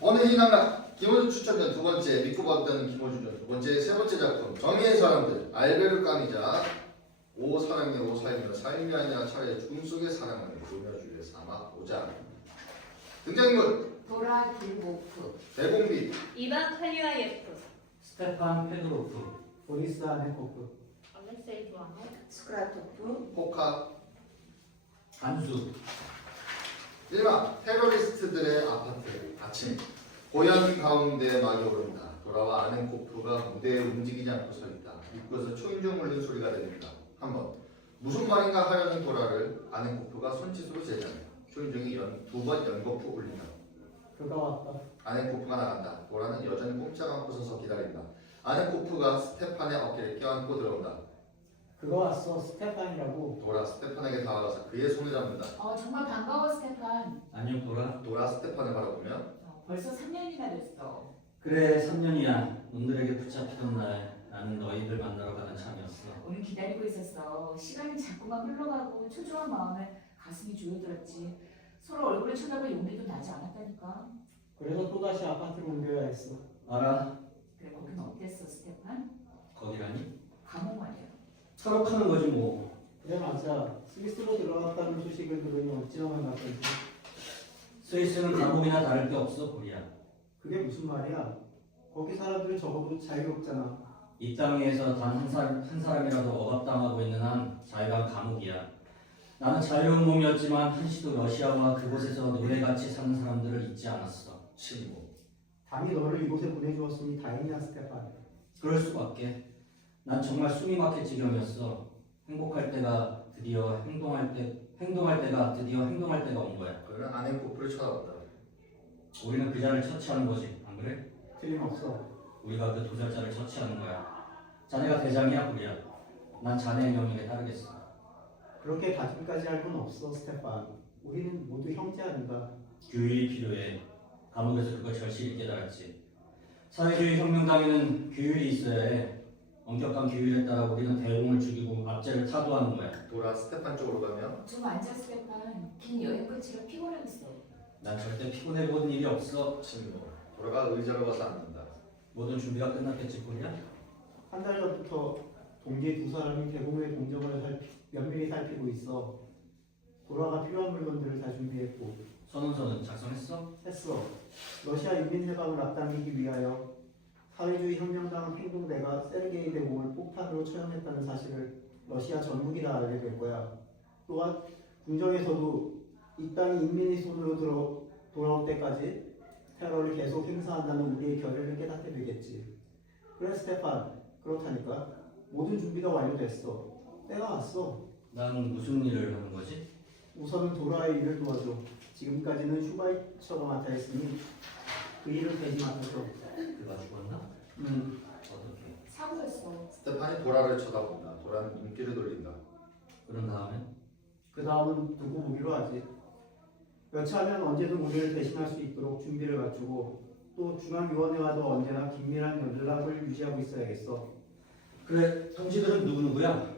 어느 희망가 김호준 추천전 두 번째 믿고 봤던 김호준전 두 번째 세 번째 작품 정의의 사람들 알베르 까미자 오 사랑해 오 삶이여 삶이 아니라 차라리 죽음 속의 사랑을 로미오주의 사막 오자 등장인물 도라 길보프 대공비 이반 칼리와예프, 스테판 페도로프, 보리스 아네코프, 알렉세이 조아노, 스크라토프 포카 안수, 1박 테러리스트들의 아파트 아침 고향 가운데 막이 오른다 돌아와 아넨코프가 무대에 움직이지 않고 서있다 입구에서 초인종 울린 소리가 들립니다 한번 무슨 말인가 하려는 도라를 아넨코프가 손짓으로 제지한다 초인종이 두 번 연거푸 울린다 그가 왔다. 아넨코프가 나간다 도라는 여전히 꼼짝 않고 서서 기다린다 아넨코프가 스테판의 어깨를 껴안고 들어온다 그가 왔어. 스테판이라고. 도라 스테판에게 다가가서 그의 손을 잡는다 정말 반가워 스테판. 안녕 도라. 도라 스테판을 바라보며 벌써 3년이나 됐어. 그래 3년이야. 놈들에게 붙잡히던 날 나는 너희들 만나러 가는 참이었어. 오늘 기다리고 있었어. 시간이 자꾸만 흘러가고 초조한 마음에 가슴이 조여들었지. 서로 얼굴을 쳐다볼 용기도 나지 않았다니까. 그래서 또다시 아파트로 옮겨야 했어. 알아? 그래 거긴 어땠어 스테판? 거기라니? 감옥 말이야. 탈옥하는 거지 뭐. 그래 맞아. 스위스로 들어갔다는 소식을 들으니 어찌나만 갔던지. 스위스는 감옥이나 다를 게 없어 보리야. 그게 무슨 말이야? 거기 사람들은 적어도 자유롭잖아. 이 땅 위에서 단 한 사람이라도 억압당하고 있는 한 자유한 감옥이야. 나는 자유로운 몸이었지만 한시도 러시아와 그곳에서 노예같이 사는 사람들을 잊지 않았어. 친구 담이 너를 이곳에 보내주었으니 다행이야 스테판. 그럴 수밖에. 난 정말 숨이 막힐 지경이었어. 행복할 때가 드디어 행동할 때가 온 거야. 그는 아넨코프를 쳐다본다 우리는 그자를 처치하는 거지, 안 그래? 틀림없어. 우리가 그 도살자를 처치하는 거야. 자네가 대장이야, 우리야. 난 자네의 명령에 따르겠어. 그렇게 다짐까지 할 건 없어 스테판. 우리는 모두 형제 아닌가. 규율이 필요해. 감옥에서 그걸 절실히 깨달았지. 사회주의 혁명당에는 규율이 있어야 해. 엄격한 규율에 따라 우리는 대웅을 죽이고 압제를 타도하는 거야. 도라 스테판 쪽으로 가며 좀 앉아 스테판. 긴 여행 끝이라 피곤하겠어. 난 절대 피곤해 본 일이 없어. 친구 도라가 의자로 가서 앉는다 모든 준비가 끝났겠지, 꼴이야? 한 달 전부터 동지 두 사람이 대공의 공정을 면밀히 살피고 있어. 도라가 필요한 물건들을 다 준비했고 선언서는 작성했어? 했어. 러시아 인민해방을 앞당기기 위하여 사회주의 혁명당 행동대가 세르게이 대공을 폭탄으로 처형했다는 사실을 러시아 전국이 다 알게 될 거야. 또한 궁정에서도 이 땅이 인민의 손으로 돌아올 때까지 테러를 계속 행사한다는 우리의 결의를 깨닫게 되겠지. 그래 스테판, 그렇다니까. 모든 준비가 완료됐어. 때가 왔어. 난 무슨 일을 하는 거지? 우선은 도라의 일을 도와줘. 지금까지는 슈바이처가 맡아 했으니 그 일을 대신 맡아줘. 그가 죽었나? 어떻게? 사고였어. 스테판이 도라를 쳐다본다 도라는 눈길을 돌린다 그런 다음에? 그 다음은 두고 보기로 하지. 여차하면 언제든 우리를 대신할 수 있도록 준비를 갖추고 또 중앙위원회와도 언제나 긴밀한 연락을 유지하고 있어야겠어. 그래, 형제들은 누구누구야?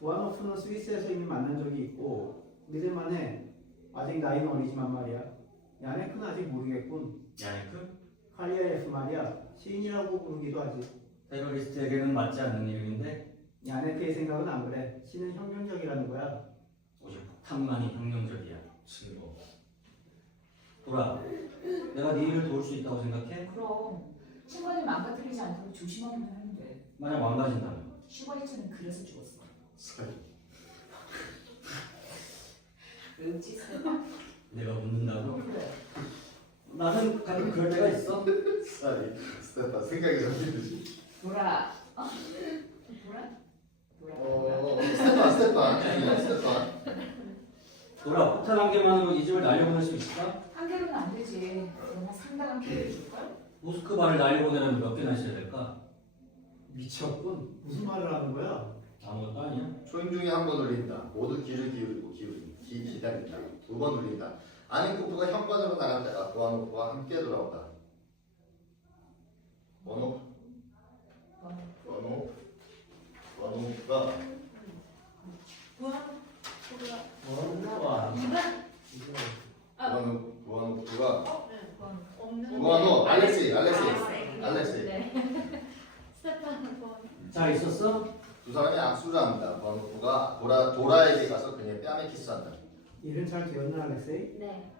부아노프는 스위스에서 이미 만난 적이 있고 믿을만해. 아직 나이는 어리지만 말이야. 야네크는 아직 모르겠군. 야네크? 칼리아예프 말이야. 시인이라고 부르기도 하지. 테러리스트에게는 맞지 않는 이름인데 야네크의 생각은 안 그래. 시는 혁명적이라는 거야. 오직 폭탄만이 혁명적이야. 친구 돌아, 내가 네 일을 도울 수 있다고 생각해? 그럼 신관을 망가뜨리지 않도록 조심하기만 하면 돼. 만약 망가진다면? 슈바이처는 그래서 죽었어. 사이 그렇지 스테판? 내가 묻는다고? 그래. 나는 가끔 그럴 때가 있어. 사이 스테판 생각이 잠기듯이 도라. 스테판 돌아, 폭탄 한 개만으로 이 집을 날려보낼 수 있을까? 한 개로는 안 되지. 그러나 상당한 피해를 줄걸? 모스크바를 날려보내려면 몇 개나 있어야 될까? 미쳤군. 무슨 말을 하는 거야? 아무것도 아니야. 초인종이 한 번 울린다 모두 귀를 기울이고 기다린다 두 번 울린다 아넨코프가 현관으로 나갔다가 도아노프와 함께 돌아온다 원호프가 와. 이반? 도아노프가 없는. 보아노, 알렉세이. 네. 스테파노 본. 자, 있었어? 두 사람이 악수를 합니다. 보아노프가 도라에게 가서 그녀의 뺨에 키스한다. 일은 잘 되었나 알렉세이? 네.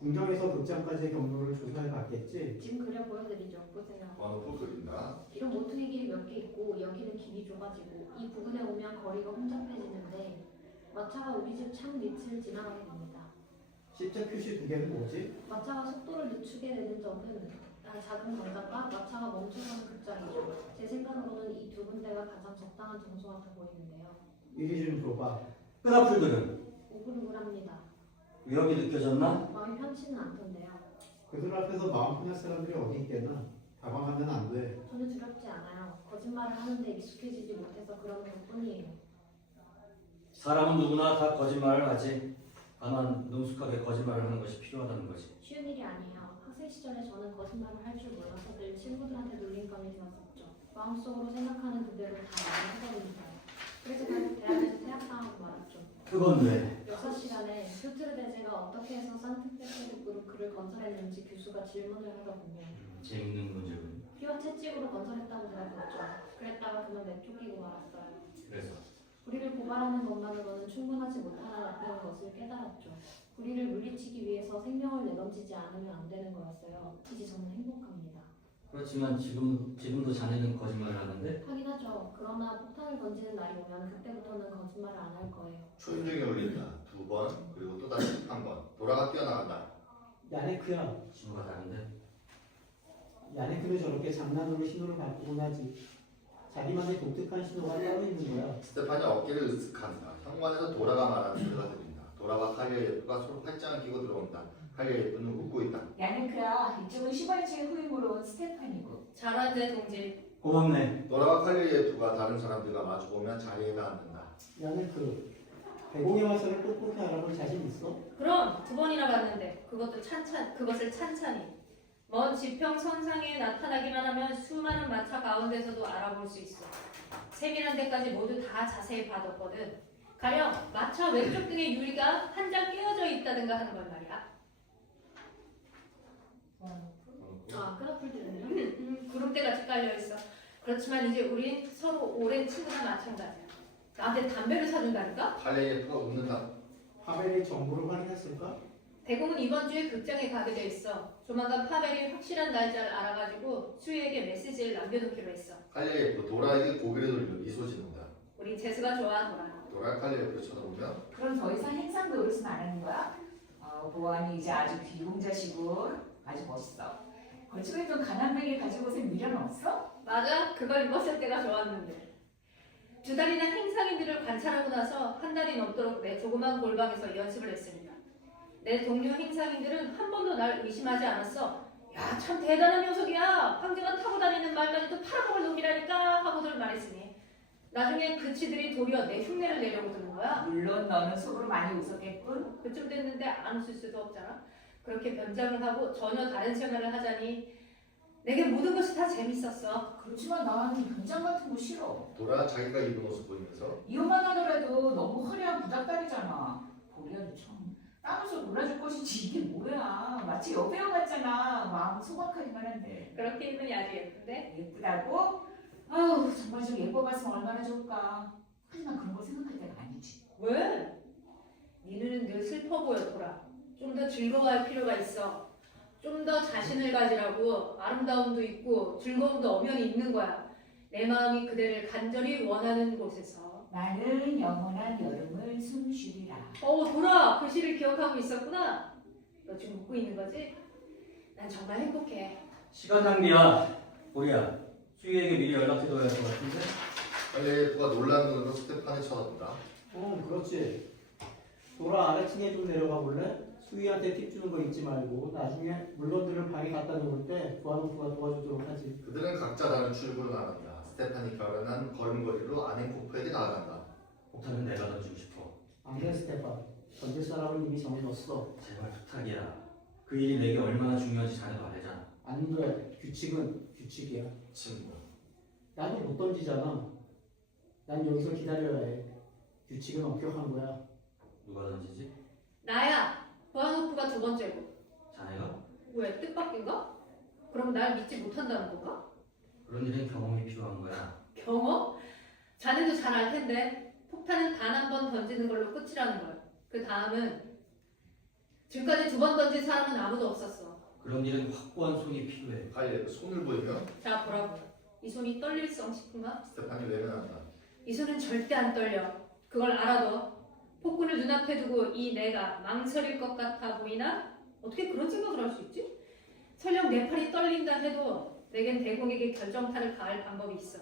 궁정에서 극장까지의 경로를 조사해 봤겠지? 지금 그려 보여드리죠. 보세요. 보아노프 그린다. 이런 모퉁이 길이 몇 개 있고 여기는 길이 좁아지고 이 부근에 오면 거리가 혼잡해지는데 마차가 우리 집 창 밑을 지나가게 됩니다. 십자 표시 두 개는 뭐지? 마차가 속도를 늦추게 되는 점은 작은 광장과 마차가 멈춰서는 극장이죠. 제 생각으로는 이 두 군데가 가장 적당한 장소 같아 보이는데요. 이리 좀 줘봐. 끈앞풀들은 우글우글합니다. 위협이 느껴졌나? 마음이 편치는 않던데요. 그들 앞에서 마음 편할 사람들이 어디 있겠나? 당황하면 안 돼. 전혀 두렵지 않아요. 거짓말을 하는데 익숙해지지 못해서 그러는 것뿐이에요. 사람은 누구나 다 거짓말을 하지. 다만 능숙하게 거짓말을 하는 것이 필요하다는 거지. 쉬운 일이 아니에요. 학생 시절에 저는 거짓말을 할 줄 몰라서 늘 친구들한테 놀림감이 되었었죠. 마음속으로 생각하는 그대로 다 말을 하거든요. 그래서 결국 대학에서 퇴학당하고 말았죠. 그건 왜? 역사 시간에 퓨트르 대제가 어떻게 해서 산트페테르부르크를 글을 건설했는지 교수가 질문을 하더군요. 재밌는 문제군. 피와 채찍으로 건설했다고 대답했죠. 그랬다가 그만 내쫓기고 말았어요. 그래서 우리를 고발하는 것만으로는 충분하지 못하는 것을 깨달았죠. 우리를 물리치기 위해서 생명을 내던지지 않으면 안 되는 거였어요. 이제 저는 행복합니다. 그렇지만 지금도 자네는 거짓말을 하는데 하긴 하죠. 그러나 폭탄을 던지는 날이 오면 그때부터는 거짓말을 안 할 거예요. 초인종이 울린다. 2번 그리고 또다시 1번. 도라가 뛰어나간다. 야네크야. 신호가 다른데 야네크는 저렇게 장난으로 신호를 바꾸곤 하지. 자기만의 독특한 신호가 따로 있는 거야. 스테판이 어깨를 으쓱한다. 현관에서 도라가 말하는 소리가 들린다. 도라와 칼리오예프가 서로 팔짱을 끼고 들어온다. 칼리오예프는 웃고 있다. 야네크야, 이쪽은 슈바르츠의 후임으로 온 스테판이고. 잘하네 동지. 고맙네. 도라와 칼리오예프가 다른 사람들과 마주보면 자리에다 앉는다. 야네크. 배공에 와서는 똑똑히 알아볼 자신 있어? 그럼 2번이나 봤는데 그것을 찬찬히 먼 지평선상에 나타나기만 하면 수많은 마차 가운데서도 알아볼 수 있어. 세밀한 데까지 모두 다 자세히 봐뒀거든. 가령 마차 왼쪽 등의 유리가 한 장 깨어져 있다든가 하는 걸 말이야. 끈앞풀들은요? 구름대같이 깔려있어. 그렇지만 이제 우린 서로 오랜 친구나 마찬가지야. 나한테 담배를 사준다니까? 칼리오예프가 웃는다. 파벨이 정보를 확인했을까? 대공은 이번 주에 극장에 가게 돼 있어. 조만간 파벨이 확실한 날짜를 알아가지고 수희에게 메시지를 남겨놓기로 했어. 칼리오예프 도라에게 고개를 돌리며 미소 짓는다. 우리 재수가 좋아, 돌아. 도라 칼리오예프를 쳐다보며 그럼 더 이상 행상 노릇은 안 하는 거야? 보안이 이제 아주 귀공자시고 아주 멋있어. 걸치고 있던 가난뱅이 가지고 오신 미련 없어? 맞아, 그걸 입었을 때가 좋았는데. 2달이나 행상인들을 관찰하고 나서 한 달이 넘도록 내 조그만 골방에서 연습을 했습니다. 내 동료 행상인들은 한 번도 날 의심하지 않았어. 야, 참 대단한 녀석이야. 황제가 타고 다니는 말까지도 팔아먹을 놈이라니까 하고들 말했으니 나중에 그치들이 도리어 내 흉내를 내려고 드는 거야. 물론 너는 속으로 많이 웃었겠군. 그쯤 됐는데 안 웃을 수도 없잖아. 그렇게 변장을 하고 전혀 다른 생활을 하자니 내게 모든 것이 다 재밌었어. 그렇지만 나는 변장 같은 거 싫어. 도라 자기가 입은 옷을 보이면서 이혼만 하더라도 너무 화려한 부닥다리잖아. 보리아도 참 따면서 놀아줄 것이지 이게 뭐야. 마치 여배우 같잖아. 마음 소박하기만 한데. 그렇게 입으니 아주 예쁜데? 예쁘다고? 아우 정말 좀 예뻐봤으면 얼마나 좋을까. 하지만 그런 걸 생각할 때가 아니지. 왜? 네 눈은 늘 슬퍼 보여, 돌아. 좀 더 즐거워할 필요가 있어. 좀 더 자신을 가지라고. 아름다움도 있고 즐거움도 엄연히 있는 거야. 내 마음이 그대를 간절히 원하는 곳에서. 나는 영원한 여름을 숨쉬리라. 돌아! 그 시를 기억하고 있었구나. 너 지금 웃고 있는 거지? 난 정말 행복해. 시간 낭비야. 보리야, 수희에게 미리 연락해둬야 할 것 같은데. 칼리오예프가 놀란 눈으로 스테판을 쳐다본다. 그렇지. 도라 아래층에 좀 내려가 볼래? 수희한테 팁 주는 거 잊지 말고 나중에 물건들을 방에 갖다 놓을 때 부하노프가 도와주도록 하지. 그들은 각자 다른 출구를 나간다. 스테판이 결혼한 걸음걸이로 아넨코프에게 나아간다. 폭탄은 내가 던지고 싶어. 안 돼 스테판. 던질 사람은 이미 정해졌어. 제발 부탁이야. 그 일이 내게 얼마나 중요한지 자네도 알잖아. 안 돼. 규칙은 규칙이야. 친구. 나도 못 던지잖아. 난 여기서 기다려야 해. 규칙은 엄격한 거야. 누가 던지지? 나야! 보아노프가 2번째고. 자네가? 왜 뜻밖의 날 믿지 못한다는 건가? 그런 일은 경험이 필요한 거야. 경험? 자네도 잘 알 텐데 폭탄은 단 한 번 던지는 걸로 끝이라는 걸. 그 다음은 지금까지 2번 던진 사람은 아무도 없었어. 그런 일은 확고한 손이 필요해. 칼리 손을 보이며 자 보라고. 이 손이 떨릴성 싶은가? 스테판이 외면한다. 이 손은 절대 안 떨려. 그걸 알아둬. 폭군을 눈앞에 두고 이 내가 망설일 것 같아 보이나? 어떻게 그런 생각을 할 수 있지? 설령 내 팔이 떨린다 해도 내겐 대공에게 결정타를 가할 방법이 있어.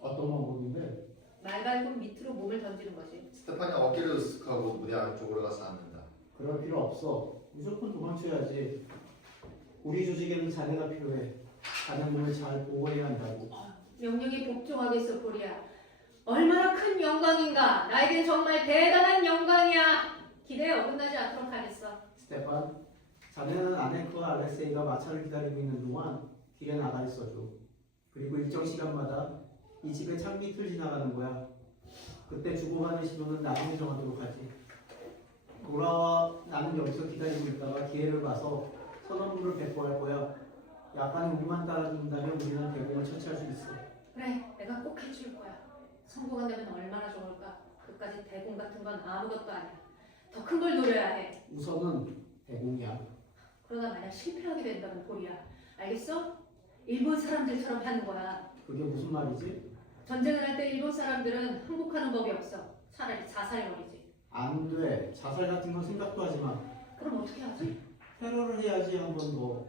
어떤 방법인데? 말갈굽 밑으로 몸을 던지는 거지. 스테판이 어깨를 으쓱하고 무대 안쪽으로 가서 앉는다. 그럴 필요 없어. 무조건 도망쳐야지. 우리 조직에는 자네가 필요해. 자네 몸을 잘 보호해야 한다고. 명령에 복종하겠어 보리야. 얼마나 큰 영광인가. 나에겐 정말 대단한 영광이야. 기대에 어긋나지 않도록 하겠어. 스테판, 자네는 아네크와 알렉세이가 마차를 기다리고 있는 동안 길에 나가 있어줘. 그리고 일정 시간마다 이 집의 창 밑을 지나가는 거야. 그때 주고받은 신호는 나중에 정하도록 하지. 돌아와. 나는 여기서 기다리고 있다가 기회를 봐서 선언부를 배포할 거야. 약간의 우리만 따라준다면 우리는 대공을 처치할 수 있어. 그래, 내가 꼭 해줄 거야. 성공한다면 얼마나 좋을까. 그까지 대공 같은 건 아무것도 아니야. 더 큰 걸 노려야 해. 우선은 대공이야. 그러다 만약 실패하게 된다면 보리야. 알겠어? 일본 사람들처럼 하는 거야. 그게 무슨 말이지? 전쟁을 할 때 일본 사람들은 항복하는 법이 없어. 차라리 자살해버리지. 안 돼. 자살 같은 건 생각도 하지 마. 그럼 어떻게 하지? 테러를 해야지 한 번 더.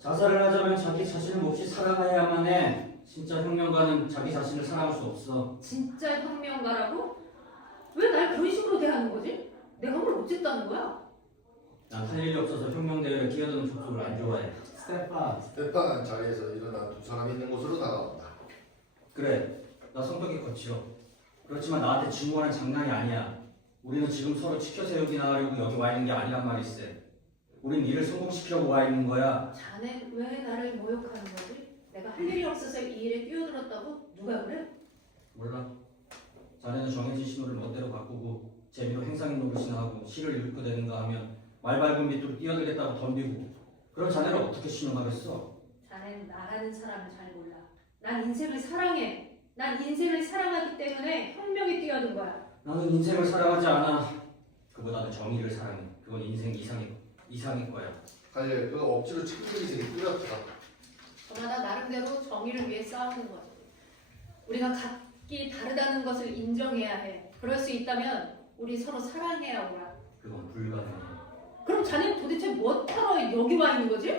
자살을 하자면 자기 자신을 몹시 사랑해야만 해. 진짜 혁명가는 자기 자신을 사랑할 수 없어. 진짜 혁명가라고? 왜 날 그런 식으로 대하는 거지? 내가 뭘 어쨌다는 거야? 난 할 일이 없어서 혁명대회에 끼어드는 족속을 안 좋아해. 스테판, 스테판은 자리에서 일어나 두 사람이 있는 곳으로 다가온다. 그래, 나 성격이 거칠어. 그렇지만 나한테 증오하는 장난이 아니야. 우리는 지금 서로 지켜 세우기 나가려고 여기 와 있는 게 아니란 말일세. 우린 일을 성공시키려고 와 있는 거야. 자네 왜 나를 모욕하는 거지? 내가 할 일이 없어서 이 일에 뛰어들었다고? 누가 그래? 몰라. 자네는 정해진 신호를 멋대로 바꾸고 재미로 행상인 노릇이나 하고 시를 읽고 되는가 하면 말 밟은 밑으로 뛰어들겠다고 덤비고. 그런 자네를 어떻게 신용하겠어? 자넨 나라는 사람을 잘 몰라. 난 인생을 사랑해. 난 인생을 사랑하기 때문에 혁명에 뛰어든 거야. 나는 인생을 사랑하지 않아. 그보다는 정의를 사랑해. 그건 인생 이상일 거야. 칼리 그 억지로 참기색이 뚜렷하다. 저마다 나름대로 정의를 위해 싸우는 거지. 우리가 각기 다르다는 것을 인정해야 해. 그럴 수 있다면 우리 서로 사랑해야 오라. 그건 불가능해. 그럼 자네는 도대체 뭐하러 여기 와 있는 거지?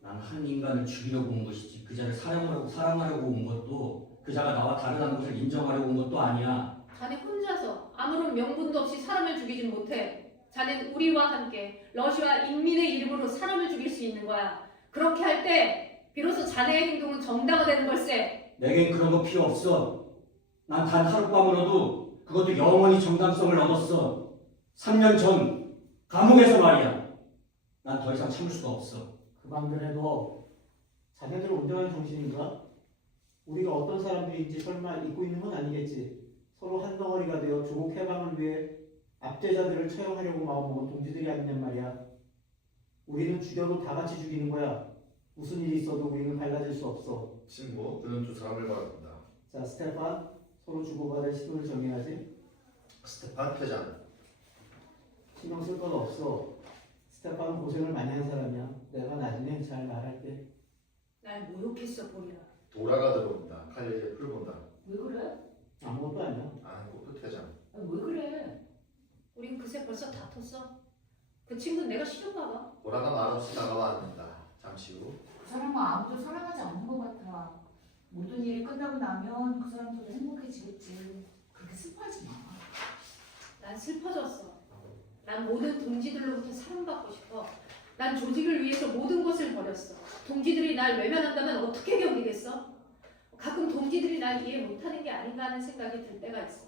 난 한 인간을 죽이려고 온 것이지 그 자를 사랑하려고 온 것도 그 자가 나와 다르다는 것을 인정하려고 온 것도 아니야. 자네 혼자서 아무런 명분도 없이 사람을 죽이진 못해. 자네는 우리와 함께 러시아 인민의 이름으로 사람을 죽일 수 있는 거야. 그렇게 할 때 비로소 자네의 행동은 정당화되는 걸세. 내겐 그런 거 필요 없어. 난 단 하룻밤으로도 그것도 영원히 정당성을 얻었어. 3년 전 감옥에서 말이야. 난 더 이상 참을 수가 없어. 그만들 해도 자네들 온전한 정신인가? 우리가 어떤 사람들인지 설마 잊고 있는 건 아니겠지? 서로 한 덩어리가 되어 조국 해방을 위해 압제자들을 처형하려고 마음먹은 동지들이 아니냔 말이야. 우리는 죽여도 다 같이 죽이는 거야. 무슨 일이 있어도 우리는 갈라질 수 없어. 친구, 그는 두 사람을 바라본다. 자, 스테판, 서로 주고받을 신호를 정해야지. 스테판 퇴장. 신경 쓸 건 없어. 스테판은 고생을 많이 한 사람이야. 내가 나중에 잘 말할게. 날 모욕했어 보리야. 돌아가 들어온다. 칼리의 풀 본다. 왜 그래? 아무것도 아니야. 아는 코프 퇴장. 아, 왜 그래? 우린 그새 벌써 다퉜어. 그 친구는 내가 싫은가 봐. 보라가 말없이 다가와 앉는다. 잠시 후 그 사람은 아무도 사랑하지 않는 것 같아. 모든 일이 끝나고 나면 그 사람도 행복해지겠지. 그렇게 슬퍼하지 마. 난 슬퍼졌어. 난 모든 동지들로부터 사랑받고 싶어. 난 조직을 위해서 모든 것을 버렸어. 동지들이 날 외면한다면 어떻게 견디겠어? 가끔 동지들이 날 이해 못하는 게 아닌가 하는 생각이 들 때가 있어.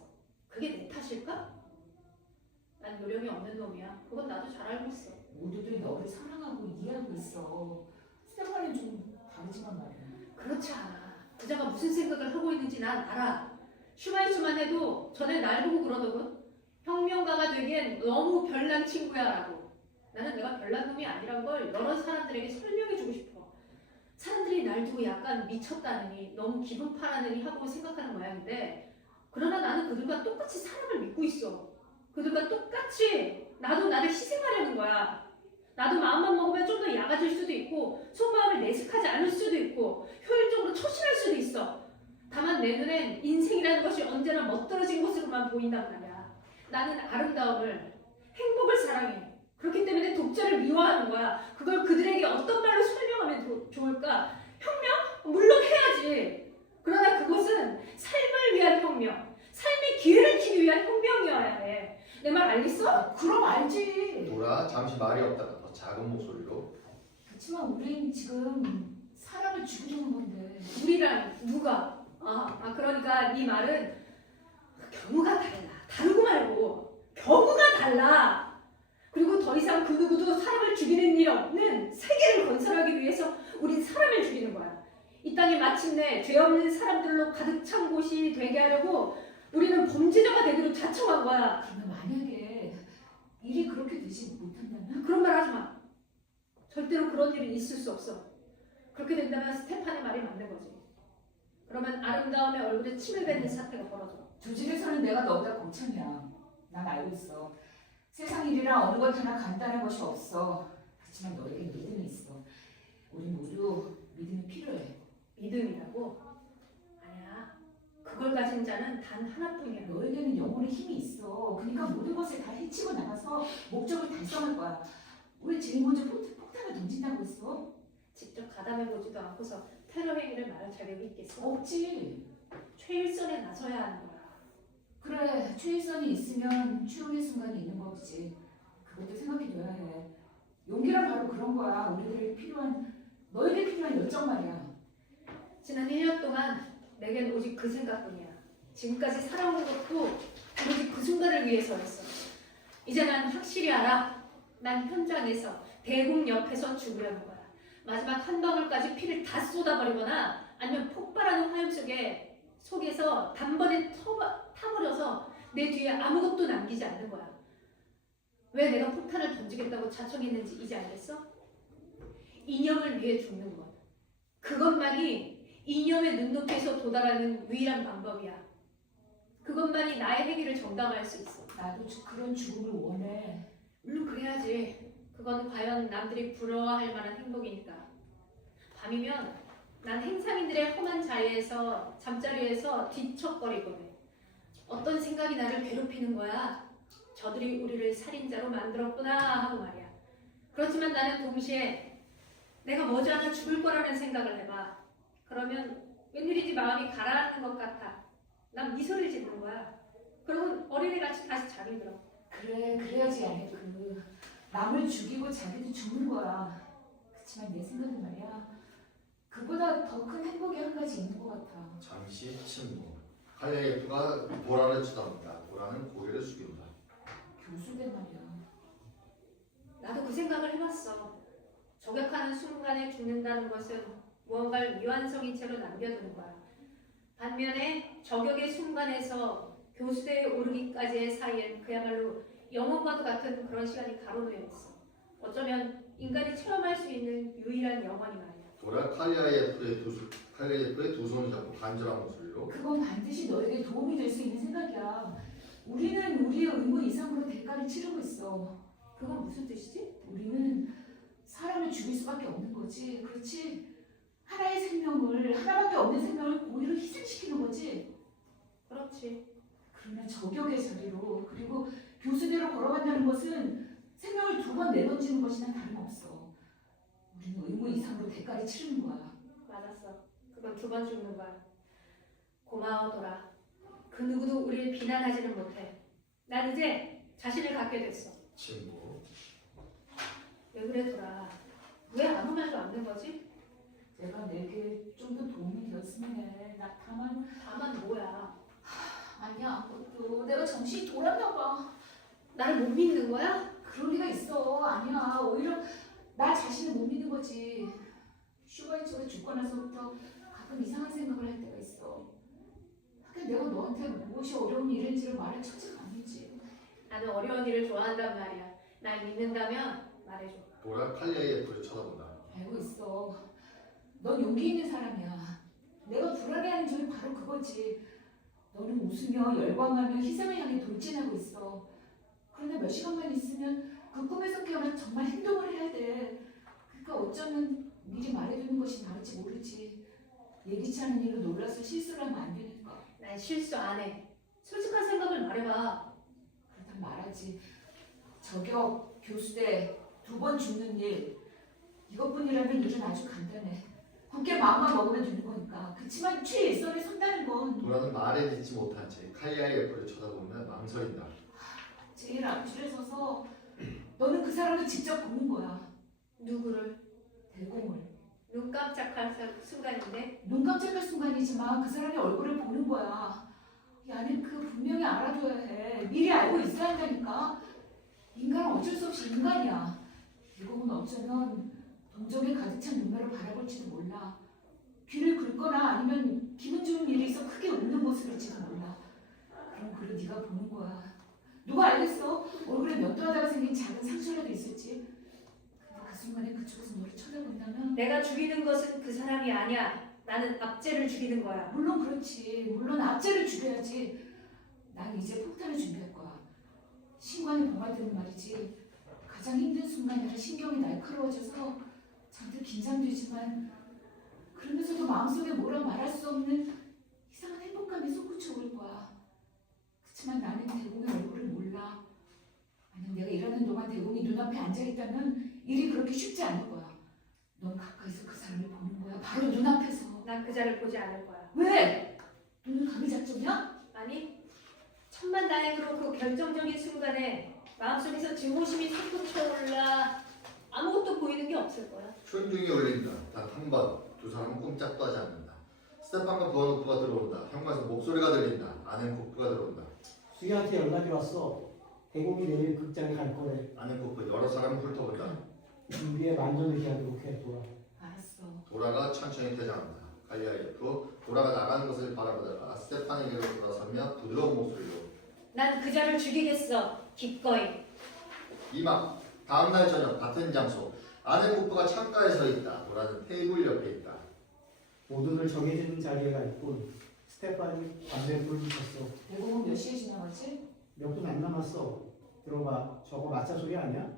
그게 내 탓일까? 난 요령이 없는 놈이야. 그건 나도 잘 알고 있어. 모두들이 너를 사랑하고 이해하고 있어. 스테판은 좀 다르지만 말이야. 그렇지 않아. 그자가 무슨 생각을 하고 있는지 난 알아. 슈마이츠만 해도 전에 날 보고 그러더군. 혁명가가 되기엔 너무 별난 친구야 라고. 나는 내가 별난 놈이 아니란 걸 여러 사람들에게 설명해주고 싶어. 사람들이 날 두고 약간 미쳤다느니 너무 기분 파라느니 하고 생각하는 모양인데 그러나 나는 그들과 똑같이 사람을 믿고 있어. 그들과 똑같이 나도 나를 희생하려는 거야. 나도 마음만 먹으면 좀 더 약아질 수도 있고 속마음을 내색하지 않을 수도 있고 효율적으로 처신할 수도 있어. 다만 내 눈엔 인생이라는 것이 언제나 멋들어진 것으로만 보인단 말이야. 나는 아름다움을, 행복을 사랑해. 그렇기 때문에 독자를 미워하는 거야. 그걸 그들에게 어떤 말로 설명하면 좋을까? 혁명? 물론 해야지. 그러나 그것은 삶을 위한 혁명, 삶의 기회를 주기 위한 혁명이어야 해. 내 말 알겠어? 그럼 알지. 보라 잠시 말이 없다가 더 작은 목소리로. 그렇지만 우린 지금 사람을 죽이려는 건데. 우리랑 누가? 그러니까 네 말은 경우가 달라. 다르고 말고 경우가 달라. 그리고 더 이상 그 누구도 사람을 죽이는 일 없는 세계를 건설하기 위해서 우린 사람을 죽이는 거야. 이 땅에 마침내 죄 없는 사람들로 가득 찬 곳이 되게 하려고 우리는 범죄자가 되기로 자청한 거야. 그러면 만약에 일이 그렇게 되지 못한다면? 그런 말 하지 마. 절대로 그런 일은 있을 수 없어. 그렇게 된다면 스테판의 말이 맞는 거지. 그러면 아름다움의 얼굴에 침을 뱉는 사태가 벌어져. 조직에서는 내가 너보다 공천이야. 난 알고 있어. 세상 일이라 어느 것 하나 간단한 것이 없어. 그렇지만 너에게 믿음이 있어. 우리 모두 믿음이 필요해. 믿음이라고? 아니야. 그걸 가진 자는 단 하나뿐이야. 너에게는 영혼의 힘이 있어. 그러니까 모든 것을 다 해치고 나가서 목적을 달성할 거야. 왜 제일 먼저 폭탄을 던진다고 했어? 직접 가담해보지도 않고서 테러 행위를 말할 자격이 있겠어? 없지. 최일선에 나서야 하는 거야. 그래, 최일선이 있으면 최후의 순간이 있는 거지. 그것도 생각해둬야 해. 용기란 바로 그런 거야. 우리들에게 필요한, 너에게 필요한 열정 말이야. 지난 1년 동안 내겐 오직 그 생각뿐이야. 지금까지 살아온 것도 오직 그 순간을 위해서였어. 이제 난 확실히 알아. 난 현장에서 대공 옆에서 죽으려는 거야. 마지막 한 방울까지 피를 다 쏟아버리거나 아니면 폭발하는 화염 속에서 단번에 타버려서 내 뒤에 아무것도 남기지 않는 거야. 왜 내가 폭탄을 던지겠다고 자청했는지 이제 알겠어? 이념을 위해 죽는 것. 그것만이 이념의 눈높이에서 도달하는 유일한 방법이야. 그것만이 나의 행위를 정당화할 수 있어. 나도 그런 죽음을 원해. 물론 그래야지. 그건 과연 남들이 부러워할 만한 행복이니까. 밤이면 난 행상인들의 험한 자리에서 잠자리에서 뒤척거리거든. 어떤 생각이 나를 괴롭히는 거야. 저들이 우리를 살인자로 만들었구나 하고 말이야. 그렇지만 나는 동시에 내가 머지않아 죽을 거라는 생각을 해봐. 그러면 웬일인지 마음이 가라앉는 것 같아. 난 미소를 짓는 거야. 그러면 어린애같이 다시 잠이 들어. 그래, 그래야지 아니 남을 죽이고 자기도 죽는 거야. 그렇지만 내 생각은 말이야. 그보다 더 큰 행복이 한 가지 있는 것 같아. 잠시 침묵. 칼리에프가 보라를 쳐다본다. 보라는 고개를 숙인다. 교수대 말이야. 나도 그 생각을 해봤어. 저격하는 순간에 죽는다는 것은 무언가를 미완성인 채로 남겨두는 거야. 반면에 저격의 순간에서 교수대에 오르기까지의 사이엔 그야말로 영혼과도 같은 그런 시간이 가로놓여 있어. 어쩌면 인간이 체험할 수 있는 유일한 영원이 말이야. 보라 칼리에프의 두 손을 잡고 간절한 목소리로. 그건 반드시 너에게 도움이 될 수 있는 생각이야. 우리는 우리의 의무 이상으로 대가를 치르고 있어. 그건 무슨 뜻이지? 우리는 사람을 죽일 수밖에 없는 거지. 그렇지? 하나의 생명을, 하나밖에 없는 생명을 고의로 희생시키는 거지. 그렇지. 그러나 저격의 자리로 그리고 교수대로 걸어간다는 것은 생명을 2번 내던지는 것이나 다름없어. 우리는 의무 이상으로 대가를 치르는 거야. 맞았어. 그건 2번 죽는 거야. 고마워 도라. 그 누구도 우리를 비난하지는 못해. 난 이제 자신을 갖게 됐어. 침묵. 왜 그래 도라. 왜 아무 말도 안 된 거지? 내가 내게 좀 더 도움이 되었으면 해. 나 다만 뭐야. 아니야 아무것도. 내가 정신이 돌았나 봐. 나를 못 믿는 거야? 그럴 리가 있어. 아니야. 오히려 나 자신을 못 믿는 거지. 슈바이처가 죽고 나서부터 가끔 이상한 생각을 할 때가 있어. 하긴 내가 너한테 무엇이 어려운 일인지를 말할 처지가 아니지. 나는 어려운 일을 좋아한단 말이야. 날 믿는다면 말해줘. 보라 칼리에프를 쳐다본다. 알고 있어. 넌 용기 있는 사람이야. 내가 불안해하는 점이 바로 그거지. 너는 웃으며 열광하며 희생을 향해 돌진하고 있어. 그러나 몇 시간만 있으면 그 꿈에서 깨어나 정말 행동을 해야 돼. 그러니까 어쩌면 미리 말해두는 것이 나을지 모르지. 예기치 않은 일로 놀라서 실수를 하면 안 되니까. 난 실수 안 해. 솔직한 생각을 말해봐. 그렇단 말하지. 저격, 교수대, 2번 죽는 일. 이것뿐이라면 일은 아주 간단해. 함께 마음만 먹으면 되는 거니까. 그치만 최일선에 선다는 건 도라는 말에 듣지 못한 채 칼리아의 옆으로 쳐다보며 망설인다. 제일 앞줄에 서서 너는 그 사람을 직접 보는 거야. 누구를? 대공을. 눈 깜짝할 순간인데 눈 깜짝할 순간이지만 그 사람의 얼굴을 보는 거야. 야는 그 분명히 알아둬야 해. 미리 알고 있어야 한다니까. 인간은 어쩔 수 없이 인간이야. 대공은 어쩌면 동정에 가득 찬 눈매로 바라볼지도 몰라. 귀를 긁거나 아니면 기분 좋은 일이 있어 크게 웃는 모습일지도 몰라. 그럼 그를 네가 보는 거야. 누가 알겠어? 얼굴에 몇 도 하다가 생긴 작은 상처라도 있을지. 근데 그 순간에 그쪽에서 너를 쳐다본다면 내가 죽이는 것은 그 사람이 아니야. 나는 압제를 죽이는 거야. 물론 그렇지. 물론 압제를 죽여야지. 난 이제 폭탄을 준비할 거야. 신관이 봉화되는 말이지. 가장 힘든 순간이라 신경이 날카로워져서 잔뜩 긴장되지만 그러면서도 마음속에 뭐라 말할 수 없는 이상한 행복감이 솟구쳐 올 거야. 그렇지만 나는 대공의 얼굴을 몰라. 만약 내가 일하는 동안 대공이 눈앞에 앉아있다면 일이 그렇게 쉽지 않을 거야. 넌 가까이서 그 사람을 보는 거야. 바로 눈앞에서. 난 그자를 보지 않을 거야. 왜? 너는 감히 작정이야? 아니, 천만다행으로 그 결정적인 순간에 마음속에서 증오심이 솟구쳐 올라 아무것도 보이는 게 없을 거야. 초인종이 울린다. 단 한 번. 두 사람은 꼼짝도 하지 않는다. 스테판과 부하노프가 들어온다. 현관에서 목소리가 들린다. 아넨코프가 들어온다. 수희한테 연락이 왔어. 대공이 내일 극장에 갈 거래. 아넨코프 여러 사람을 훑어본다. 준비에 만전을 기하도록 해, 도라. 알았어. 도라가 천천히 퇴장한다. 칼리아의 옆으로 도라가 나가는 것을 바라보다가 스테판에게로 돌아서며 부드러운 목소리로 난 그자를 죽이겠어. 기꺼이. 이막 다음날 저녁 같은 장소 아넨코프가 창가에 서 있다. 도라는 테이블 옆에 있다. 모두들 정해진 자리에 가 있고 스테판이 담배불을 붙였어. 대공은 몇 시에 지나갔지? 몇 분 안 남았어. 들어봐. 저거 마차 소리 아니야?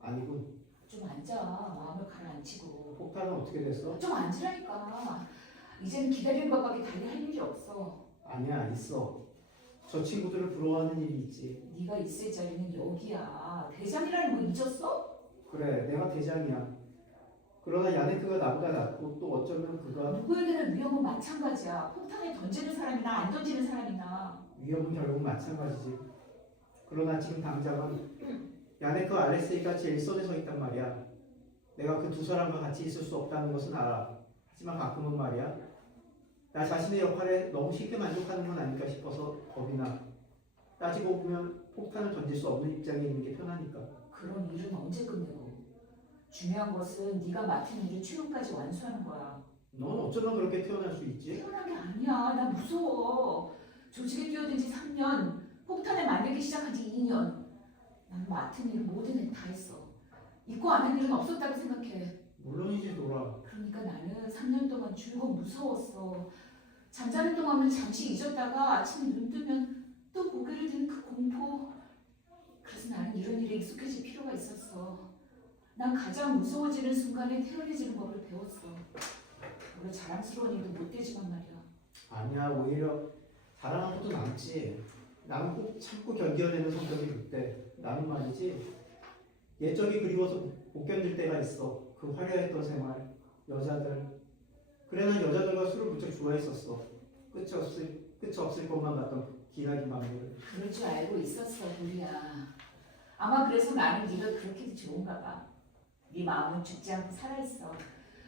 아니군. 좀 앉아. 마음을 가라앉히고. 폭탄은 어떻게 됐어? 좀 앉으라니까. 이제는 기다리는 것밖에 달리 할 일이 없어. 아니야, 있어. 저 친구들을 부러워하는 일이 있지. 네가 있을 자리는 여기야. 대장이라는 거 잊었어? 그래, 내가 대장이야. 그러나 야네크가 나보다 낫고 또 어쩌면 그가 누구에게나 위험은 마찬가지야. 폭탄을 던지는 사람이나 안 던지는 사람이나. 위협은 결국 마찬가지지. 그러나 지금 당장은 야네크 알렉세이가 제일 선에 서 있단 말이야. 내가 그 두 사람과 같이 있을 수 없다는 것은 알아. 하지만 가끔은 말이야. 나 자신의 역할에 너무 쉽게 만족하는 건 아닐까 싶어서 겁이 나. 따지고 보면 폭탄을 던질 수 없는 입장에 있는 게 편하니까. 그런 일은 언제 끝내고. 중요한 것은 네가 맡은 일을 최후까지 완수하는 거야. 넌 어쩌면 그렇게 태어날 수 있지? 태어난 게 아니야. 나 무서워. 조직에 뛰어든 지 3년, 폭탄을 만들기 시작한 지 2년. 난 맡은 일 모든 일 다 했어. 잊고 안 한 일은 없었다고 생각해. 물론이지, 노라. 그러니까 나는 3년 동안 줄곧 무서웠어. 잠자는 동안은 잠시 잊었다가 아침에 눈 뜨면 또 고개를 드는 그 공포. 그래서 나는 이런 일에 익숙해질 필요가 있었어. 난 가장 무서워지는 순간에 태연해지는 법을 배웠어. 물론 자랑스러운 일도 못 되지만 말이야. 아니야, 오히려 자랑한 것도 남지. 나는 꼭 참고 견뎌내는 성격이 그때. 나는 말이지. 옛적이 그리워서 못 견딜 때가 있어. 그 화려했던 생활, 여자들. 그래, 난 여자들과 술을 무척 좋아했었어. 끝이 없을 것만 같던 기나긴 밤들. 그럴 줄 알고 있었어, 우리야. 아마 그래서 나는 네가 그렇게 좋은가 봐. 네 마음은 죽지 않고 살아있어.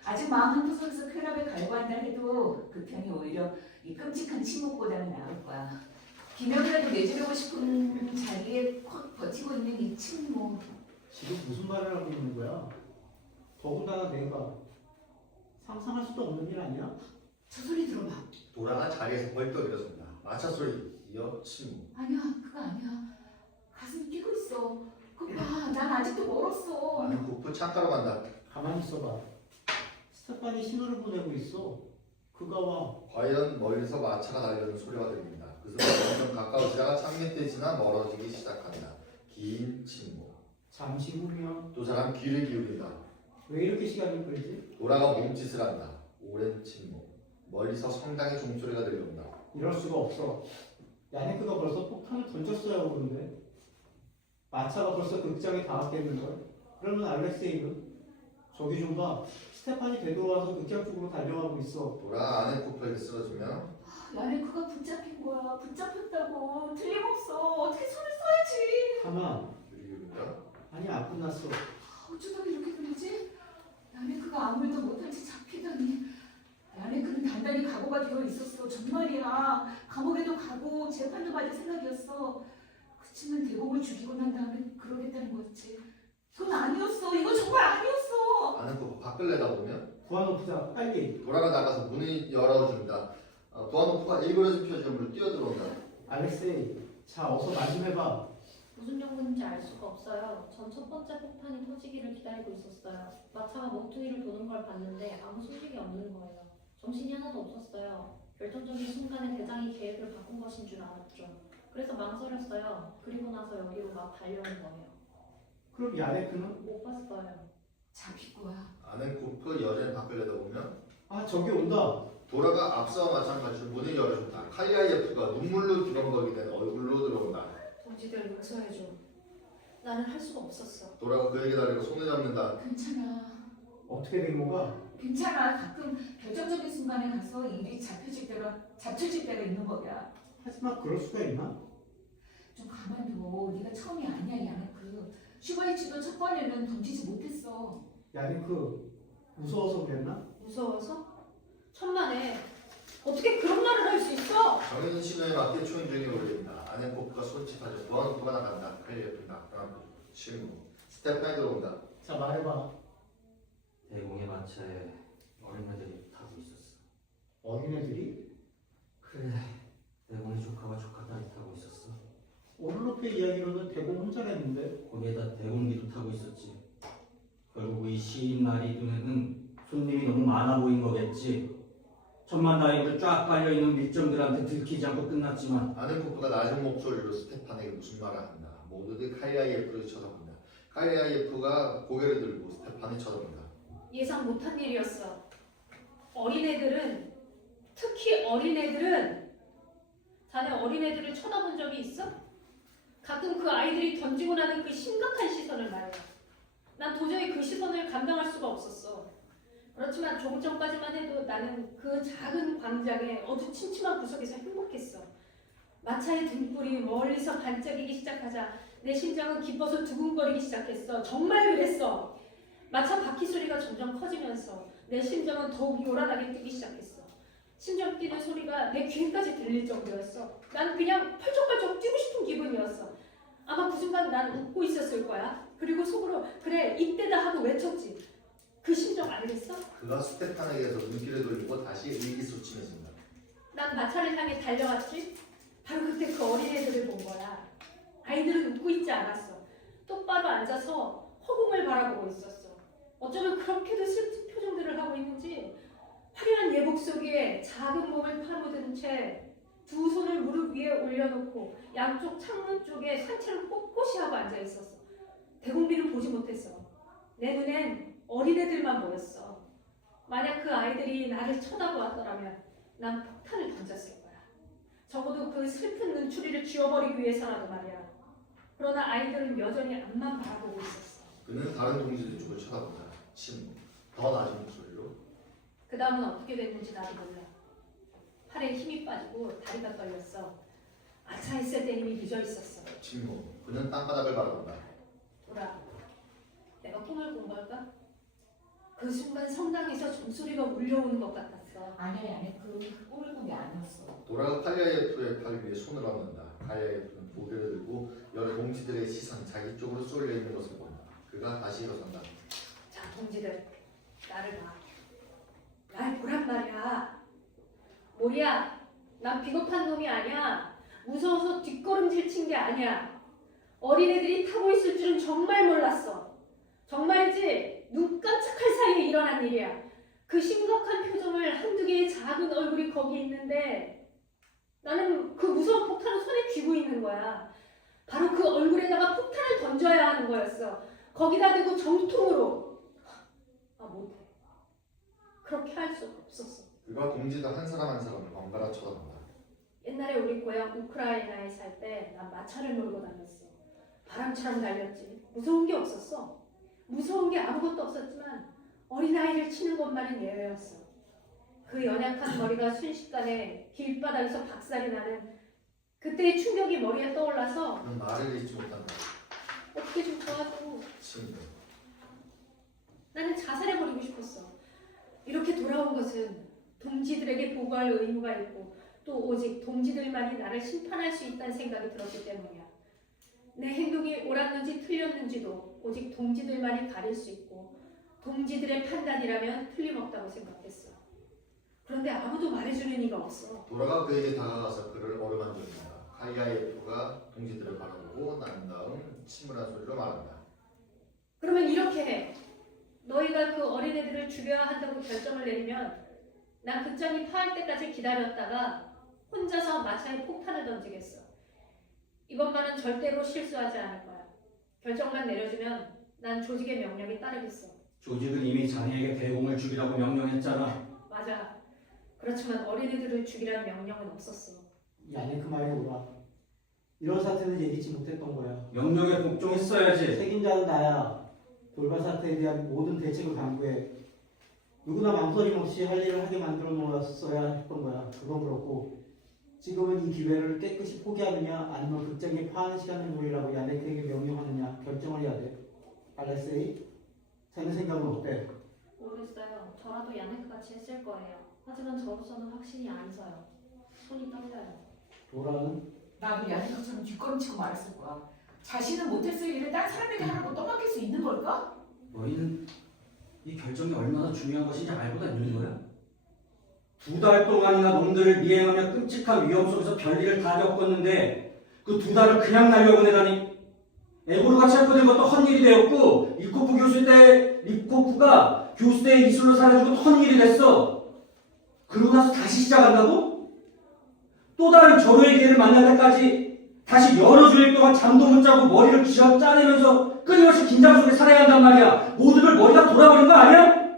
아직 마음 한구석에서 쾌락을 갈구한다 해도 그 편이 오히려 이 끔찍한 침묵보다는 나을 거야. 기명이라도 내주려고 싶은 자리에 콱 버티고 있는 이 침묵. 지금 무슨 말을 하고 있는 거야? 더군다나 내가 상상할 수도 없는 일 아니야? 저 소리 들어봐. 도라가 자리에서 벌떡 일어선다. 마차 소리 이어 침묵. 아니야, 그거 아니야. 가슴이 뛰고 있어. 그거 봐, 난 아직도 멀었어. 아넨코프 창가로 간다. 가만히 있어봐. 스테판이 신호를 보내고 있어. 그가 와. 과연 멀리서 마차가 달려오는 소리가 들린다. 그 순간 점점 가까워지다가 창밑에 지나 멀어지기 시작한다. 긴 침묵. 잠시 후면 두 사람 귀를 기울인다. 왜 이렇게 시간이 끌지? 돌아가 몸짓을 한다. 오랜 침묵. 멀리서 성당의 종소리가 들려온다. 이럴 수가 없어. 야네크가 벌써 폭탄을 던졌어야 오는데. 마차가 벌써 극장에 닿았겠는걸? 그러면 알렉세이는? 저기 좀 봐. 스테판이 되돌아와서 극장 쪽으로 달려가고 있어. 돌아 아는 코프에게 쓰러지며 야네크가 붙잡힌 거야. 붙잡혔다고. 틀림없어. 어떻게 손을 써야지. 가만. 귀를 기울인다. 아니 안 끝났어. 어쩌다가 이렇게 되지? 야네크가 아무 일도 못한 채 잡히다니. 야네크는 단단히 각오가 되어 있었어. 정말이야. 감옥에도 가고 재판도 받을 생각이었어. 그치만 대공을 죽이고 난 다음에 그러겠다는 거였지. 이건 아니었어. 이거 정말 아니었어. 아는 코프 밖을 내다보면 구하노프자 빨리. 돌아가 나가서 문을 열어준다. 부하노프가 일그러진 표정으로 뛰어들어온다. 알렉세이. 자 어서 말씀해봐. 무슨 정보인지 알 수가 없어요. 전 첫 번째 폭탄이 터지기를 기다리고 있었어요. 마차가 모퉁이를 도는 걸 봤는데 아무 소식이 없는 거예요. 정신이 하나도 없었어요. 결정적인 순간에 대장이 계획을 바꾼 것인 줄 알았죠. 그래서 망설였어요. 그리고 나서 여기로 막 달려온 거예요. 그럼 야네크는? 못 봤어요. 잡힐 거야. 아는 코프 여전히 밖을 내다보면 아 저기 온다. 돌아가 앞서와 마찬가지로 문을 열어준다. 칼리아예프가 눈물로 두렁거리게 된 얼굴로 들어온다. 동지들 용서해줘. 나는 할 수가 없었어. 돌아가 그에게 다리로 손을 잡는다. 괜찮아. 어떻게 된 거가? 괜찮아. 가끔 결정적인 순간에 가서 일이 잡혀질 때가 있는 거야. 하지만 그럴 수가 있나? 좀 가만둬. 네가 처음이 아니야, 야네크. 슈바이치도 첫 번에는 던지지 못했어. 야네크 무서워서 그랬나? 무서워서? 천만에. 어떻게 그런 말을 할 수 있어? 정해진 신호에 맞게 초인종이 울린다. 아는 코프가 손짓하죠. 부하노프가 나간다. 칼리아예프는 낙당한 침묵. 스테판이 들어온다. 자 말해봐. 대공의 마차에 어린애들이 타고 있었어. 어린애들이? 그래, 대공의 조카와 조카딸이 타고 있었어. 오르로페 이야기로는 대공 혼자랬는데. 거기에다 대공기도 타고 있었지. 결국 이 시인 날이 눈에는 손님이 너무 많아 보인 거겠지. 천만 다리로 쫙 깔려있는 밀점들한테 들키지 않고 끝났지만 아는 코프가 낮은 목소리로 스테판에게 무슨 말을 한다. 모두들 칼리아예프를 쳐다본다. 칼리아예프가 고개를 들고 스테판을 쳐다본다. 예상 못한 일이었어. 어린애들은, 특히 어린애들은, 자네 어린애들을 쳐다본 적이 있어? 가끔 그 아이들이 던지고 나는 그 심각한 시선을 말이야. 난 도저히 그 시선을 감당할 수가 없었어. 그렇지만 조금 전까지만 해도 나는 그 작은 광장의 어두침침한 구석에서 행복했어. 마차의 등불이 멀리서 반짝이기 시작하자 내 심장은 기뻐서 두근거리기 시작했어. 정말 그랬어. 마차 바퀴 소리가 점점 커지면서 내 심장은 더욱 요란하게 뛰기 시작했어. 심장 뛰는 소리가 내 귀에까지 들릴 정도였어. 난 그냥 펄쩍펄쩍 뛰고 싶은 기분이었어. 아마 그 순간 난 웃고 있었을 거야. 그리고 속으로 그래 이때다 하고 외쳤지. 그 심정 알겠어? 그가 스테판에게서 눈길을 돌리고 다시 의기소침해진다. 난 마차를 향해 달려갔지. 바로 그때 그 어린애들을 본 거야. 아이들은 웃고 있지 않았어. 똑바로 앉아서 허공을 바라보고 있었어. 어쩌면 그렇게도 슬픈 표정들을 하고 있는지 화려한 예복 속에 작은 몸을 파묻은 채 두 손을 무릎 위에 올려놓고 양쪽 창문 쪽에 상체를 꼿꼿이 하고 앉아 있었어. 대공비를 보지 못했어. 내 눈엔 어린애들만 보였어. 만약 그 아이들이 나를 쳐다보았더라면 난 폭탄을 던졌을 거야. 적어도 그 슬픈 눈초리를 쥐어버리기 위해서라도 말이야. 그러나 아이들은 여전히 앞만 바라보고 있었어. 그는 다른 동지들 쪽을 쳐다본다. 침묵. 더 낮은 목소리로 그 다음은 어떻게 됐는지 나도 몰라. 팔에 힘이 빠지고 다리가 떨렸어. 마차에 있을 때 이미 늦어 있었어. 침묵. 그는 땅바닥을 바라본다. 돌아. 내가 꿈을 꾼 걸까? 그 순간 성당에서 종소리가 울려오는 것 같았어. 아니야, 야네크. 꿈을 꾼 게 아니었어. 돌아가 칼리아예프의 팔 위에 손을 얹는다. 칼리아예프는 고개를 들고 여러 동지들의 시선이 자기 쪽으로 쏠려 있는 것을 본다. 그가 다시 일어선다. 자, 동지들, 나를 봐. 날 보란 말이야. 모리야, 난 비겁한 놈이 아니야. 무서워서 뒷걸음질 친 게 아니야. 어린애들이 타고 있을 줄은 정말 몰랐어. 정말이지 눈 깜짝할 사이에 일어난 일이야. 그 심각한 표정을 한두 개의 작은 얼굴이 거기 있는데 나는 그 무서운 폭탄을 손에 쥐고 있는 거야. 바로 그 얼굴에다가 폭탄을 던져야 하는 거였어. 거기다 대고 정통으로. 못해. 그렇게 할 수 없었어. 그가 동지들 한 사람 한 사람을 번갈아 쳐다본다. 옛날에 우리 고향 우크라이나에 살 때 난 마차를 몰고 다녔어. 바람처럼 달렸지. 무서운 게 없었어. 무서운 게 아무것도 없었지만 어린아이를 치는 것만은 예외였어. 그 연약한 머리가 순식간에 길바닥에서 박살이 나는 그때의 충격이 머리에 떠올라서 그는 말을 잊지 못한다. 어떻게 좀 도와줘. 친구. 나는 자살해버리고 싶었어. 이렇게 돌아온 것은 동지들에게 보고할 의무가 있고 또 오직 동지들만이 나를 심판할 수 있다는 생각이 들었기 때문이야. 내 행동이 옳았는지 틀렸는지도 오직 동지들만이 가릴 수 있고 동지들의 판단이라면 틀림없다고 생각했어. 그런데 아무도 말해주는 이가 없어. 돌아가 그에게 다가가서 그를 어루만진다. 카이아예프가 동지들을 바라보고 난 다음 침울한 소리로 말한다. 그러면 이렇게 해. 너희가 그 어린애들을 죽여야 한다고 결정을 내리면 난 극장이 파할 때까지 기다렸다가 혼자서 마차에 폭탄을 던지겠어. 이것만은 절대로 실수하지 않을 거야. 결정만 내려주면 난 조직의 명령에 따르겠어. 조직은 이미 자네에게 대공을 죽이라고 명령했잖아. 맞아. 그렇지만 어린애들을 죽이라는 명령은 없었어. 야네 그 말이 옳아. 이런 사태는 예기치 못했던 거야. 명령에 복종했어야지. 책임자는 나야. 돌발 사태에 대한 모든 대책을 강구해. 누구나 망설임 없이 할 일을 하게 만들어 놓았어야 했던 거야. 그건 그렇고 지금은 이 기회를 깨끗이 포기하느냐 아니면 극장에 파하는 시간을 노리라고 야네크에게 명령하느냐 결정을 해야 돼. 알렉세이, 자네 생각은 어때? 모르겠어요. 저라도 야네크 같이 했을 거예요. 하지만 저로서는 확신이 안 서요. 손이 떨려요. 도라는? 나도 야네크처럼 뒷걸음치고 말았을 거야. 자신은 못했을 일을 딴 사람에게 하라고 떠맡길 수 있는 걸까? 너희는 이 결정이 얼마나 중요한 것인지 알고 다니는 거야? 2달 동안이나 놈들을 미행하며 끔찍한 위험 속에서 별일을 다 겪었는데 그 2달을 그냥 날려보내다니. 에보르가 체포된 것도 헛일이 되었고 리코프 교수 때 리코프가 교수대의 이술로 사라진 것도 헛일이 됐어. 그러고 나서 다시 시작한다고? 또 다른 절호의 기회를 만날 때까지 다시 여러 주일 동안 잠도 못 자고 머리를 쥐어 짜내면서 끊임없이 긴장 속에 살아야 한단 말이야. 모두들 머리가 돌아버린 거 아니야?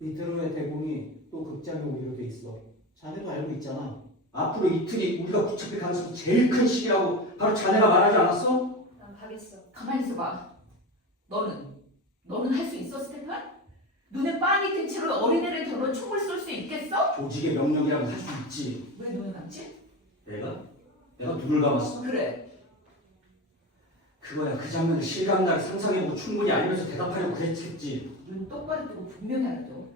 이틀 후에 대공이 또 극장에 오기로 돼 있어. 자네도 알고 있잖아. 앞으로 이틀이 우리가 붙잡힐 가능성이 제일 큰 시기라고 바로 자네가 말하지 않았어? 난 가겠어. 가만히 있어봐. 너는 할 수 있어, 스테판? 눈에 빤히 든 채로 어린애를 겨누어 총을 쏠 수 있겠어? 조직의 명령이라면 할 수 있지. 왜 눈을 감지? 내가 눈을 감았어. 그래. 그거야. 그 장면을 실감나게 상상해보고 충분히 알면서 대답하려고 그랬지. 눈 똑바로 뜨고 분명히 알아둬.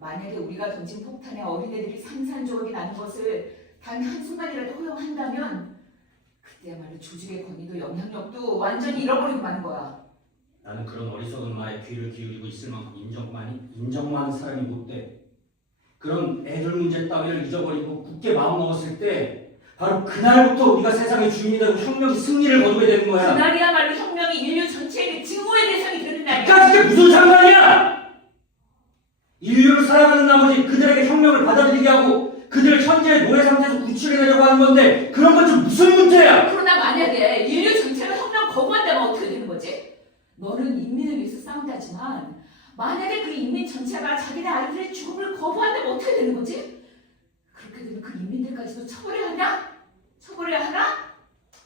만약에 우리가 던진 폭탄에 어린애들이 산산조각이 나는 것을 단 한순간이라도 허용한다면 그때야말로 조직의 권위도 영향력도 완전히 잃어버리고 마는 거야. 나는 그런 어리석은 말에 귀를 기울이고 있을 만큼 인정만 사람이 못 돼. 그런 애들 문제 따위를 잊어버리고 굳게 마음먹었을 때 바로 그날부터 우리가 세상의 주인이 되고 혁명이 승리를 거두게 되는 거야. 그날이야말로 혁명이 인류 전체에게 증오의 대상이 되는 날이야. 그러니까 그게 무슨 상관이야! 인류를 사랑하는 나머지 그들에게 혁명을 받아들이게 하고 그들을 현재의 노예 상태에서 구출해내려고 하는 건데 그런 건 좀 무슨 문제야! 그러나 만약에 인류 전체가 혁명 거부한다면 어떻게 되는 거지? 너는 인민을 위해서 싸운다지만 만약에 그 인민 전체가 자기네 아이들의 죽음을 거부한다면 어떻게 되는 거지? 그렇게 되면 그 인민들까지도 처벌해야 하냐? 처벌해야 하나?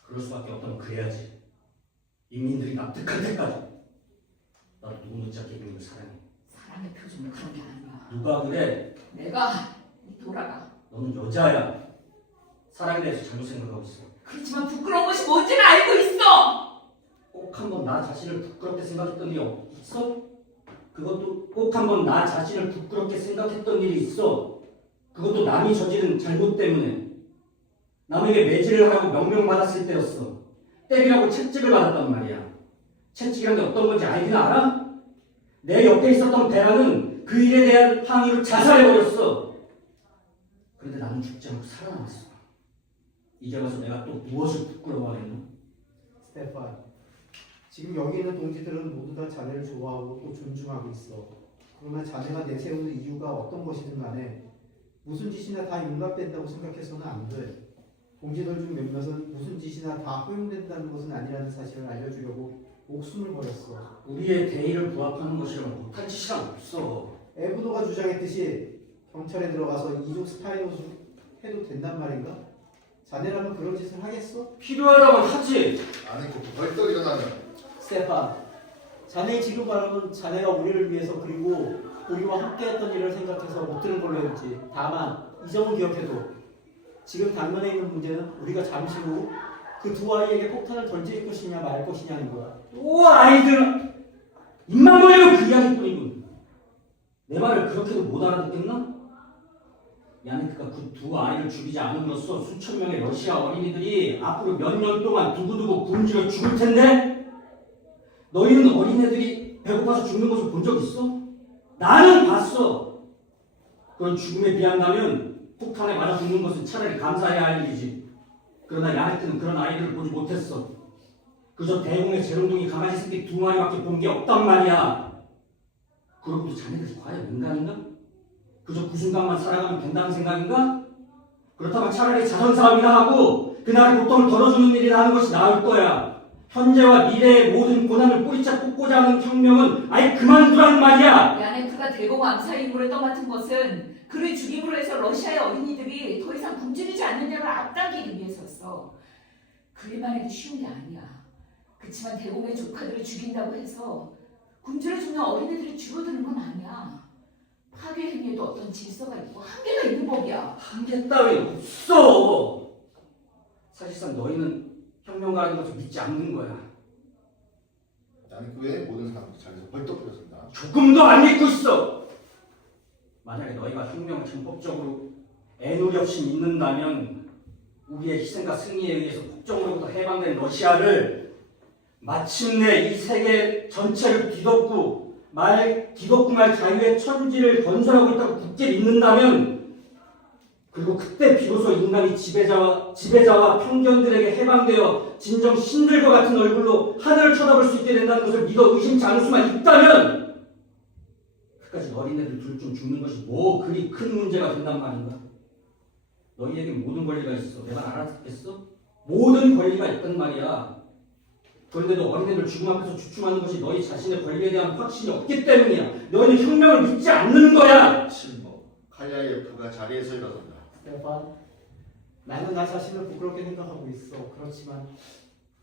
그럴 수밖에 없다면 그래야지. 인민들이 납득할 때까지. 나도 누구 못지않게 인민을 사랑해. 사랑의 표준은 그런 게 아니야. 누가 그래? 내가 돌아가. 너는 여자야. 사랑에 대해서 잘못 생각하고 있어. 그렇지만 부끄러운 것이 뭔지는 알고 있어. 꼭 한번 나 자신을 부끄럽게 생각했던 일이 있어? 그것도 꼭 한번 나 자신을 부끄럽게 생각했던 일이 있어. 그것도 남이 저지른 잘못 때문에. 남에게 매질을 하라고 명령받았을 때였어. 때리라고 채찍을 받았단 말이야. 채찍이란 게 어떤 건지 알긴 알아? 내 옆에 있었던 베라는 그 일에 대한 항의로 자살해버렸어. 그런데 나는 죽지 않고 살아남았어. 이제 와서 내가 또 무엇을 부끄러워하겠나? 스테판, 지금 여기 있는 동지들은 모두 다 자네를 좋아하고 또 존중하고 있어. 그러나 자네가 내세우는 이유가 어떤 것이든 간에 무슨 짓이나 다 용납된다고 생각해서는 안 돼. 동지들 중 몇몇은 무슨 짓이나 다 허용된다는 것은 아니라는 사실을 알려주려고 목숨을 버렸어. 우리의 대의를 부합하는 것이라면 못할 짓이란 없어. 에브도가 주장했듯이 경찰에 들어가서 이족 스파이노스 해도 된단 말인가? 자네라면 그런 짓을 하겠어? 필요하다면 하지. 아내 코프 벌떡 일어나며 스테판, 자네의 지금 발언은 자네가 우리를 위해서 그리고 우리와 함께했던 일을 생각해서 못 들은 걸로 했지. 다만 이 점은 기억해도 지금 당면에 있는 문제는 우리가 잠시 후 그 두 아이에게 폭탄을 던질 것이냐 말 것이냐는 거야. 또 아이들은 입만 벌리면 그 이야기뿐이군. 내 말을 그렇게도 못 알아듣겠나? 야네크가 그 두 아이를 죽이지 않음으로써 수천 명의 러시아 어린이들이 앞으로 몇 년 동안 두고두고 굶주려 죽을 텐데 너희는 어린애들이 배고파서 죽는 것을 본 적 있어? 나는 봤어. 그런 죽음에 비한다면 폭탄에 맞아 죽는 것은 차라리 감사해야 할 일이지. 그러나 야네크는 그런 아이들을 보지 못했어. 그저 대공의 재롱둥이 강아지 새끼 두 마리밖에 본 게 없단 말이야. 그러고도 자네들이 과연 인간인가? 그저 그 순간만 살아가면 된다는 생각인가? 그렇다면 차라리 자선사업이나 하고 그날의 고통을 덜어주는 일이나 하는 것이 나을 거야. 현재와 미래의 모든 고난을 뿌리째 뽑고자 하는 혁명은 아예 그만두라는 말이야. 야네크가 대공 암살 임무를 떠맡은 것은 그를 죽임으로 해서 러시아의 어린이들이 더 이상 굶주리지 않느냐를 앞당기기 위해서였어. 그 일만 해도 쉬운 게 아니야. 그치만 대공의 조카들을 죽인다고 해서 굶주려 죽는 어린애들이 줄어드는 건 아니야. 파괴 행위에도 어떤 질서가 있고 한계가 있는 법이야. 한계 따윈 없어. 사실상 너희는 혁명가라는 것을 믿지 않는 거야. 나는 그 외에 모든 사람들 자리에서 벌떡 일어선다. 조금도 안 믿고 있어. 만약에 너희가 혁명을 전폭적으로 애누리 없이 믿는다면 우리의 희생과 승리에 의해서 폭정으로부터 해방된 러시아를 마침내 이 세계 전체를 뒤덮고 말 자유의 천지를 건설하고 있다고 굳게 믿는다면 그리고 그때 비로소 인간이 지배자와 편견들에게 해방되어 진정 신들과 같은 얼굴로 하늘을 쳐다볼 수 있게 된다는 것을 믿어 의심치 않을 수만 있다면 그까지 어린애들 둘 중 죽는 것이 뭐 그리 큰 문제가 된단 말인가? 너희에게 모든 권리가 있어. 내가 알아듣겠어? 모든 권리가 있단 말이야. 그런데도 어린애들 죽음 앞에서 주춤하는 것이 너희 자신의 권리에 대한 확신이 없기 때문이야. 너희는 혁명을 믿지 않는 거야. 침묵. 칼리아예프가 자리에서 일어선다. 스테판, 나는 나 자신을 부끄럽게 생각하고 있어. 그렇지만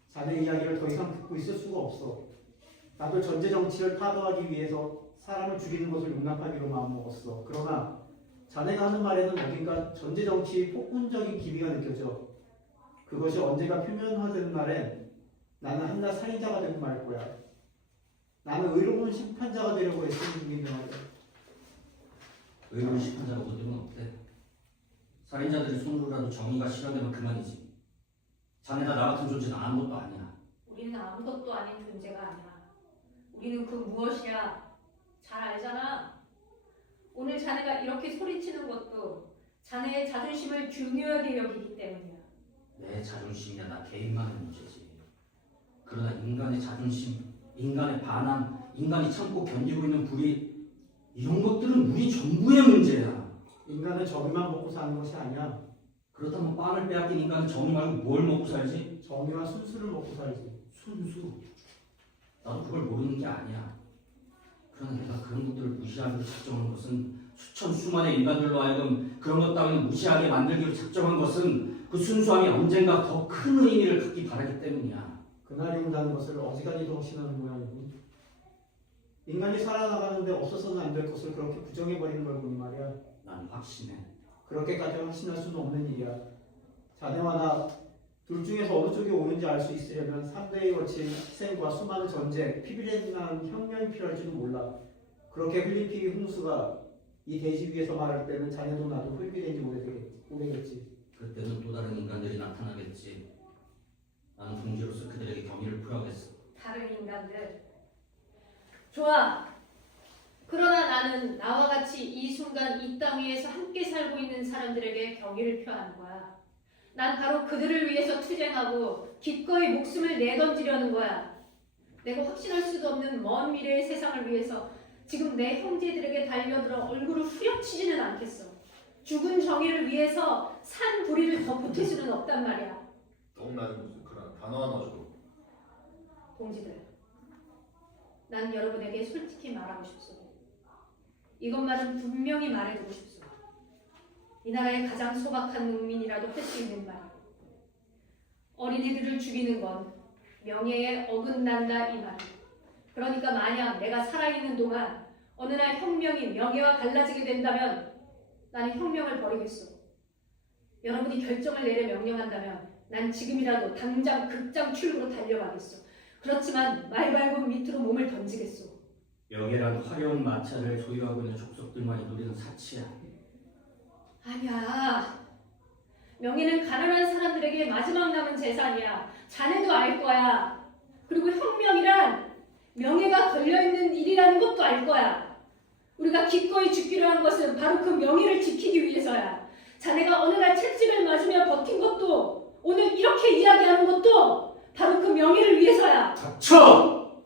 자네 이야기를 더 이상 듣고 있을 수가 없어. 나도 전제 정치를 타도하기 위해서 사람을 죽이는 것을 용납하기로 마음먹었어. 그러나 자네가 하는 말에는 어딘가 전제 정치의 폭군적인 기미가 느껴져. 그것이 언제가 표면화되는 날엔 나는 한낱 살인자가 되고 말 거야. 나는 의로운 심판자가 되려고 애쓰는 중인데 말이야. 의로운 심판자가 못 되면 어때? 살인자들의 손으로라도 정의가 실현되면 그만이지. 자네나 나 같은 존재는 아무것도 아니야. 우리는 아무것도 아닌 존재가 아니야. 우리는 그 무엇이야. 잘 알잖아. 오늘 자네가 이렇게 소리치는 것도 자네의 자존심을 중요하게 여기기 때문이야. 내 자존심이야 나 개인만의 문제지. 그러나 인간의 자존심, 인간의 반항, 인간이 참고 견디고 있는 불의 이런 것들은 우리 전부의 문제야. 인간은 정의만 먹고 사는 것이 아니야. 그렇다면 빵을 빼앗긴 인간은 정의 말고 뭘 먹고 살지? 정의와 순수를 먹고 살지. 순수. 나도 그걸 모르는 게 아니야. 그러나 내가 그런 것들을 무시하기로 작정한 것은 수만의 인간들로 하여금 그런 것 따위는 무시하게 만들기로 작정한 것은 그 순수함이 언젠가 더 큰 의미를 갖기 바라기 때문이야. 그날이 온다는 것을 어지간히도 확신하는 모양이군. 인간이 살아나가는데 없어서는 안 될 것을 그렇게 부정해버리는 걸 보니 말이야. 난 확신해. 그렇게까지 확신할 수는 없는 일이야. 자네와 나 둘 중에서 어느 쪽이 옳은지 알 수 있으려면 3대에 걸친 희생과 수많은 전쟁, 피비린한 혁명이 필요할지도 몰라. 그렇게 흘린 피의 홍수가 이 대지 위에서 말할 때는 자네도 나도 흡입된 지 오래겠지. 그때는 또 다른 인간들이 나타나겠지. 나는 동지로서 그들에게 경의를 표하겠어. 다른 인간들. 좋아. 그러나 나는 나와 같이 이 순간 이 땅 위에서 함께 살고 있는 사람들에게 경의를 표하는 거야. 난 바로 그들을 위해서 투쟁하고 기꺼이 목숨을 내던지려는 거야. 내가 확신할 수도 없는 먼 미래의 세상을 위해서 지금 내 형제들에게 달려들어 얼굴을 후려치지는 않겠어. 죽은 정의를 위해서 산 부리를 더 보탤 수는 없단 말이야. 너무나 무슨 그런 단어 하나 줘. 동지들, 난 여러분에게 솔직히 말하고 싶소. 이것만은 분명히 말해두고 싶소. 이 나라의 가장 소박한 농민이라도 할 수 있는 말. 어린이들을 죽이는 건 명예에 어긋난다 이 말. 그러니까 만약 내가 살아있는 동안 어느 날 혁명이 명예와 갈라지게 된다면 나는 혁명을 벌이겠소. 여러분이 결정을 내려 명령한다면 난 지금이라도 당장 극장 출구로 달려가겠소. 그렇지만 말발굽 밑으로 몸을 던지겠소. 명예란 화려한 마차를 소유하고 있는 족속들만이 누리는 사치야. 아니야. 명예는 가난한 사람들에게 마지막 남은 재산이야. 자네도 알 거야. 그리고 혁명이란 명예가 걸려있는 일이라는 것도 알 거야. 우리가 기꺼이 죽기로 한 것은 바로 그 명예를 지키기 위해서야. 자네가 어느 날 채찍을 맞으며 버틴 것도, 오늘 이렇게 이야기하는 것도 바로 그 명예를 위해서야. 닥쳐!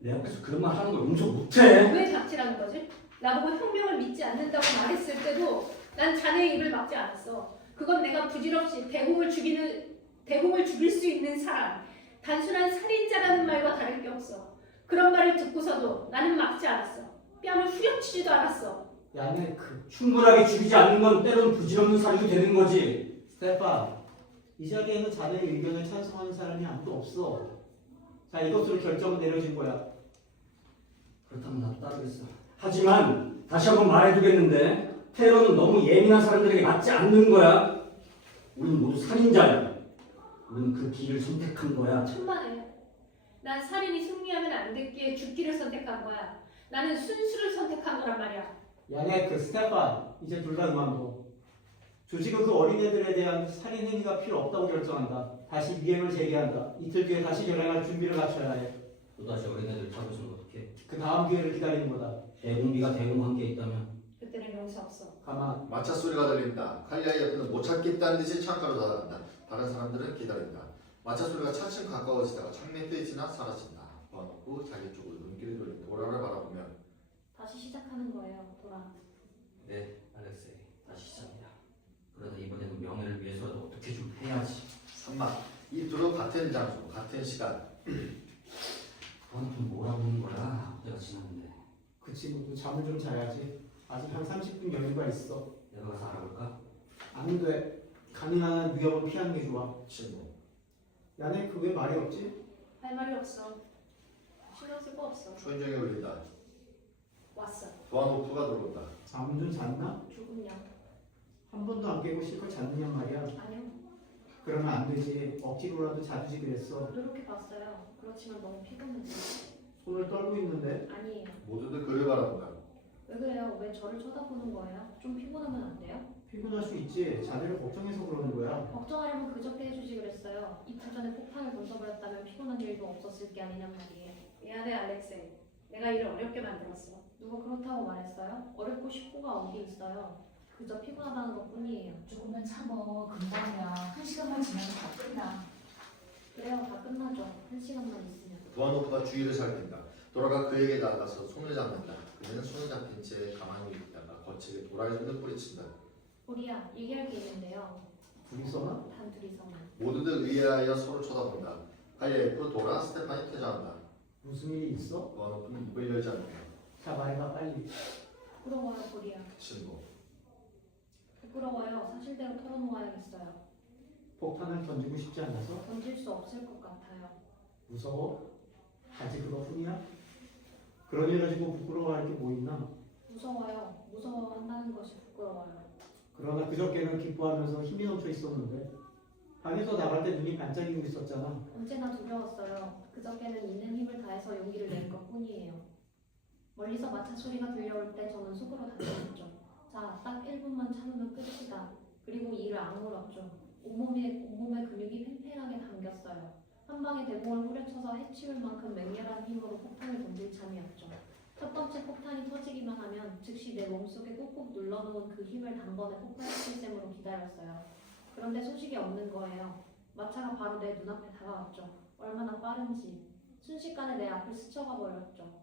내 앞에서 그런 말 하는 걸 용서 못해. 왜 닥치라는 거지? 나보고 혁명을 믿지 않는다고 말했을 때도 난 자네의 입을 막지 않았어. 그건 내가 부질없이 대공을 죽일 수 있는 사람, 단순한 살인자라는 말과 다를 게 없어. 그런 말을 듣고서도 나는 막지 않았어. 뺨을 후려치지도 않았어. 야네 충분하게 죽이지 않는 건 때론 부질없는 살인도 되는 거지. 스테판, 이 자리에는 자네의 의견을 찬성하는 사람이 아무도 없어. 자, 이것으로 결정은 내려진 거야. 그렇다면 나도 따르겠어. 하지만 다시 한번 말해두겠는데 테러는 너무 예민한 사람들에게 맞지 않는 거야. 우린 모두 살인자야. 우리는 그 길을 선택한 거야. 천만에. 난 살인이 승리하면 안 됐기에 죽기를 선택한 거야. 나는 순수를 선택한 거란 말이야. 야네 스테판, 이제 둘 다 그만둬. 조직은 그 어린애들에 대한 살인 행위가 필요 없다고 결정한다. 다시 미행을 재개한다. 이틀 뒤에 다시 결행할 준비를 갖춰야 해. 또다시 어린애들 잡으시면 어떡해. 그 다음 기회를 기다리는 거다. 대공비가 대공한 게 있다면 그때는 용서 없어. 가만. 마차 소리가 들린다. 칼리아의 옆에는 못 찾겠다는 듯이 창가로 나간다. 다른 사람들은 기다린다. 마차 소리가 차츰 가까워지다가 창문 뜰 지나 사라진다. 보아놓고 자기 쪽으로 눈길을 돌린 도라를 바라보며 다시 시작하는 거예요, 도라. 네, 알렉세이. 다시 시작이야. 그러나 이번에는 명예를 위해서라도 어떻게 좀 해야지. 3만. 이 두루 같은 장소, 같은 시간. 너는 뭐라고 하는 거야? 내가 지났는데. 그 친구도 잠을 좀 자야지. 아직 한 30분 여유가 있어. 내가 가서 알아볼까? 안 돼. 가능한 위협은 피하는 게 좋아. 침묵. 야네 그 왜 말이 없지? 할 말이 없어. 신경 쓸 거 없어. 초인종이 울린다. 왔어. 도안호프가 들어온다. 잠은 좀 잤나? 조금요. 한 번도 안 깨고 실컷 잤느냐 말이야. 아니요. 그러면 안 되지. 억지로라도 자주지 그랬어. 노력해봤어요. 그렇지만 너무 피곤해서. 손을 떨고 있는데. 아니에요. 모두들 그를 바라본다. 왜 그래요? 왜 저를 쳐다보는 거예요? 좀 피곤하면 안 돼요? 피곤할 수 있지. 자네를 걱정해서 그러는 거야. 걱정하려면 그저께 해주지 그랬어요. 이틀 전에 폭탄을 던져버렸다면 피곤한 일도 없었을 게 아니란 말이에요. 미안해 알렉세이. 내가 일을 어렵게 만들었어. 누가 그렇다고 말했어요? 어렵고 쉽고가 어디 있어요? 그저 피곤하다는 것뿐이에요. 조금만 참어. 금방이야. 1시간만 지나면 다 끝나. 그래요, 다 끝나죠. 1시간만 있으면. 도안호프가 주위를 살핀다. 돌아가 그에게 나가서 손을 잡는다. 그는 손을 잡힌 채 가만히 있다가 거칠게 도라의 손을 뿌리친다. 우리야, 얘기할 게 있는데요. 둘이서나? 단 둘이서만. 모두들 의아하여 서로 쳐다본다. 칼리아에프 도라 스테판이 퇴장한다. 무슨 일이 있어? 도안호프는 입을 열지 않는다. 자 말해봐 빨리. 부끄러워요, 보리야. 침묵. 부끄러워요. 사실대로 털어놓아야겠어요. 폭탄을 던지고 싶지 않아서? 던질 수 없을 것 같아요. 무서워? 단지 그것뿐이야? 그런 일 가지고 부끄러워할 게 뭐 있나? 무서워요. 무서워한다는 것이 부끄러워요. 그러나 그저께는 기뻐하면서 힘이 넘쳐 있었는데 방에서 나갈 때 눈이 반짝이고 있었잖아. 언제나 두려웠어요. 그저께는 있는 힘을 다해서 용기를 낼 것뿐이에요. 멀리서 마차 소리가 들려올 때 저는 속으로 다짐했죠. 자, 딱 1분만 참으면 끝이다. 그리고 이를 악물었죠. 온몸의 근육이 팽팽하게 당겼어요. 한 방에 대공을 후려쳐서 해치울 만큼 맹렬한 힘으로 폭탄을 던질 참이었죠. 첫 번째 폭탄이 터지기만 하면 즉시 내 몸속에 꾹꾹 눌러놓은 그 힘을 단번에 폭발시킬 셈으로 기다렸어요. 그런데 소식이 없는 거예요. 마차가 바로 내 눈앞에 다가왔죠. 얼마나 빠른지. 순식간에 내 앞을 스쳐가 버렸죠.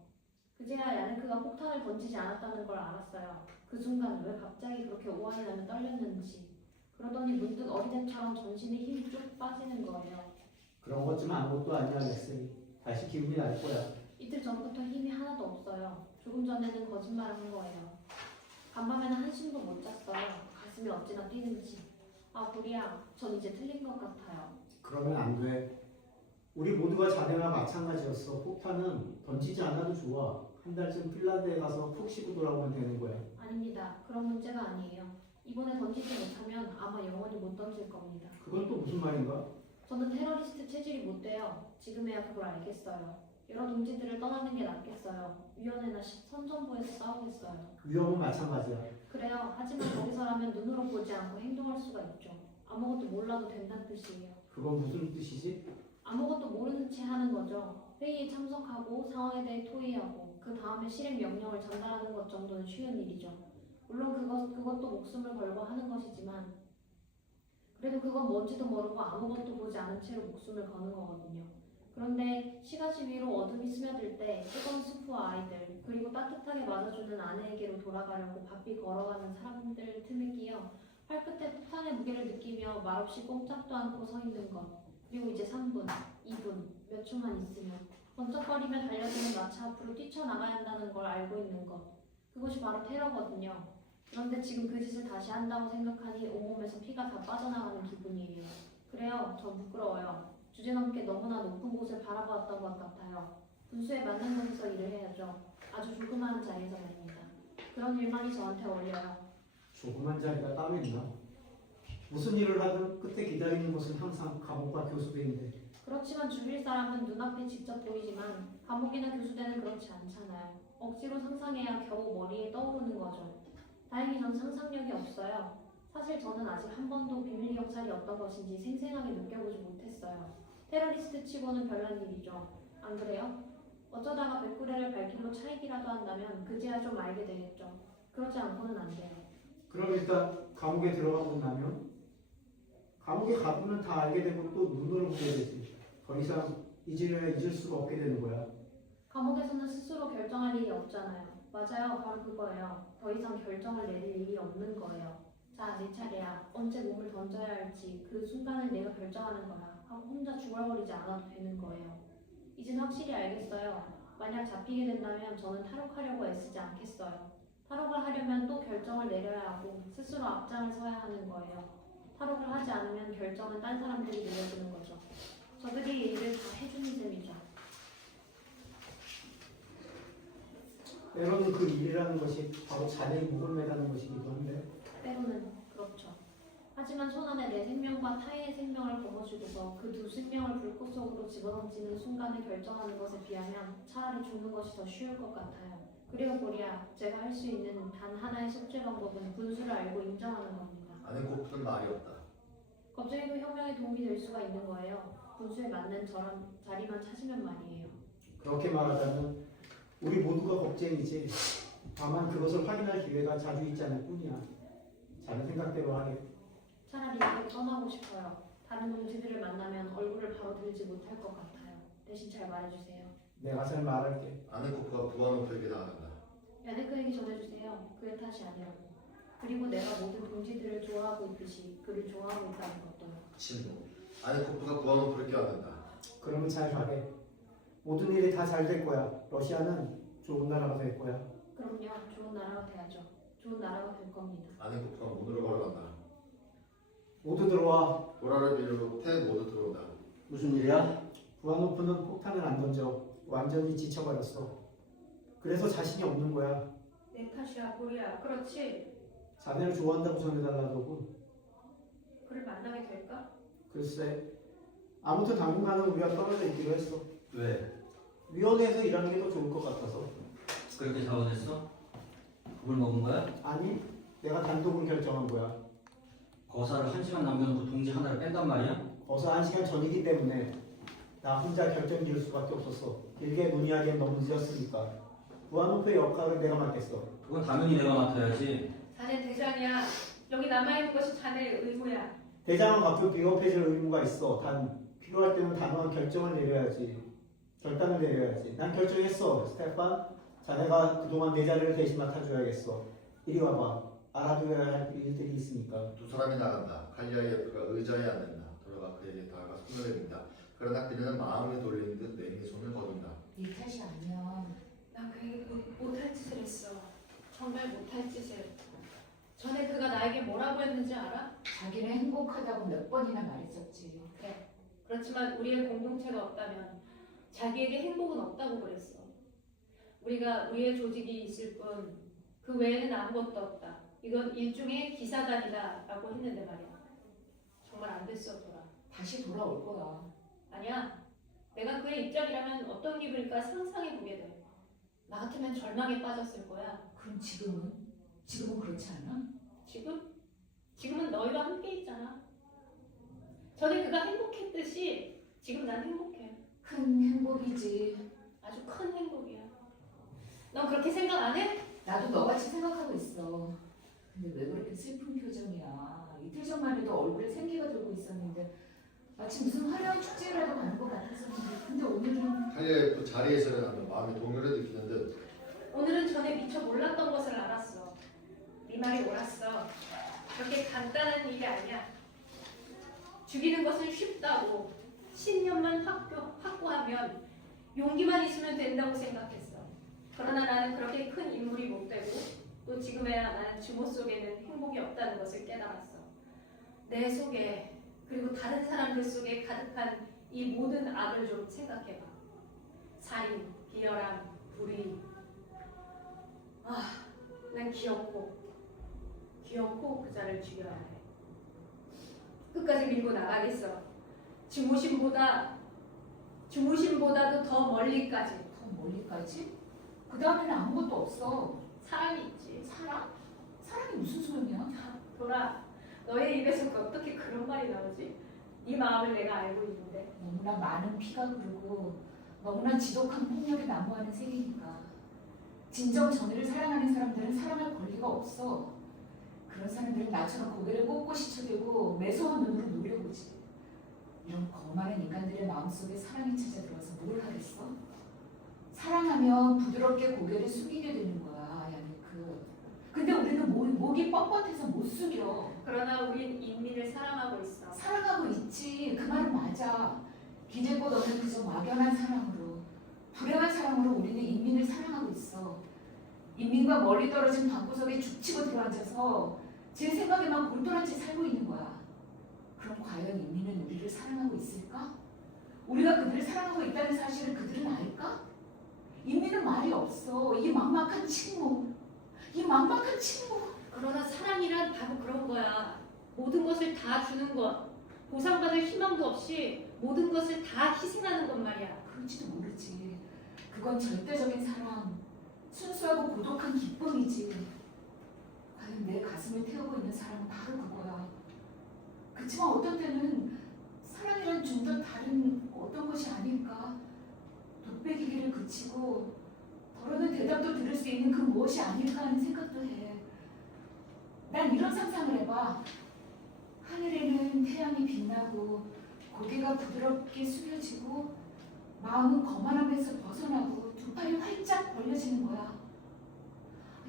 그제야 야네크가 폭탄을 던지지 않았다는 걸 알았어요. 그 순간 왜 갑자기 그렇게 오한이 나며 떨렸는지. 그러더니 문득 어린애처럼 전신에 힘이 쭉 빠지는 거예요. 그런 것 좀 아무것도 아니야, 렉슨이. 다시 기분이 날 거야. 이틀 전부터 힘이 하나도 없어요. 조금 전에는 거짓말을 한 거예요. 간밤에는 한숨도 못 잤어요. 가슴이 어찌나 뛰는지. 아, 보리야, 전 이제 틀린 것 같아요. 그러면 안 돼. 우리 모두가 자네와 마찬가지였어. 폭탄은 던지지 않아도 좋아. 한 달쯤 핀란드에 가서 푹 쉬고 돌아오면 되는 거야. 아닙니다. 그런 문제가 아니에요. 이번에 던지지 못하면 아마 영원히 못 던질 겁니다. 그건 또 무슨 말인가? 저는 테러리스트 체질이 못 돼요. 지금에야 그걸 알겠어요. 여러 동지들을 떠나는 게 낫겠어요. 위원회나 선전부에서 싸우겠어요. 위험은 마찬가지야. 그래요. 하지만 거기서라면 눈으로 보지 않고 행동할 수가 있죠. 아무것도 몰라도 된다는 뜻이에요. 그건 무슨 뜻이지? 아무것도 모르는 채 하는 거죠. 회의에 참석하고 상황에 대해 토의하고 그 다음에 실행 명령을 전달하는 것 정도는 쉬운 일이죠. 물론 그것도 목숨을 걸고 하는 것이지만 그래도 그건 뭔지도 모르고 아무것도 보지 않은 채로 목숨을 거는 거거든요. 그런데 시가지 위로 어둠이 스며들 때 뜨거운 수프와 아이들 그리고 따뜻하게 맞아주는 아내에게로 돌아가려고 바삐 걸어가는 사람들 틈에 끼어 팔끝에 폭탄의 무게를 느끼며 말없이 꼼짝도 않고 서 있는 것. 그리고 이제 3분, 2분, 몇 초만 있으면 번쩍거리며 달려드는 마차 앞으로 뛰쳐나가야 한다는 걸 알고 있는 것. 그것이 바로 테러거든요. 그런데 지금 그 짓을 다시 한다고 생각하니 온몸에서 피가 다 빠져나가는 기분이에요. 그래요, 전 부끄러워요. 주제넘게 너무나 높은 곳을 바라보았던 것 같아요. 분수에 맞는 곳에서 일을 해야죠. 아주 조그마한 자리에서 말입니다. 그런 일만이 저한테 어울려요. 조그만 자리가 땀이 있나? 무슨 일을 하든 끝에 기다리는 것은 항상 감옥과 교수대인데 그렇지만 주빌 사람은 눈앞에 직접 보이지만 감옥이나 교수대는 그렇지 않잖아요. 억지로 상상해야 겨우 머리에 떠오르는 거죠. 다행히 전 상상력이 없어요. 사실 저는 아직 한 번도 비밀 경찰이 어떤 것인지 생생하게 느껴보지 못했어요. 테러리스트 치고는 별난 일이죠. 안 그래요? 어쩌다가 백구레를 발길로 차이기라도 한다면 그제야 좀 알게 되겠죠. 그렇지 않고는 안 돼요. 그럼 일단 감옥에 들어가고 나면 감옥에 가보면 다 알게 되고 또 눈으로 보게 되지. 더 이상 잊을 수가 없게 되는 거야. 감옥에서는 스스로 결정할 일이 없잖아요. 맞아요. 바로 그거예요. 더 이상 결정을 내릴 일이 없는 거예요. 자, 내 차례야. 언제 몸을 던져야 할지 그 순간을 내가 결정하는 거야. 하고 혼자 중얼거리지 않아도 되는 거예요. 이젠 확실히 알겠어요. 만약 잡히게 된다면 저는 탈옥하려고 애쓰지 않겠어요. 탈옥을 하려면 또 결정을 내려야 하고 스스로 앞장을 서야 하는 거예요. 탈옥을 하지 않으면 결정은 딴 사람들이 내려주는 거죠. 저들이 이 일을 다 해주는 셈이죠. 때로는 그 일이라는 것이 바로 자네의 목을 매라는 것이기도 한데 때로는 그렇죠. 하지만 손 안에 내 생명과 타인의 생명을 거머쥐고서 그 두 생명을 불꽃 속으로 집어던지는 순간을 결정하는 것에 비하면 차라리 죽는 것이 더 쉬울 것 같아요. 그리고 보리야, 제가 할 수 있는 단 하나의 속죄 방법은 분수를 알고 인정하는 겁니다. 아는 코프는 말이 없다. 겁쟁이도 혁명에 도움이 될 수가 있는 거예요. 분수에 맞는 저런 자리만 찾으면 말이에요. 그렇게 말하자면 우리 모두가 겁쟁이지. 다만 그것을 확인할 기회가 자주 있지 않을 뿐이야. 자네 생각대로 하게. 차라리 이렇게 떠나고 싶어요. 다른 동지들을 만나면 얼굴을 바로 들지 못할 것 같아요. 대신 잘 말해주세요. 내가 잘 말할게. 아는 코프가 부하노프에게 나아간다. 야네크에게 전해주세요. 그의 탓이 아니라고. 그리고 내가 모든 동지들을 좋아하고 있듯이 그를 좋아하고 있다는 것도요. 침묵. 아는 코프가 부하노프를 껴안는다. 그러면 잘 가게. 모든 일이 다 잘 될 거야. 러시아는 좋은 나라가 될 거야. 그럼요. 좋은 나라가 돼야죠. 좋은 나라가 될 겁니다. 아는 코프가 문으로 걸어간다. 모두 들어와. 보라를 비롯해 모두 들어온다. 무슨 일이야? 부하노프는 폭탄을 안 던져. 완전히 지쳐버렸어. 그래서 자신이 없는 거야. 내 탓이야, 보리야. 그렇지. 자네를 좋아한다고 전해달라더군. 그를 만나게 될까? 글쎄. 아무튼 당분간은 우리가 떨어져 있기로 했어. 왜? 위원회에서 일하는 게 더 좋을 것 같아서. 그렇게 자원했어? 그걸 먹은 거야? 아니, 내가 단독으로 결정한 거야. 거사를 1시간 남겨놓고 동지 하나를 뺀단 말이야? 어서 1시간 전이기 때문에 나 혼자 결정 지을 수밖에 없었어. 길게 논의하기엔 너무 늦었으니까. 부하노프의 역할을 내가 맡겠어. 그건 당연히 내가 맡아야지. 자네 대장이야. 여기 남아있는 것이 자네의 의무야. 대장은 가끔 비겁해질 의무가 있어. 단 필요할 때는 단호한 결정을 내려야지. 결단을 내려야지. 난 결정했어, 스테판. 자네가 그동안 내 자리를 대신 맡아줘야겠어. 이리 와봐. 알아둬야 할 일들이 있으니까. 두 사람이 나간다. 칼리아이프가 의자에 앉는다. 돌아가 그에게 다가가 손을 내민다. 그러나 그녀는 마음을 돌리는 듯 내미 손을 거둔다. 네 탓이 아니야. 난 그에게 못할 짓을 했어. 정말 못할 짓을. 전에 그가 나에게 뭐라고 했는지 알아? 자기는 행복하다고 몇 번이나 말했었지. 그래. 그렇지만 우리의 공동체가 없다면 자기에게 행복은 없다고 그랬어. 우리가 우리의 조직이 있을 뿐 그 외에는 아무것도 없다. 이건 일종의 기사단이다 라고 했는데 말이야. 정말 안 됐어, 돌아. 다시 돌아올 거야. 아니야. 내가 그의 입장이라면 어떤 기분일까 상상해보게 돼. 나 같으면 절망에 빠졌을 거야. 그럼 지금은? 지금은 그렇지 않아? 지금? 지금은 너희와 함께 있잖아. 전에 그가 행복했듯이 지금 난 행복해. 큰 행복이지. 아주 큰 행복이야. 넌 그렇게 생각 안 해? 나도 너같이 생각하고 있어. 근데 왜 그렇게 슬픈 표정이야? 이틀 전만 해도 얼굴에 생기가 돌고 있었는데 마치 무슨 화려한 축제라도 가는 것 같았었는데 근데 오늘은 칼리아이프 자리에서 일어나며 마음의 동요를 느끼는 듯 오늘은 전에 미처 몰랐던 것을 알았어. 네 말이 옳았어. 그렇게 간단한 일이 아니야. 죽이는 것은 쉽다고 신념만 확고하면 용기만 있으면 된다고 생각했어. 그러나 나는 그렇게 큰 인물이 못 되고 또 지금에야 나는 주모 속에는 행복이 없다는 것을 깨달았어. 내 속에 그리고 다른 사람들 속에 가득한 이 모든 악을 좀 생각해봐. 살인, 비열함, 불의. 난 기어코 그자를 죽여야 해. 끝까지 밀고 나가겠어. 주무심보다도 더 멀리까지. 더 멀리까지? 그 다음에는 아무것도 없어. 사랑이 있지. 사랑? 사랑이 무슨 소용이야? 돌아, 너의 입에서 어떻게 그런 말이 나오지? 네 마음을 내가 알고 있는데. 너무나 많은 피가 흐르고 너무나 지독한 폭력이 난무하는 세계니까 진정 정의를 사랑하는 사람들은 사랑할 권리가 없어. 그런 사람들은 나처럼 고개를 꼿꼿이 쳐들고 매서운 눈으로 노려보지. 이런 거만한 인간들의 마음속에 사랑이 찾아들어서 뭘 하겠어? 사랑하면 부드럽게 고개를 숙이게 되는 거야, 야네크. 근데 우리는 목이 뻣뻣해서 못 숙여. 그러나 우린 인민을 사랑하고 있어. 사랑하고 있지. 그 말은 맞아. 기대꽃 없는 그저 막연한 사랑으로, 불행한 사랑으로 우리는 인민을 사랑하고 있어. 인민과 멀리 떨어진 방구석에 죽치고 들어앉아서 제 생각에만 골똘한 채 살고 있는 거야. 그럼 과연 인민은 우리를 사랑하고 있을까? 우리가 그들을 사랑하고 있다는 사실을 그들은 알까? 인민은 말이 없어. 이 막막한 침묵. 그러나 사랑이란 바로 그런 거야. 모든 것을 다 주는 것. 보상받을 희망도 없이 모든 것을 다 희생하는 것 말이야. 그런지도 모르지. 그건 절대적인 사랑. 순수하고 고독한 기쁨이지. 과연 내 가슴을 태우고 있는 사랑은 바로 그거야. 그치만 어떤 때는 사랑이란 좀 더 다른 어떤 것이 아닐까. 독백이기를 그치고 더러는 대답도 들을 수 있는 그 무엇이 아닐까 하는 생각도 해. 난 이런 상상을 해봐. 하늘에는 태양이 빛나고 고개가 부드럽게 숙여지고 마음은 거만함에서 벗어나고 두 팔이 활짝 벌려지는 거야.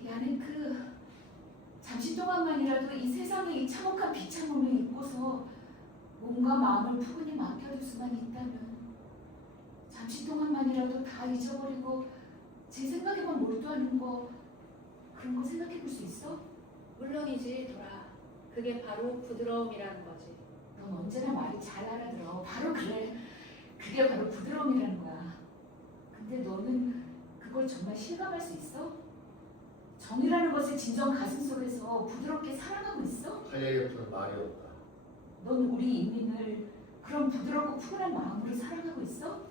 야네크, 잠시 동안만이라도 이 세상의 이 참혹한 비참함을 잊고서 몸과 마음을 푸근히 맡겨둘 수만 있다면 잠시 동안만이라도 다 잊어버리고 제 생각에만 몰두하는 거, 그런 거 생각해 볼 수 있어? 물론이지, 돌아. 그게 바로 부드러움이라는 거지. 넌 언제나 말이 잘 알아들어. 바로 그래. 그게 바로 부드러움이라는 거야. 근데 너는 그걸 정말 실감할 수 있어? 정이라는 것을 진정 가슴속에서 부드럽게 사랑하고 있어? 칼리아이프는 말이 없다. 넌 우리 인민을 그런 부드럽고 푸근한 마음으로 사랑하고 있어?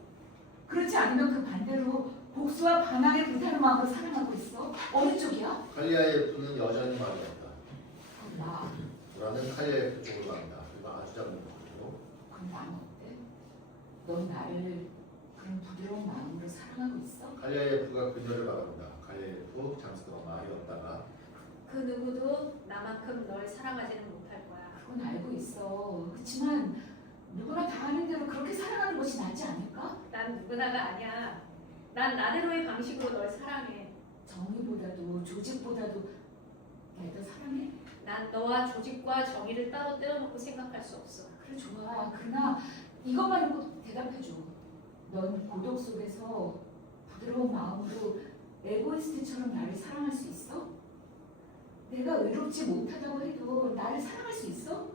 그렇지 않으면 그 반대로 복수와 반항에 불타는 마음으로 사랑하고 있어? 어느 쪽이야? 칼리아이프는 여전히 말이 없다. 그럼 나. 도라는 칼리아이프 쪽으로 간다. 그리고 아주 작은 목소리로 그럼 나는 어때? 넌 나를 그런 부드러운 마음으로 사랑하고 있어? 칼리아이프가 그녀를 바라본다. 칼리아이프 잠시 동안 말이 없다가 그 누구도 나만큼 널 사랑하지는 못할 거야. 그건 알고 있어. 그렇지만 누구나 다 아는 대로 그렇게 사랑하는 것이 낫지 않을까? 난 누구나가 아니야. 난 나대로의 방식으로 널 사랑해. 정의보다도 조직보다도 날 더 사랑해? 난 너와 조직과 정의를 따로 떼어놓고 생각할 수 없어. 그래 좋아. 그러나 이것만 꼭 대답해줘. 넌 고독 속에서 부드러운 마음으로 에고이스트처럼 나를 사랑할 수 있어? 내가 의롭지 못하다고 해도 나를 사랑할 수 있어?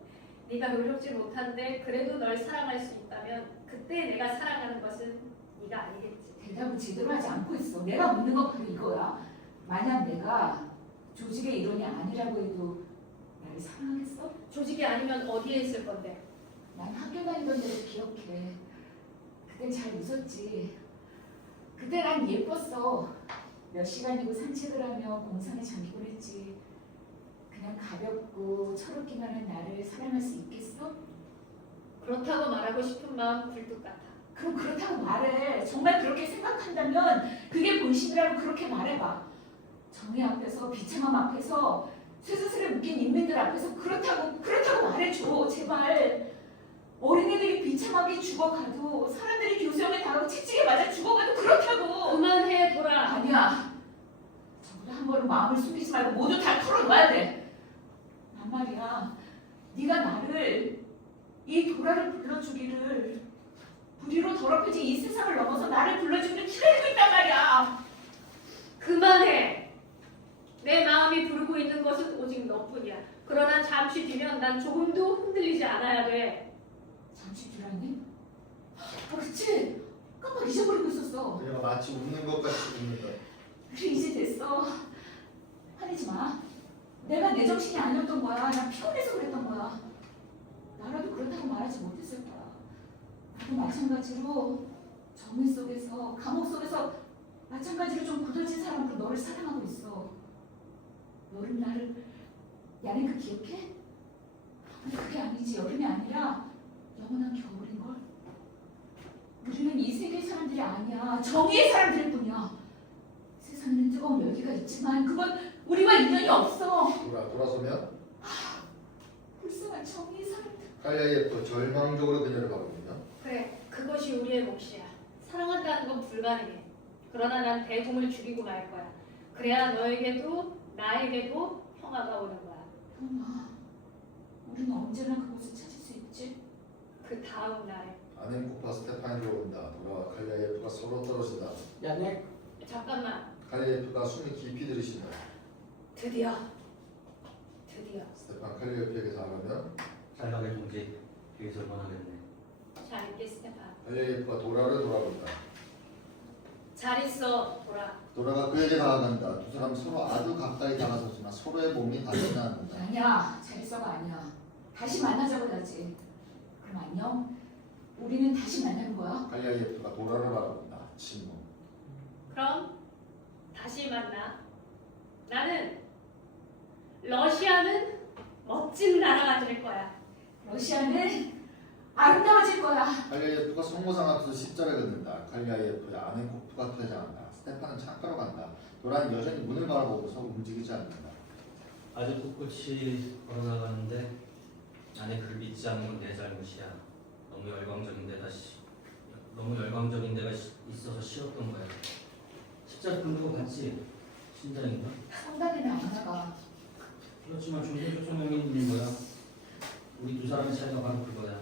네가 노력지 못한데 그래도 널 사랑할 수 있다면 그때 내가 사랑하는 것은 네가 아니겠지. 대답을 제대로 하지 않고 있어. 내가 묻는 건 바로 이거야. 만약 내가 조직의 일원이 아니라고 해도 나를 사랑하겠어? 조직이 아니면 어디에 있을 건데? 난 학교 다니던 데를 기억해. 그땐 잘 웃었지. 그때 난 예뻤어. 몇 시간이고 산책을 하며 공상에 잠기곤 했지. 그냥 가볍고 철없기만 한 나를 사랑할 수 있겠어? 그렇다고 말하고 싶은 마음 굴뚝 같아. 그럼 그렇다고 말해. 정말 그렇게 생각한다면 그게 본심이라고 그렇게 말해봐. 정의 앞에서 비참함 앞에서 쇠사슬에 묶인 인민들 앞에서 그렇다고 말해줘. 제발. 어린애들이 비참하게 죽어가도 사람들이 교수형에 당하고 채찍에 맞아 죽어가도 그렇다고. 그만해 돌아. 아니야. 적어도 한 번은 마음을 숨기지 말고 모두 다 털어놔야 돼. 난 말이야. 네가 나를 이 도라를 불러주기를 불의로 더럽혀진 이 세상을 넘어서 나를 불러주기를 기다리고 있단 말이야. 그만해. 내 마음이 부르고 있는 것은 오직 너뿐이야. 그러나 잠시 뒤면 난 조금도 흔들리지 않아야 돼. 잠시 뒤라니? 그렇지. 깜빡 잊어버리고 있었어. 그녀가 마치 웃는 것 같이 웃는 것. 그래 이제 됐어. 화내지 마. 내가 내 정신이 아니었던 거야. 난 피곤해서 그랬던 거야. 나라도 그렇다고 말하지 못했을 거야. 나도 마찬가지로 정의 속에서 감옥 속에서 마찬가지로 좀 굳어진 사람으로 너를 사랑하고 있어. 여름 나를 야랭크 기억해? 근데 그게 아니지. 여름이 아니라 영원한 겨울인걸. 우리는 이 세계의 사람들이 아니야. 정의의 사람들일 뿐이야. 세상에는 뜨거운 열기가 있지만 그건 우리와 인연이 없어. 돌아서면 불쌍한 정의의 사람들. 칼리아예프 절망적으로 그녀를 바라봅니다. 그래, 그것이 우리의 몫이야. 사랑한다는 건 불가능해. 그러나 난 대공을 죽이고 말 거야. 그래야 너에게도 나에게도 평화가 오는 거야. 평화. 우리는 언제나 그곳을 찾을 수 있지. 그 다음 날에. 아넨코파 스테판이 들어온다. 돌아와 칼리아예프가 서로 떨어진다. 야네. 잠깐만. 칼리아예프가 숨이 깊이 들이쉰다. 드디어. 스테판 칼리아예프에게 다가가면 잘 가게 동지. 뒤에서 원하겠네. 잘 있게 스테판. 칼리아예프가 도라를 돌아본다. 잘 있어 돌아. 도라가 그에게 다가간다. 두 사람 서로 아주 가까이 다가섰지만 서로의 몸이 닿지는 않는다. 아니야. 잘 있어가 아니야. 다시 만나자고 하지. 그럼 안녕. 우리는 다시 만나는 거야. 칼리아예프가 도라를 바라본다. 침묵. 그럼 다시 만나. 나는 러시아는 멋진 나라가 될 거야. 러시아는 아름다워질 거야. 칼리아예프가 성모상 앞에서 십자를 긋는다. 칼리아예프의 아넨코프가 퇴장한다. 스테판은 창가로 간다. 도라는 여전히 문을 바라보고서 움직이지 않는다. 아주 꿋꿋이 걸어나가는데 안에 그를 믿지 않는 건 내 잘못이야. 너무 열광적인 데가 있어서 싫었던 거야. 십자가 긁는 거 봤지? 신장인가? 성당에는 안 나가. 그렇지만 종교조성형이 있는 거야. 우리 두 사람의 차이가 바로 그거야.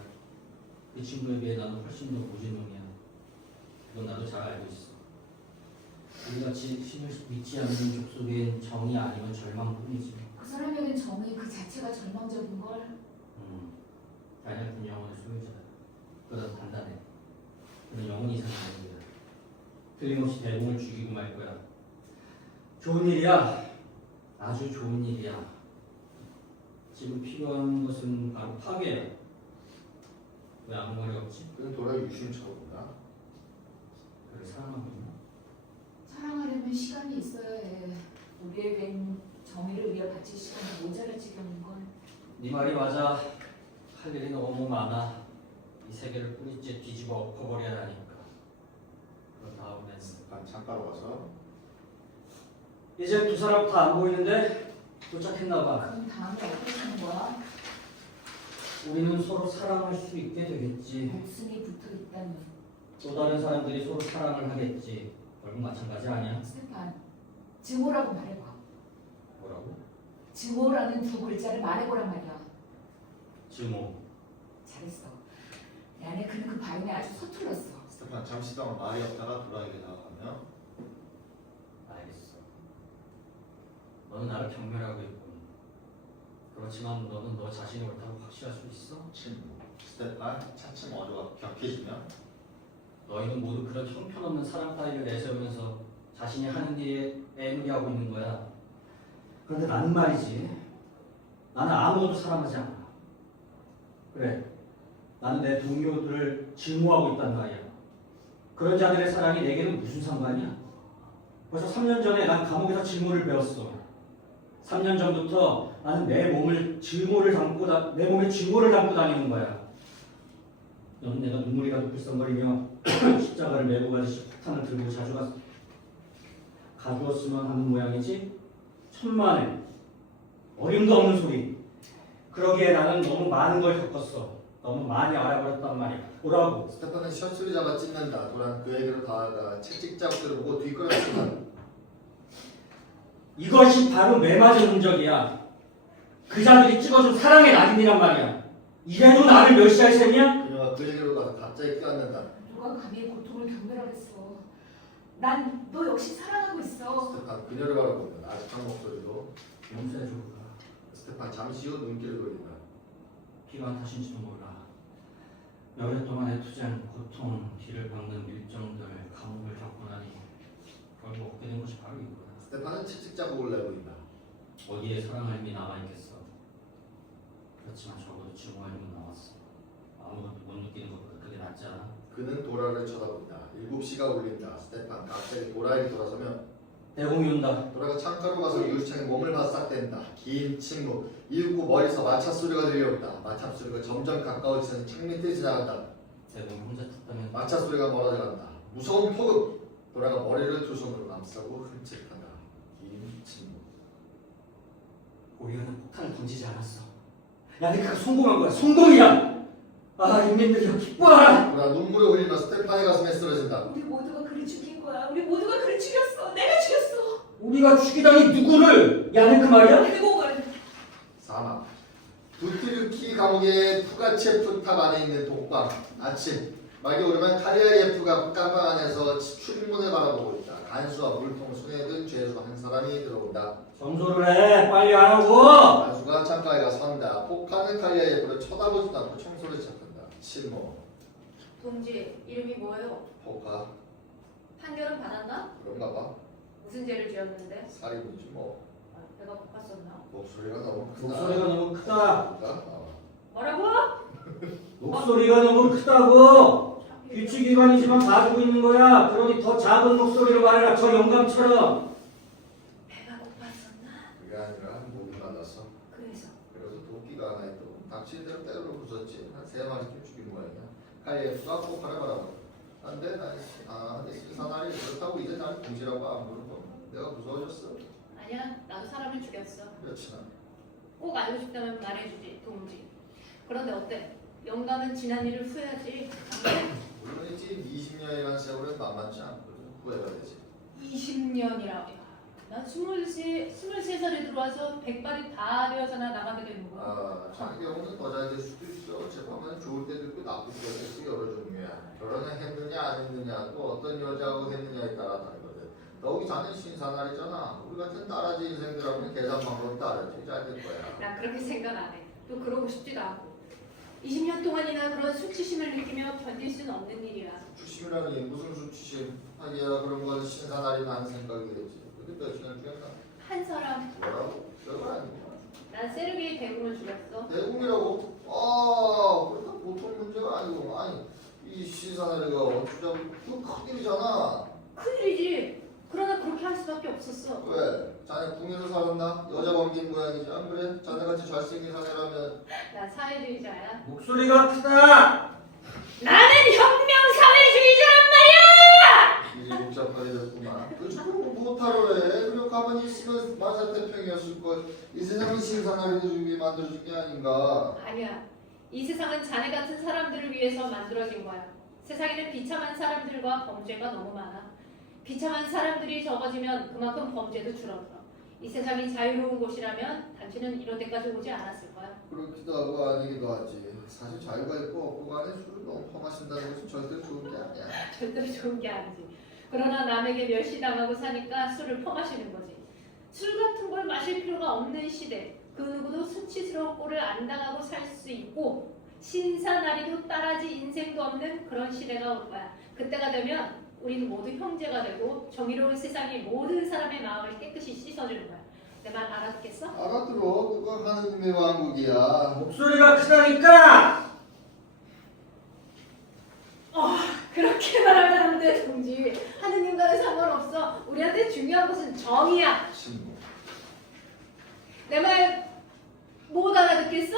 그 친구에 비해 나는 훨씬 더 고진형이야. 그건 나도 잘 알고 있어. 우리같이 신을 믿지 않는 족속엔 정이 아니면 절망뿐이지. 그 사람에겐 정의 그 자체가 절망적인 걸. 단약분 영혼의 소유자야. 그보다 단단해. 그는 영혼 이상의 영웅이야. 틀림없이 대공을 죽이고 말 거야. 좋은 일이야. 아주 좋은 일이야. 지금 필요한 것은 바로 파괴야. 왜 아무 말이 없지? 그는 도라의 유심처럼 본다. 그를 사랑하고 있나? 사랑하려면 시간이 있어야 해. 우리에겐 정의를 위해 바칠 시간이 모자랄 지경인걸. 네 말이 맞아. 할 일이 너무 많아. 이 세계를 뿌리째 뒤집어 엎어버려야 하니까. 그 다음엔 스테판 창가로 가서 이제 두 사람 다 안 보이는데 도착했나 봐. 그럼 다음에 어떻게 하는 거야? 우리는 서로 사랑할 수 있게 되겠지. 목숨이 붙어 있다니. 또 다른 사람들이 서로 사랑을 하겠지. 결국 마찬가지 아니야? 스테판, 증오라고 말해봐. 뭐라고? 증오라는 두 글자를 말해보란 말이야. 증오. 잘했어. 내 안에 그는 그 발음이 아주 서툴렀어. 스테판 잠시 동안 말이 없다가 돌아오게 나가면 알겠어. 너는 나를 경멸하고 있군. 그렇지만 너는 너 자신이 옳다고 확신할 수 있어? 침묵. 스테판 차츰 어조가 격해지면 너희는 모두 그런 형편없는 사람 따위를 내세우면서 자신이 하는 일에 애무리하고 있는 거야. 그런데 나는 말이지. 나는 아무것도 사랑하지 않아. 그래. 나는 내 동료들을 증오하고 있단 말이야. 그런 자들의 사랑이 내게는 무슨 상관이야? 벌써 3년 전에 난 감옥에서 증오를 배웠어. 3년 전부터 나는 내 몸에 증오를 담고 다니는 거야. 너는 내가 눈물이 가득 불썽거리며 십자가를 메고 가듯이 폭탄을 들고 가주었으면 하는 모양이지? 천만에 어림도 없는 소리. 그러기에 나는 너무 많은 걸 겪었어. 너무 많이 알아버렸단 말이야. 뭐라고? 스테판은 셔츠를 잡아 찢는다. 도란 그에게로 다가가 채찍 자국들을 보고 뒤걸었지만 이것이 바로 매맞은 흔적이야. 그 자들이 찍어준 사랑의 낙인이란 말이야. 이래도 나를 멸시할 셈이야? 그녀가 그에게로 가서 갑자기 껴안는다. 누가 감히 고통을 경멸하겠어. 난 너 역시 사랑하고 있어. 스테판 그녀를 바라보는 아직한 목소리로 용서해줘가. 스테판 잠시 후 눈길을 돌린다. 필요한 탓인지도 몰라. 몇 년 동안 애투쟁, 고통, 뒤를 박는 일정들, 감옥을 겪고 나니 결국 얻게 된 것이 바로 이거야. 스테판은 채찍 자국을 내고 있다. 어디에 사랑할 힘이 남아있겠어. 그렇지만 적어도 증오할 힘은 남았어. 아무것도 못 느끼는 것보다 그게 낫지 않아? 그는 도라를 쳐다본다. 7시가 울린다. 스테판 갑자기 도라에게 돌아서면 대공이 온다. 도라가 창가로 가서 유리창에 몸을 바싹댄다. 긴 침묵. 이윽고 멀리서 마차 소리가 들려온다. 마차 소리가 점점 가까워지는 창 밑을 지나간다. 대공이 혼자 탔다면 마차 소리가 멀어져간다. 무서운 폭음. 도라가 머리를 두 손으로 감싸고 흠칫한다. 긴 침묵. 우리는 폭탄을 던지지 않았어. 야, 내가 성공한 거야. 성공이야. 아, 인민들이여 기뻐하라. 도라 눈물을 흘리며 스테판의 가슴에 쓰러진다. 우리 모두가 그를 죽인 거야. 우리 모두가 그를 죽였어. 내가 죽였어. 우리가 죽이다니 누구를? 야, 그 말이야? 대공을. 사막. 부트르키 감옥의 푸가체프 탑 안에 있는 독방. 아침. 막이 오르면 카리아예프가 깜방 안에서 출입문을 바라보고 있다. 간수와 물통 손에 든 죄수 한 사람이 들어온다. 청소를 해. 빨리 하라고. 간수가 창가에 가 선다. 폭하는 카리아예프를 쳐다보지도 않고 청소를 시작한다. 침묵. 동지, 이름이 뭐예요? 폭하. 판결은 받았나? 그런가 봐. 무슨 죄를 지었는데? 살인이지 뭐. 아, 배가 고팠었나? 목소리가 너무 크다. 목소리가 너무 크다. 뭐라고? 목소리가 너무 크다고. 규칙위반이지만 봐주고 있는 거야. 그러니 더 작은 목소리로 말해라. 저 영감처럼. 배가 고팠었나? 그게 아니라 목이 말라서. 그래서 그래서 도끼가 하나 있고 닥친 대로 때로 부쉈지. 한 3마리쯤 죽인 모양이야. 카리아예프가 폭하를 바라봐. 안돼 내 신사나리 그렇다고 이제 날 동지라고 안 부르고 내가 무서워졌어. 아니야, 나도 사람을 죽였어. 그렇지나 꼭 알고 싶다면 말해주지, 동지. 그런데 어때? 영감은 지난 일을 후회하지. 안 그래? 물론이지 20년이라는 세월은 만만치 않거든. 후회가 되지. 20년이라. 난 23살에 들어와서 100발이 다 되어서나 나가게 된 거야. 자기 경우는 더 잘 될 수도 있어. 재판은 좋을 때도 있고 나쁠 때도 있고 여러 종류야. 결혼을 했느냐 안 했느냐 또 어떤 여자하고 했느냐에 따라 다르거든. 너기 자네 신사날이잖아. 우리 같은 따라지 인생들하고는 계산 방법이 다르지. 잘 될 거야. 나 그렇게 생각 안 해. 또 그러고 싶지도 않고. 20년 동안이나 그런 수치심을 느끼며 견딜 수는 없는 일이야. 수치심이라니 무슨 수치심? 하기야 그런 건 신사날이 나는 생각이겠지. 근데 몇시간 죽였나? 한 사람, 뭐라고? 별거 아니고. 난 세르게이 대군을 죽였어. 대국이라고? 그러니까 보통 문제가 아니고 아니 이 신사나리가 원추적 그 큰일이잖아. 큰일이지. 그러나 그렇게 할 수밖에 없었어. 왜? 자네 궁에서 살았나? 여자 범긴 모양이지 안 그래? 자네같이 잘생긴 사내라면 난 사회주의자야. 목소리가 크다. 나는 혁명 사회주의자란 말이야! 일이 복잡하게 됐구만. 그 축구를 못하러 해. 그냥 가만히 있으면 만사태평이었을걸. 이 세상은 신사나리를 주게 만들어준 게 아닌가. 아니야. 이 세상은 자네 같은 사람들을 위해서 만들어진 거야. 세상에는 비참한 사람들과 범죄가 너무 많아. 비참한 사람들이 적어지면 그만큼 범죄도 줄어들어. 이 세상이 자유로운 곳이라면 당신은 이런 데까지 오지 않았을 거야. 그렇기도 하고 아니기도 하지. 사실 자유가 있고 없고 간에 술을 너무 퍼마신다는 것은 절대로 좋은 게 아니야. 절대로 좋은 게 아니지. 그러나 남에게 멸시당하고 사니까 술을 퍼마시는 거지. 술 같은 걸 마실 필요가 없는 시대. 그 누구도 수치스러운 꼴을 안 당하고 살 수 있고 신사나리도 따라지 인생도 없는 그런 시대가 올 거야. 그때가 되면 우리는 모두 형제가 되고 정의로운 세상이 모든 사람의 마음을 깨끗이 씻어주는 거야. 내 말 알아듣겠어? 알아들어. 그거 하느님의 왕국이야. 목소리가 크다니까! 그렇게 말하면 안 돼, 동지. 하느님과는 상관없어. 우리한테 중요한 것은 정의야. 침묵. 내 말 못 알아듣겠어?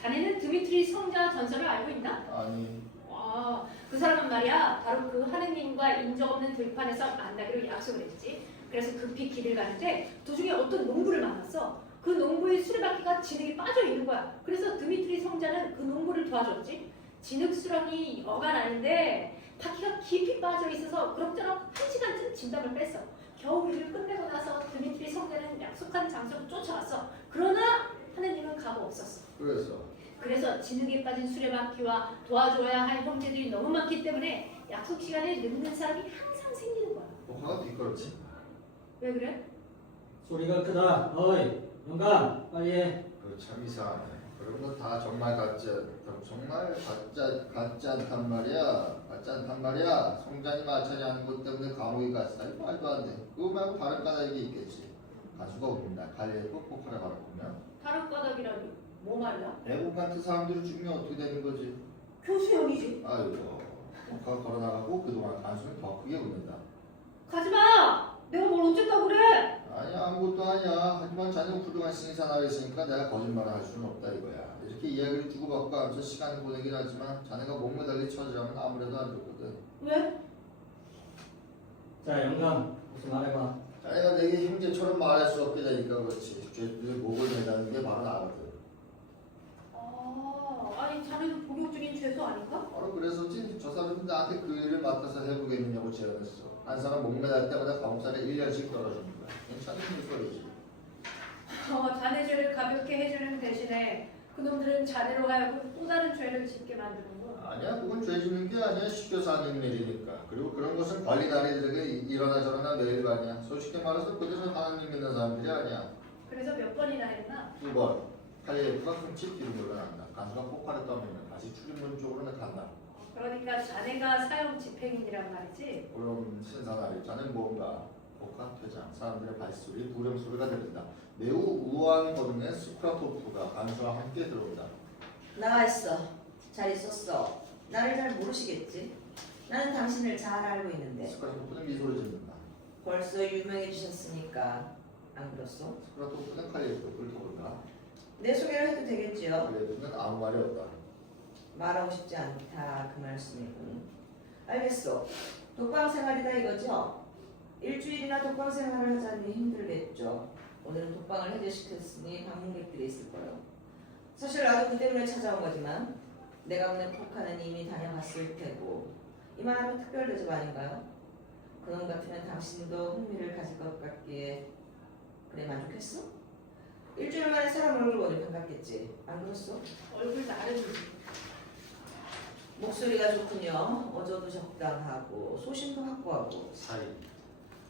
자네는 드미트리 성자 전설을 알고 있나? 아니. 와, 그 사람은 말이야 바로 그 하느님과 인적 없는 들판에서 만나기로 약속을 했지. 그래서 급히 길을 가는데 도중에 어떤 농부를 만났어. 그 농부의 수레바퀴가 진흙에 빠져 있는 거야. 그래서 드미트리 성자는 그 농부를 도와줬지. 진흙 수렁이 여간 아닌데 바퀴가 깊이 빠져 있어서 그럭저럭 1시간쯤 진땀을 뺐어. 겨우 일을 끝내고 나서 드미트리 성자는 약속한 장소로 쫓아갔어. 그러나 하느님은 가고 없었어. 그래서 진흙에 빠진 수레바퀴와 도와줘야 할 형제들이 너무 많기 때문에 약속 시간에 늦는 사람이 항상 생기는 거야. 화가 뒷걸었지. 왜 그래? 소리가 크다. 어이, 영감, 빨리 해. 그거 참 이상하네. 그런 거 다 정말 같지 않단 말이야. 성자님 알차지 않은 것 때문에 감옥에 갔어. 이거 말도 안 돼. 그거 말고 다른 까닭이 있겠지. 가수가 옵니다. 관리에 꼭꼭 하라 바라보면. 다른 까닭이라니 뭐 말이야? 애국 같은 사람들이 죽으면 어떻게 되는 거지? 교수형이지. 아이고. 가 걸어나가고 그동안 간수는 더 크게 웃는다. 가지마! 내가 뭘 어쨌다고 그래? 아니야 아무것도 아니야. 하지만 자네가 훌륭한 신사나에 있으니까 내가 거짓말을 할 수는 없다 이거야. 이렇게 이야기를 주고받고 하면서 시간을 보내긴 하지만 자네가 목매달린 처지라면 아무래도 안 좋거든. 왜? 자, 영감, 무슨 말해봐. 자네가 내게 형제처럼 말할 수 없게 되니까 그렇지. 죄를 목을 매다는 게 바로 나거든. 아니 자네도 복역 중인 죄수 아닌가? 바로 그래서지 저 사람이 나한테 그 일을 맡아서 해보겠느냐고 제안했어. 한 사람 목매달 때마다 감옥살에 1년씩 떨어주는 거야. 괜찮은 소리지. 자네 죄를 가볍게 해주는 대신에 그놈들은 자네로 하여금 또 다른 죄를 짓게 만드는 거. 아니야 그건 죄 짓는 게 아니야. 시켜서 하는 일이니까. 그리고 그런 것은 관리단이들에게 이러나 저러나 매일반이야. 솔직히 말해서 그들은 하나님 믿는 사람들이 아니야. 그래서 몇 번이나 했나? 2번 칼리에프가 훔칠 기름으로 난다. 간수가 폭발을 떠밀면 다시 출입문 쪽으로 간다. 그러니까 자네가 사형 집행인이란 말이지? 그럼 신사나리 자는 뭔가 복합회장 사람들의 발소리 부름소리가 들린다. 매우 우아한 걸음에 스크라토프가 간수와 함께 들어온다. 나와 있어. 잘 있었어. 나를 잘 모르시겠지? 나는 당신을 잘 알고 있는데 스크라토프는 미소를 짓는다. 벌써 유명해지셨으니까 안 그렇소? 스크라토프는 칼리에프를 더본다. 내 소개를 해도 되겠지요? 칼리에프는 아무 말이 없다. 말하고 싶지 않다 그 말씀이군. 알겠어. 독방 생활이다 이거죠? 일주일이나 독방 생활을 하자니 힘들겠죠. 오늘은 독방을 해제시켰으니 방문객들이 있을 거예요. 사실 나도 그 때문에 찾아온 거지만 내가 보낸 포카는 이미 다녀갔을 테고 이만하면 특별 대접 아닌가요? 그놈 같으면 당신도 흥미를 가질 것 같기에 그래 만족했어? 일주일 만에 사람 얼굴 보니 반갑겠지. 안 그렇소? 얼굴 나르지. 목소리가 좋군요. 어조도 적당하고 소신도 확고하고 사이.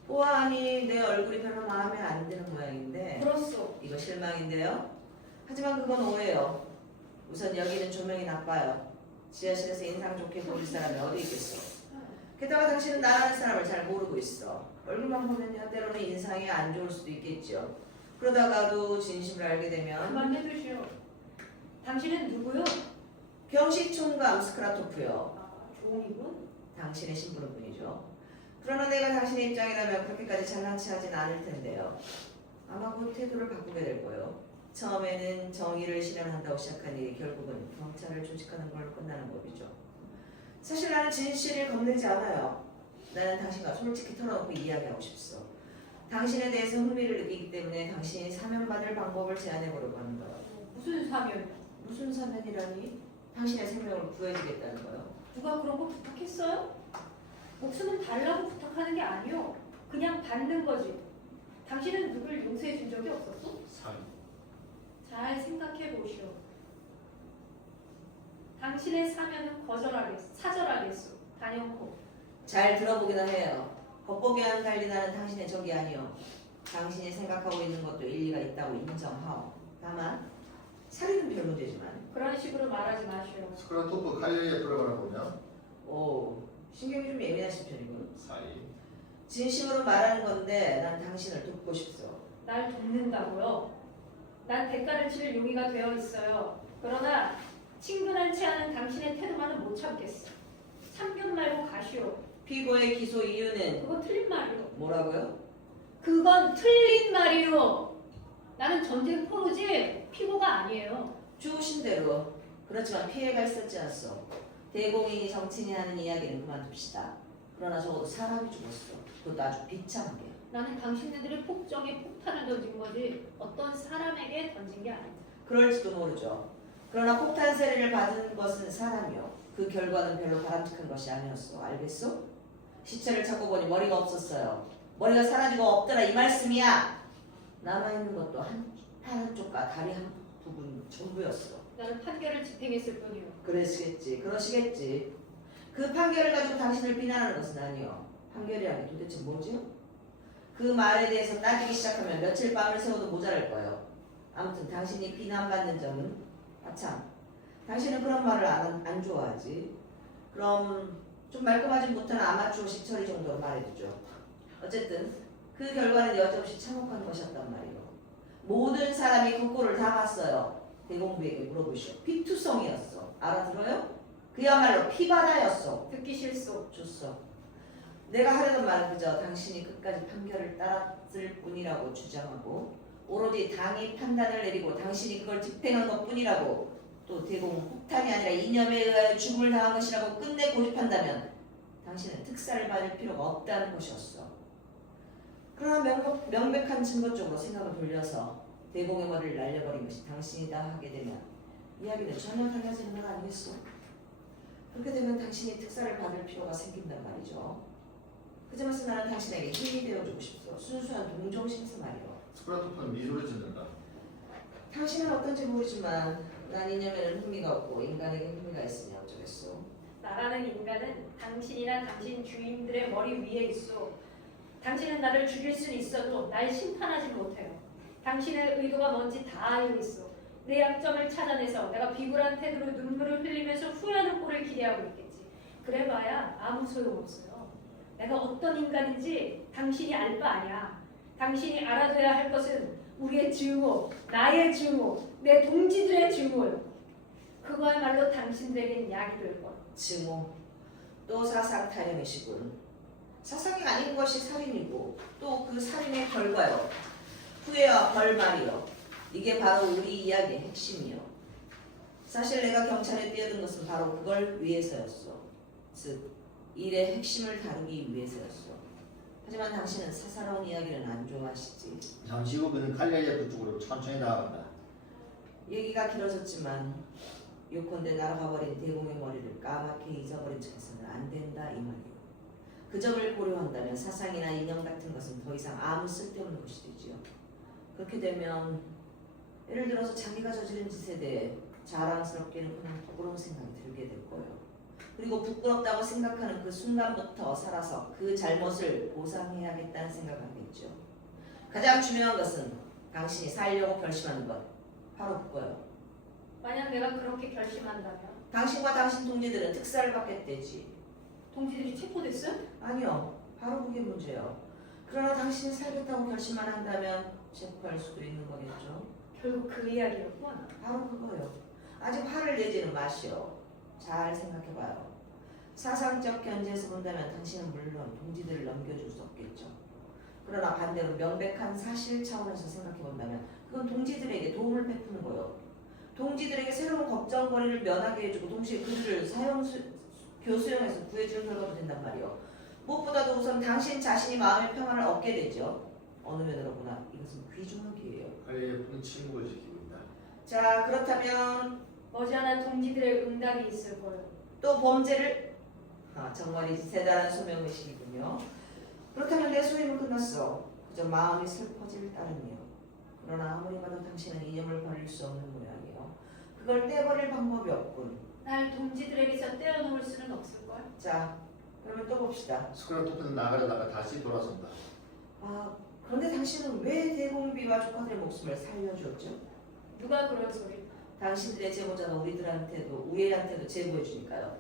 보아하니 내 얼굴이 별로 마음에 안 드는 모양인데 그렇소. 이거 실망인데요. 하지만 그건 오해요. 우선 여기는 조명이 나빠요. 지하실에서 인상 좋게 보일 사람이 어디 있겠어. 게다가 당신은 나라는 사람을 잘 모르고 있어. 얼굴만 보면요 때로는 인상이 안 좋을 수도 있겠죠. 그러다가도 진심을 알게 되면 그만해두시오. 당신은 누구요? 경식총감 스크라토프요. 종이군? 당신의 신분은 뿐이죠. 그러나 내가 당신의 입장이라면 그렇게까지 장난치 하진 않을 텐데요. 아마 곧 태도를 바꾸게 될 거예요. 처음에는 정의를 실현한다고 시작한 일이 결국은 경찰을 조직하는 걸로 끝나는 법이죠. 사실 나는 진실을 겁내지 않아요. 나는 당신과 솔직히 털어놓고 이야기하고 싶어. 당신에 대해서 흥미를 느끼기 때문에 당신이 사면받을 방법을 제안해보려고 하는 거예요. 무슨 사면? 무슨 사면이라니? 당신의 생명을 구해주겠다는 거예요. 누가 그런 거 부탁했어요? 목숨은 달라고 부탁하는 게 아니오. 그냥 받는 거지. 당신은 누굴 용서해 준 적이 없었어? 사위. 잘 생각해 보시오. 당신의 사면은 사절하겠소. 단연코. 잘 들어보기나 해요. 겉보기와는 달리 나는 당신의 적이 아니요. 당신이 생각하고 있는 것도 일리가 있다고 인정하오. 다만 살인은 별 문제지만. 그런 식으로 말하지 마시오. 스크라토프 칼리의 프로그램을 보면 오, 신경이 좀 예민하신 편이군. 사위. 진심으로 말하는 건데 난 당신을 돕고 싶소. 날 돕는다고요? 난 대가를 치를 용의가 되어 있어요. 그러나 친근한 채 하는 당신의 태도만은 못 참겠어. 참견 말고 가시오. 피고의 기소 이유는 그거 틀린 말이오. 뭐라고요? 그건 틀린 말이오. 나는 전쟁 포로지 피고가 아니에요. 주우신 대로. 그렇지만 피해가 있었지 않소. 대공인이 정치인이 하는 이야기는 그만둡시다. 그러나 적어도 사람이 죽었어. 그것도 아주 비참하게. 나는 당신네들의 폭정에 폭탄을 던진 거지 어떤 사람에게 던진 게 아니다. 그럴지도 모르죠. 그러나 폭탄 세례를 받은 것은 사람이요. 그 결과는 별로 바람직한 것이 아니었어. 알겠어? 시체를 찾고 보니 머리가 없었어요. 머리가 사라지고 없더라 이 말씀이야. 남아있는 것도 한쪽과 다리 한 부분 전부였어. 나는 판결을 집행했을 뿐이오. 그러시겠지. 그 판결을 가지고 당신을 비난하는 것은 아니요. 판결이라는 게 도대체 뭐지요? 그 말에 대해서 따지기 시작하면 며칠 밤을 새워도 모자랄 거예요. 아무튼 당신이 비난받는 점은 아참 당신은 그런 말을 안 좋아하지. 그럼 좀 말끔하지 못한 아마추어 식처리 정도로 말해주죠. 어쨌든 그 결과는 여지없이 참혹한 것이었단 말이에요. 모든 사람이 그 꼴을 다 봤어요. 대공부에게 물어보시오. 피투성이었어. 알아들어요? 그야말로 피바다였어. 듣기 싫소. 줬어. 내가 하려던 말은 그저 당신이 끝까지 판결을 따랐을 뿐이라고 주장하고 오로지 당이 판단을 내리고 당신이 그걸 집행한 것뿐이라고 또 대공 폭탄이 아니라 이념에 의하여 죽음을 당한 것이라고 끝내 고집한다면 당신은 특사를 받을 필요가 없다는 것이었어. 그러나 명백한 증거 쪽으로 생각을 돌려서 대공의 머리를 날려버린 것이 당신이다 하게 되면 이야기는 전혀 달라지는 건 아니겠어? 그렇게 되면 당신이 특사를 받을 필요가 생긴단 말이죠. 그제면서 나는 당신에게 힘이 되어주고 싶소. 순수한 동정심서 말이요. 스크라토프는 미소를 짓는다. 당신은 어떤지 모르지만 난 이념에는 흥미가 없고 인간에게 흥미가 있으니 어쩌겠소. 나라는 인간은 당신이나 당신 주인들의 머리 위에 있어. 당신은 나를 죽일 수는 있어도 날 심판하지 못해요. 당신의 의도가 뭔지 다 알고 있어. 내 약점을 찾아내서 내가 비굴한 태도로 눈물을 흘리면서 후회하는 꼴을 기대하고 있겠지. 그래봐야 아무 소용없어요. 내가 어떤 인간인지 당신이 알 바 아니야. 당신이 알아둬야 할 것은 우리의 증오, 나의 증오, 내 동지들의 증오요. 그거야말로 당신들에겐 약이 될 것. 증오. 또 사상 타령이시군. 사상이 아닌 것이 살인이고 또 그 살인의 결과요. 후회와 벌 말이요. 이게 바로 우리 이야기의 핵심이요. 사실 내가 경찰에 뛰어든 것은 바로 그걸 위해서였어. 즉 일의 핵심을 다루기 위해서였어. 하지만 당신은 사사로운 이야기는 안 좋아하시지. 잠시 후 그는 칼리아프 쪽으로 천천히 나아간다. 얘기가 길어졌지만 요컨대 날아가버린 대공의 머리를 까맣게 잊어버린 척해서는 안 된다 이 말이에요. 그 점을 고려한다면 사상이나 이념 같은 것은 더 이상 아무 쓸데없는 것이 되지요. 그렇게 되면 예를 들어서 자기가 저지른 짓에 대해 자랑스럽게는 그냥 부끄러운 생각이 들게 될 거예요. 그리고 부끄럽다고 생각하는 그 순간부터 살아서 그 잘못을 보상해야겠다는 생각을 하겠죠. 가장 중요한 것은 당신이 살려고 결심하는 것 바로 그거예요. 만약 내가 그렇게 결심한다면 당신과 당신 동지들은 특사를 받겠대지. 동지들이 체포됐어요? 아니요. 바로 그게 문제예요. 그러나 당신이 살겠다고 결심만 한다면 체포할 수도 있는 거겠죠. 결국 그 이야기였구나. 바로 그거예요. 아직 화를 내지는 마시오. 잘 생각해봐요. 사상적 견지에서 본다면 당신은 물론 동지들을 넘겨줄 수 없겠죠. 그러나 반대로 명백한 사실 차원에서 생각해본다면 그건 동지들에게 도움을 베푸는 거예요. 동지들에게 새로운 걱정거리를 면하게 해주고 동시에 그들을 교수형에서 구해주는 결과도 된단 말이에요. 무엇보다도 우선 당신 자신이 마음의 평안을 얻게 되죠. 어느 면으로 보나 이것은 귀중한 기회예요. 칼리아프는 침묵을 지키고 있다. 자, 그렇다면 머지않아 동지들의 응답이 있을 거예요. 또 범죄를 정말이지 대단한 소명의식이군요. 그렇다면 내 소임은 끝났어. 그저 마음이 슬퍼질 따름이요. 그러나 아무리 봐도 당신은 이념을 버릴 수 없는 모양이요. 그걸 떼버릴 방법이 없군. 날 동지들에게서 떼어놓을 수는 없을걸? 자, 그러면 또 봅시다. 스크라토프는 나가려다가 다시 돌아선다. 그런데 당신은 왜 대공비와 조카들의 목숨을 살려줬죠? 누가 그런 소리? 당신들의 제보자가 우리한테도 제보해 주니까요.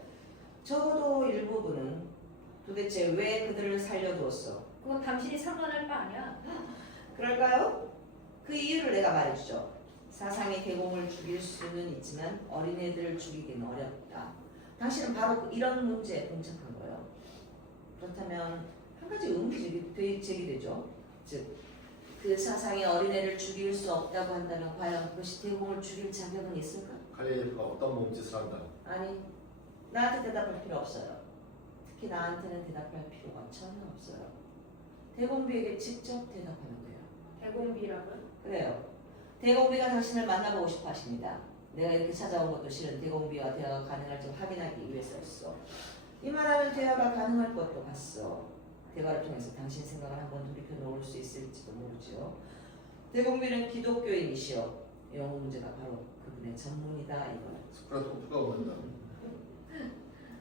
적어도 일부분은 도대체 왜 그들을 살려두었어? 그건 당신이 상관할 바 아니야. 그럴까요? 그 이유를 내가 말해주죠. 사상의 대공을 죽일 수는 있지만 어린애들을 죽이기는 어렵다. 당신은 바로 이런 문제에 봉착한 거예요. 그렇다면 한 가지 의문이 제기되죠. 즉, 그 사상이 어린애를 죽일 수 없다고 한다면 과연 그것이 대공을 죽일 자격은 있을까? 칼리에프가 어떤 몸짓을 한다. 아니, 나한테 대답할 필요 없어요. 특히 나한테는 대답할 필요가 전혀 없어요. 대공비에게 직접 대답하면 돼요. 대공비라고요? 그래요. 대공비가 당신을 만나보고 싶어 하십니다. 내가 이렇게 찾아온 것도 실은 대공비와 대화가 가능할지 확인하기 위해서였어. 이 말하면 대화가 가능할 것도 같소. 대화를 통해서 당신 생각을 한번 돌이켜 놓을 수 있을지도 모르죠. 대공비는 기독교인이시오. 영어 문제가 바로 그분의 전문이다 이거는. 스크라토프가 오른다.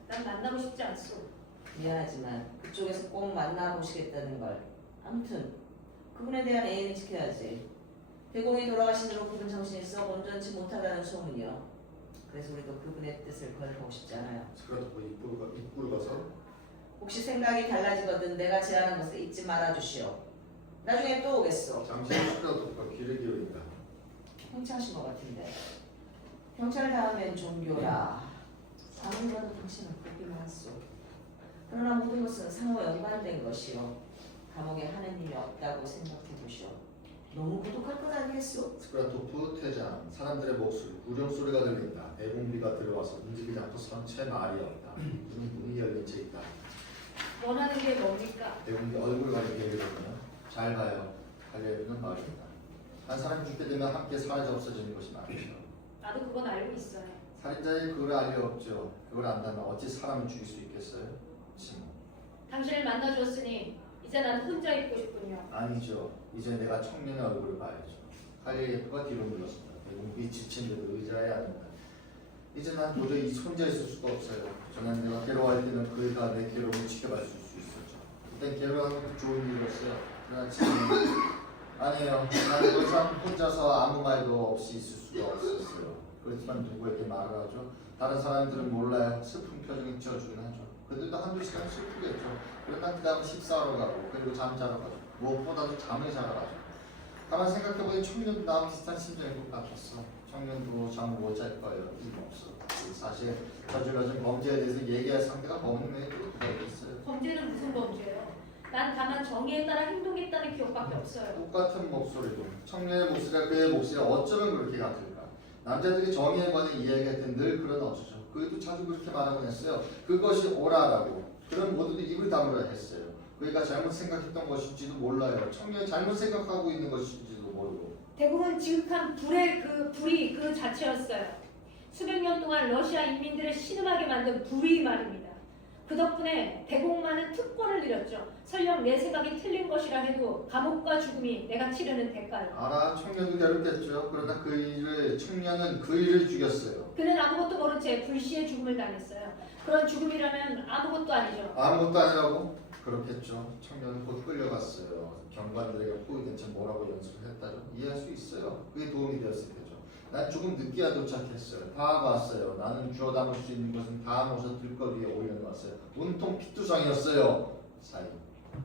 난 만나고 싶지 않소. 미안하지만 그쪽에서 꼭 만나보시겠다는 걸. 아무튼 그분에 대한 애인을 지켜야지. 대공이 돌아가신 후로 그분 정신이 썩 온전치 못하다는 소문이요. 그래서 우리도 그분의 뜻을 거역하고 싶지 않아요. 스크라토프 입구를 가서 혹시 생각이 달라지거든 내가 제안한 것을 잊지 말아주시오. 나중에 또 오겠소. 잠시 후 스크라토프가 귀를 기울인다. 행차하신 것 같은데. 경찰 다음엔 종교라. 아무리라도 당신은 보기만 했소. 그러나 모든 것은 상호 연관된 것이요. 감옥에 하느님이 없다고 생각해 보시오. 너무 고독할 건 아니겠소? 스크라토프 퇴장. 사람들의 목소리, 구령소리가 들린다. 대공비가 들어와서 움직이지 않고 선 채 말이 없다. 문이 열린 채 있다. 원하는 게 뭡니까? 대공비 얼굴 가리게 얘기했거든요. 잘 봐요. 칼리에프는 말했다. 한 사람이 죽게 되면 함께 사라져 없어지는 것이 말이죠. 나도 그건 알고 있어요. 살인자의 그걸 알 리 없죠. 그걸 안다면 어찌 사람을 죽일 수 있겠어요? 침. 당신을 만나주었으니 이제 난 혼자 있고 싶군요. 아니죠. 이제 내가 청년의 얼굴을 봐야죠. 칼리에프가 뒤로 물렀습니다. 대공비 지친 듯 의자에 앉는다. 이제 난 도저히 혼자 있을 수가 없어요. 저는 내가 괴로워할 때는 그가 내 괴로움을 지켜봐 줄 수 있었죠. 그땐 괴로워하는 건 좋은 일이었어요. 그러나 지금은 아니에요. 난 더 이상 혼자서 아무 말도 없이 있을 수가 없었어요. 그렇지만 누구에게 말을 하죠? 다른 사람들은 몰라요. 슬픈 표정이 지어주긴 하죠. 그들도 한두 시간 슬프겠죠. 그러다 그 다음 식사하러 가고 그리고 잠자러 가죠. 무엇보다도 잠을 자러 가죠. 가만 생각해보니 청년도 나와 비슷한 심정일 것 같았어. 청년도 잠을 못 잘 거예요. 힘없어. 사실 저질러진 범죄에 대해서 얘기할 상대가 없는 애도 누가 있어요. 범죄는 무슨 범죄예요? 난 다만 정의에 따라 행동했다는 기억밖에 없어요. 똑같은 목소리도 청년의 목소리가 그의 목소리가 어쩌면 그렇게 같을까? 남자들이 정의에 관해 이야기할 땐 늘 그런 어쩌죠. 그에도 자주 그렇게 말하곤 했어요. 그것이 옳아라고. 그런 모두도 입을 다물어야 했어요. 그가 잘못 생각했던 것인지도 몰라요. 청년이 잘못 생각하고 있는 것인지도 모르고. 대부분 지극한 불이 그 자체였어요. 수백 년 동안 러시아 인민들을 신음하게 만든 불이 말입니다. 그 덕분에 대공만은 특권을 누렸죠. 설령 내 생각이 틀린 것이라 해도 감옥과 죽음이 내가 치르는 대가요. 알아, 청년도 괴롭겠죠. 그러나 청년은 그 일을 죽였어요. 그는 아무것도 모른 채 불시에 죽음을 당했어요. 그런 죽음이라면 아무것도 아니죠. 아무것도 아니라고? 그렇겠죠. 청년은 곧 끌려갔어요. 경관들에게 포위된 채 뭐라고 연습을 했다죠. 이해할 수 있어요. 그게 도움이 되었을 테죠. 난 조금 늦게야 도착했어요. 다 봤어요. 나는 주워 담을 수 있는 것은 다 모셔 들것 위에 올려놓았어요. 온통 피투성이었어요. 사이.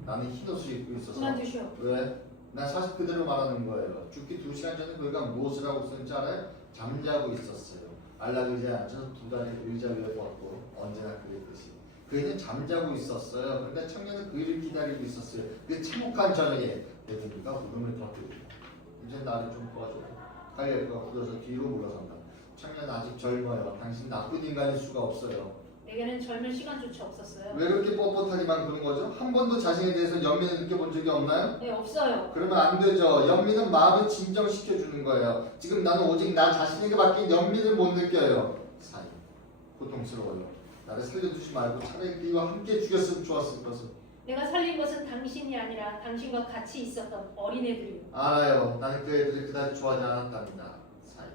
나는 흰 옷을 입고 있어서. 그만두시오. 왜? 난 사실 그대로 말하는 거예요. 죽기 2시간 전에 그가 무엇을 하고 있었는지 알아요? 잠자고 있었어요. 안락 의자에 앉아서 두 다리를 의자 위에 뻗고 언제나 그랬듯이. 그이는 잠자고 있었어요. 그런데 청년은 그 일을 기다리고 있었어요. 그 참혹한 저녁에 대공비가 울음을 터뜨리고 이제 나를 좀 도와줘. 칼리에프가 굳어서 뒤로 물러선다. 청년 아직 젊어요. 당신 나쁜 인간일 수가 없어요. 내게는 젊은 시간조차 없었어요. 왜 그렇게 뻣뻣하기만 그런 거죠? 한 번도 자신에 대해서 연민을 느껴본 적이 없나요? 네, 없어요. 그러면 안 되죠. 연민은 마음을 진정시켜주는 거예요. 지금 나는 오직 나 자신에게밖에 연민을 못 느껴요. 사이. 고통스러워요. 나를 살려두지 말고 차라리 그이와 함께 죽였으면 좋았을 것을. 내가 살린 것은 당신이 아니라 당신과 같이 있었던 어린애들이요. 알아요. 나는 그 애들을 그다지 좋아하지 않았답니다. 사이.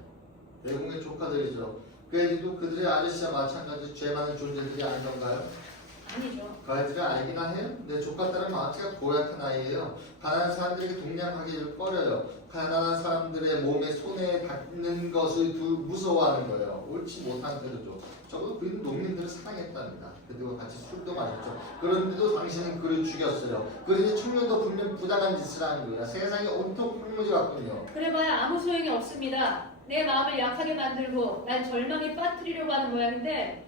대공의 조카들이죠. 그 애들도 그들의 아저씨와 마찬가지 죄 많은 존재들이 아니던가요? 아니죠. 그 아이들을 알기나 해요? 내 조카 딸은 마음씨가 고약한 아이예요. 가난한 사람들에게 동냥하기를 꺼려요. 가난한 사람들의 몸에 손에 닿는 것을 무서워하는 거예요. 옳지 못한 태도죠. 적어도 그는 농민들을 사랑했답니다. 그들과 같이 술도 마셨죠. 그런데도 당신은 그를 죽였어요. 그러니 청년도 분명 부당한 짓을 하는 거야. 세상이 온통 황무지 같군요. 그래봐야 아무 소용이 없습니다. 내 마음을 약하게 만들고 날 절망에 빠뜨리려고 하는 모양인데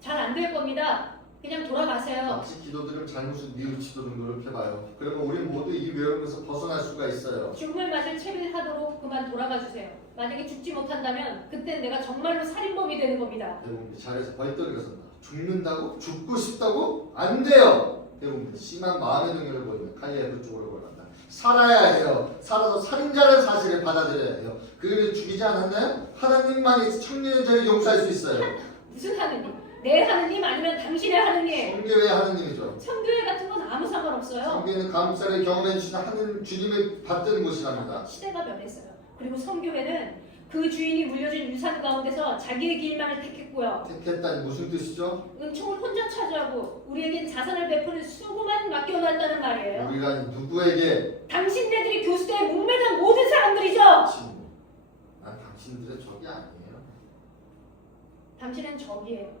잘 안 될 겁니다. 그냥 돌아가세요. 같이 기도들은 잘못을 뉘우치도록 노력해봐요. 그러면 우리 모두 이 외로움에서 벗어날 수가 있어요. 죽음을 맞을 채비를 하도록 그만 돌아가 주세요. 만약에 죽지 못한다면 그땐 내가 정말로 살인범이 되는 겁니다. 대부분 자리에서 벌떡 일어선다. 죽는다고? 죽고 싶다고? 안 돼요! 대부분 심한 마음의 능력을 보이면 칼리아의 그쪽으로 걸어간다. 살아야 해요. 살아서 살인자라는 사실을 받아들여야 해요. 그를 죽이지 않았나요? 하나님만이 청년의 죄를 용서할 수 있어요. 무슨 하느님? 내 하느님 아니면 당신의 하느님? 성교의 하느님이죠. 성교회 같은 건 아무 상관없어요. 성교회는 감사를 경험해 주신 하느님 주님을 받드는 곳이랍니다. 시대가 변했어요. 그리고 성교회는 그 주인이 물려준 유산 가운데서 자기의 길만을 택했고요. 택했다니 무슨 뜻이죠? 은총을 혼자 차지하고 우리에겐 자산을 베푸는 수고만 맡겨놨다는 말이에요. 우리가 누구에게 당신네들이 교수대에 목매단 모든 사람들이죠. 친구? 난 당신들의 적이 아니에요. 당신은 적이에요.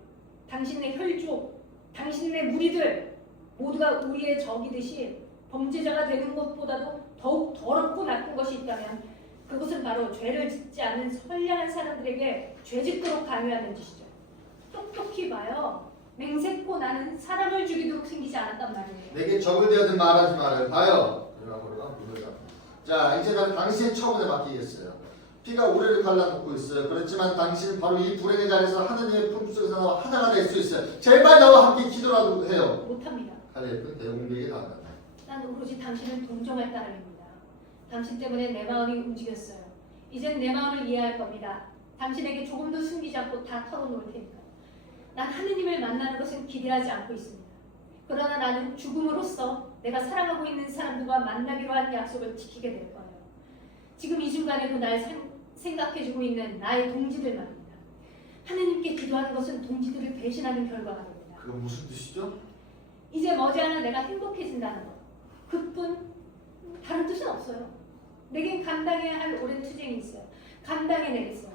당신의 혈족, 당신의 무리들 모두가 우리의 적이듯이 범죄자가 되는 것보다도 더욱 더럽고 나쁜 것이 있다면 그것은 바로 죄를 짓지 않는 선량한 사람들에게 죄짓도록 강요하는 짓이죠. 똑똑히 봐요. 맹세코 나는 사람을 죽이도록 생기지 않았단 말이에요. 내게 적을 되어든 말하지 말아요. 봐요. 자, 이제 난 당신의 처분에 맡기겠어요. 피가 우리를 갈라놓고 있어요. 그렇지만 당신은 바로 이 불행의 자리에서 하느님의 품속에서 나와 하나가 될 수 있어요. 제발 나와 함께 기도라도 해요. 못합니다. 칼리아는 대공비에게 나간다. 난 오로지 당신을 동정할 따름입니다. 당신 때문에 내 마음이 움직였어요. 이젠 내 마음을 이해할 겁니다. 당신에게 조금도 숨기지 않고 다 털어놓을 테니까. 난 하느님을 만나는 것은 기대하지 않고 있습니다. 그러나 나는 죽음으로써 내가 사랑하고 있는 사람들과 만나기로 한 약속을 지키게 될 거예요. 지금 이 순간에도 날 생각해주고 있는 나의 동지들 말입니다. 하느님께 기도하는 것은 동지들을 배신하는 결과가 됩니다. 그건 무슨 뜻이죠? 이제 머지않아 내가 행복해진다는 것. 그뿐 다른 뜻은 없어요. 내겐 감당해야 할 오랜 투쟁이 있어요. 감당해내겠어요.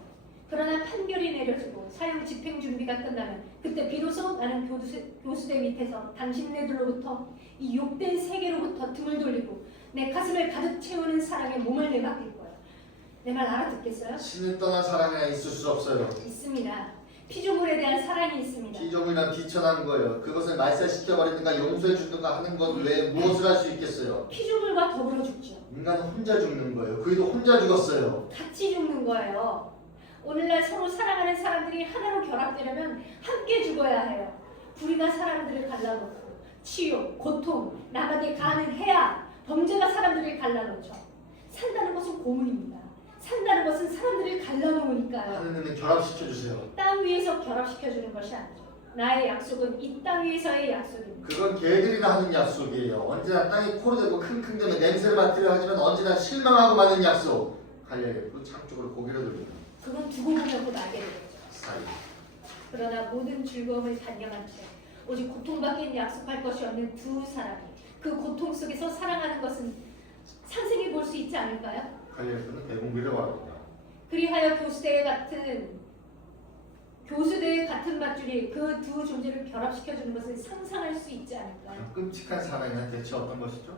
그러나 판결이 내려지고 사형 집행 준비가 끝나면 그때 비로소 나는 교수대 밑에서 당신네들로부터 이 욕된 세계로부터 등을 돌리고 내 가슴을 가득 채우는 사랑에 몸을 내맡길 거예요. 내 말 알아듣겠어요? 신을 떠난 사랑이나 있을 수 없어요. 있습니다. 피조물에 대한 사랑이 있습니다. 피조물이란 비천한 거예요. 그것을 말살시켜버리든가 용서해주든가 하는 것 외에 무엇을 할 수 있겠어요? 피조물과 더불어 죽죠. 인간은 혼자 죽는 거예요. 그이도 혼자 죽었어요. 같이 죽는 거예요. 오늘날 서로 사랑하는 사람들이 하나로 결합되려면 함께 죽어야 해요. 불의가 사람들을 갈라놓고 치욕, 고통, 나가게 가는 해악, 범죄가 사람들을 갈라놓죠. 산다는 것은 고문입니다. 산다는 것은 사람들을 갈라놓으니까요. 하느님은 결합시켜주세요. 땅 위에서 결합시켜주는 것이 아니죠. 나의 약속은 이 땅 위에서의 약속입니다. 그건 개들이나 하는 약속이에요. 언제나 땅에 코로 대고 킁킁대며 냄새를 맡으려 하지만 언제나 실망하고 마는 약속. 갈려요. 창쪽으로 고개를 돌립니다. 그건 두고 보면 곧 알게 되겠죠. 사이. 그러나 모든 즐거움을 단념한 채 오직 고통밖에 약속할 것이 없는 두 사람이 그 고통 속에서 사랑하는 것은 상생해 볼 수 있지 않을까요? 갈려요는 대공비를 말합니다. 그리하여 교수대의 같은 밧줄이 그 두 존재를 결합시켜주는 것을 상상할 수 있지 않을까요? 끔찍한 사랑이란 대체 어떤 것이죠?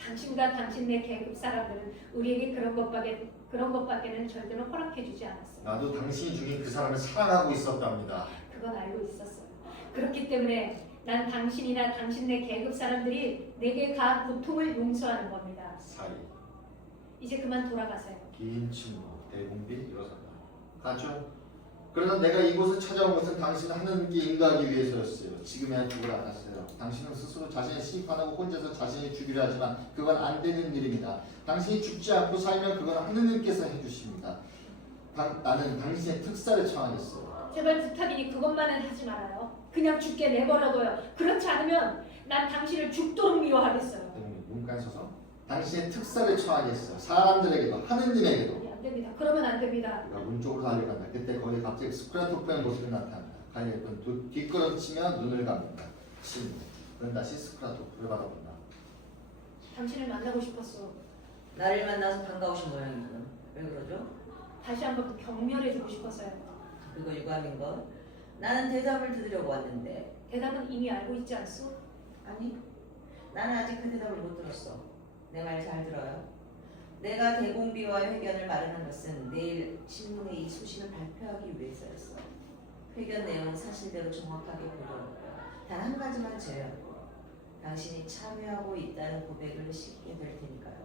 당신과 당신네 계급 사람들은 우리에게 그런 것밖에는 절대로 허락해주지 않았어요. 나도 당신이 죽인 그 사람을 사랑하고 있었답니다. 그건 알고 있었어요. 그렇기 때문에 난 당신이나 당신네 계급 사람들이 내게 가한 고통을 용서하는 겁니다. 사이. 이제 그만 돌아가세요. 긴 침묵. 대공비 일어선다. 가죠. 그러나 내가 이곳을 찾아온 것은 당신을 하느님께 인도하기 위해서였어요. 지금이야 죽을 않았어요. 당신은 스스로 자신을 심판하고 혼자서 자신을 죽이려 하지만 그건 안 되는 일입니다. 당신이 죽지 않고 살면 그건 하느님께서 해주십니다. 나는 당신의 특사를 청하겠어요. 제발 부탁이니 그것만은 하지 말아요. 그냥 죽게 내버려둬요. 그렇지 않으면 난 당신을 죽도록 미워하겠어요. 문간 서서 당신의 특사를 처하겠어. 사람들에게도 하느님에게도. 안 됩니다. 그러면 안 됩니다. 그가 문 쪽으로 달려간다. 그때 거기 갑자기 스크라토프의 모습이 나타난다. 가이엘은 뒷걸음치며 눈을 감는다. 침. 그는 다시 스크라토프를 바라본다. 당신을 만나고 싶었어. 나를 만나서 반가우신 모양이군. 왜 그러죠? 다시 한번 격려해주고 싶어서요. 그거 유감인걸? 나는 대답을 들으려고 왔는데. 대답은 이미 알고 있지 않소? 아니, 나는 아직 그 대답을 못 들었어. 내 말 잘 들어요. 내가 대공비와 회견을 마련한 것은 내일 신문에 이 소식을 발표하기 위해서였어. 회견 내용은 사실대로 정확하게 보도할 거야. 단 한 가지만 제외하고 당신이 참여하고 있다는 고백을 싣게 될 테니까요.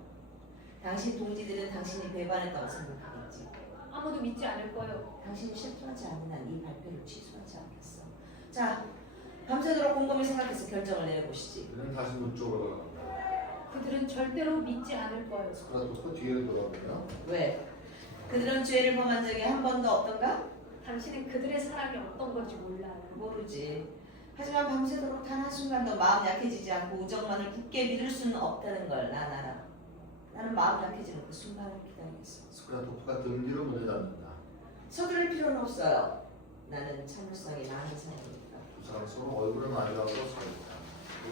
당신 동지들은 당신이 배반했다고 생각하겠지. 아무도 믿지 않을 거예요. 당신이 실토하지 않는 한 이 발표를 취소하지 않겠어. 자, 밤새도록 곰곰이 생각해서 결정을 내려보시지. 그는 다시 문 쪽으로 가간다. 그들은 절대로 믿지 않을 거예요. 스크라토프 뒤를 돌아보며 왜? 그들은 죄를 범한 적이 한 번도 없던가? 당신은 그들의 사랑이 어떤 건지 몰라요. 모르지. 하지만 밤새도록 단 한순간도 마음 약해지지 않고 우정만을 굳게 믿을 수는 없다는 걸 난 알아. 나는 마음 약해지는 그 순간을 기다리겠어. 스크라토프가 등 뒤로 문을 닫는다. 서두를 필요는 없어요. 나는 참을성이 많은 사람이니까. 두 사람 서로 얼굴을 마주하고 서 있다.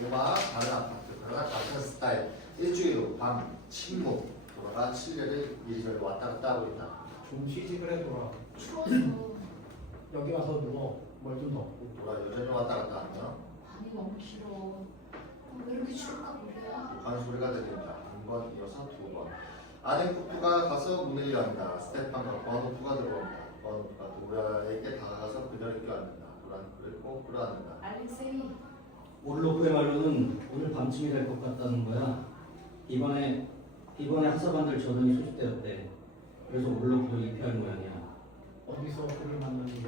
로마 다른 아파트 그러나 같은 스타일. 일주일 후 밤 침묵. 돌아가 7년을 이리저리 왔다 갔다 하고 있다. 좀 쉬지 그래 돌아. 추워서 여기 와서 누워. 뭘 좀 덮고. 돌아 여전히 왔다 갔다 하며 밤이 너무 길어. 왜 이렇게 추울까 모르야. 하는 소리가 들린다. 한 번 이어서 두 번. 아덴쿠프가 가서 문을 연다. 스테판과 버누프가 들어온다. 버누프가 도라에게 다가가서 그녀를 껴안는다. 도라는 그를 꼭 끌어안는다. 알렉세이, 오르로프의 말로는 오늘 밤쯤이 될 것 같다는 거야. 이번에 하사반들 저정이 소집되었대. 그래서 오르로프도 입회할 모양이야. 어디서 그를 만나는 거지?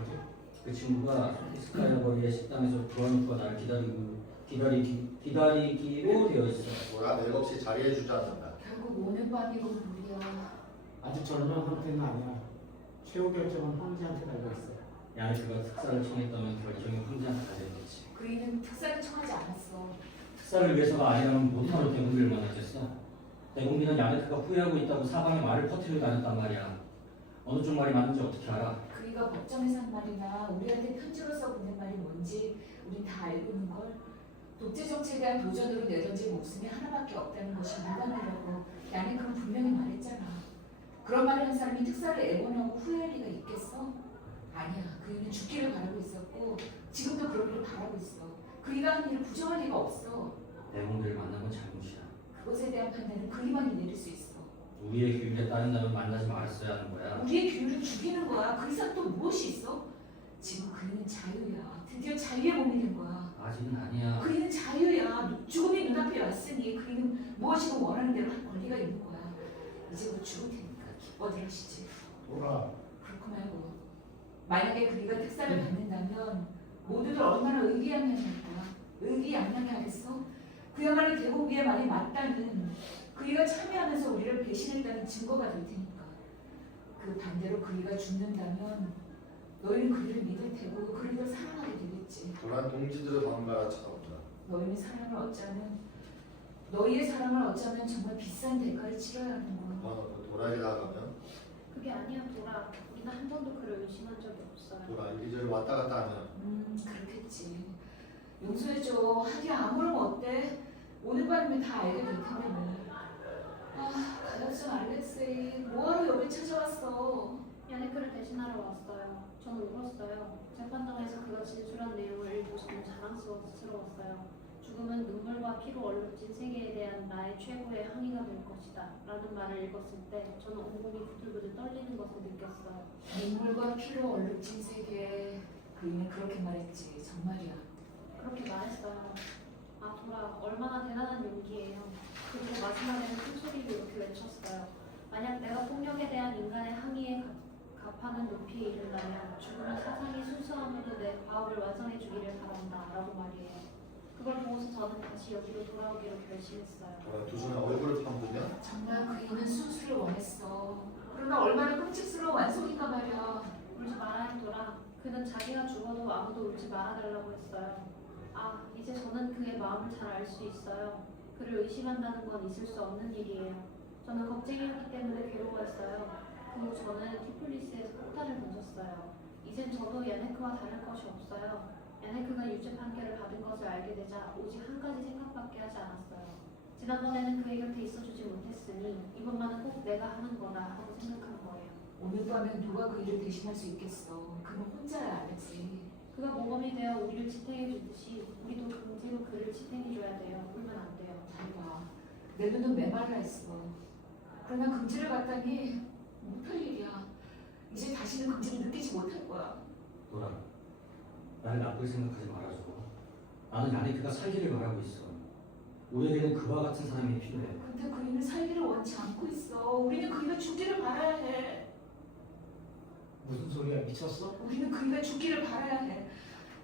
그 친구가 소피스카야 거리의 식당에서 조아누프가 나를 기다리기로 되어 있어. 도라 내 없이 자리에 주저앉는다. 결국 오늘 밤이고 무리야. 아직 절망 상태는 아니야. 최후 결정은 황제한테 달려 있어. 야네크가 특사를 청했다면 결정이 황제한테 달려있겠지. 그이는 특사를 청하지 않았어. 특사를 위해서가 아니라면 못하러 대공비를 만났겠어. 대공비는 야네크가 후회하고 있다고 사방에 말을 퍼뜨리고 다녔단 말이야. 어느 쪽 말이 맞는지 어떻게 알아? 그이가 법정에서 한 말이나 우리한테 편지로서 보낸 말이 뭔지 우린 다 알고 있는 걸. 독재 정치에 대한 도전으로 내던질 목숨이 하나밖에 없다는 것이 무관하라고 야네크는 분명히 말했잖아. 그런 말을 한 사람이 특사를 애원하고 후회할 리가 있겠어? 아니야. 그이는 죽기를 바라고 있었고 지금도 그러기를 바라고 있어. 그이가 한 일을 부정할 리가 없어. 대공비를 만난 건 잘못이야. 그것에 대한 판단은 그이만이 내릴 수 있어. 우리의 규율에 따른다면 만나지 말았어야 하는 거야. 우리의 규율을 죽이는 거야. 그 이상 또 무엇이 있어? 지금 그이는 자유야. 드디어 자유의 몸이 된 거야. 아직은 아니야. 그이는 자유야. 죽음이 눈앞에 왔으니 그이는 무엇이든 원하는 대로 할 권리가 있는 거야. 이제 곧 죽을 테니까 기뻐들 하시지. 돌아. 그렇고 말고 만약에 그이가 특사를 받는다면 모두들 얼마나 의기양양할까? 의기양양하겠어? 그야말로 대공비의 말이 맞다는 그이가 참여하면서 우리를 배신했다는 증거가 될 테니까. 그 반대로 그이가 죽는다면 너희는 그이를 믿을 테고 그이를 사랑하게 되겠지. 도란 동지들을 번갈아 찾아온다. 너희의 사랑을 어쩌면 정말 비싼 대가를 치러야 하는 거야. 버누프 도라에게 다가가면 그게 아니야, 도라. 우리는 한 번도 그를 의심한 적이 없어요. 도라 이리저리 왔다 갔다 하며 그렇겠지. 용서해줘. 하기야 아무런 어때? 오늘 밤이면 다 알게 될 텐데 뭐. 아, 가엾은 알렉세이. 뭐하러 여길 찾아왔어? 야네크를 대신하러 왔어요. 저는 울었어요. 재판장에서 그가 진술한 내용을 읽고 저는 자랑스러웠어요. 죽음은 눈물과 피로 얼룩진 세계에 대한 나의 최고의 항의가 될 것이다 라는 말을 읽었을 때 저는 온몸이 부들부들 떨리는 것을 느꼈어요. 눈물과 피로 얼룩진 세계. 그이는 그렇게 말했지. 정말이야. 그렇게 말했어요. 아, 도라, 얼마나 대단한 용기예요. 그리고 마지막에는 큰 소리로 이렇게 외쳤어요. 만약 내가 폭력에 대한 인간의 항의에 갚하는 높이에 이른다면 죽음은 사상이 순수함으로 내 과업을 완성해 주기를 바란다 라고 말이에요. 그걸 보고서 저는 다시 여기로 돌아오기로 결심했어요. 도라 두 손에 얼굴을 파묻으며 정말 그이는 순수를 원했어. 그러나 얼마나 끔찍스러운 완성인가 말이야. 울지 말아요, 도라. 그 그는 자기가 죽어도 아무도 울지 말아달라고 했어요. 아, 이제 저는 그의 마음을 잘 알 수 있어요. 그를 의심한다는 건 있을 수 없는 일이에요. 저는 겁쟁이였기 때문에 괴로워했어요. 그 후 저는 티플리스에서 폭탄을 던졌어요. 이젠 저도 야네크와 다를 것이 없어요. 야네크가 유죄 판결을 받은 것을 알게 되자 오직 한 가지 생각밖에 하지 않았어요. 지난번에는 그의 곁에 있어주지 못했으니 이번만은 꼭 내가 하는 거다 하고 생각한 거예요. 오늘 밤엔 누가 그 일을 대신할 수 있겠어. 그는 혼자야 알지. 그가 모범이 되어 우리를 지탱해 주듯이 우리도 강제로 그를 지탱해 줘야 돼요. 울면 안 돼요. 잘 봐. 내 눈은 메말라 있어. 그러나 금지를 받다니 못할 일이야. 이제 다시는 금지를 느끼지 못할 거야. 노라, 나를 나쁘게 생각하지 말아줘. 나는 야네크가 살기를 바라고 있어. 우리에게는 그와 같은 사람이 필요해. 근데 그이는 살기를 원치 않고 있어. 우리는 그이가 죽기를 바라야 해. 무슨 소리야? 미쳤어? 우리는 그이가 죽기를 바라야 해.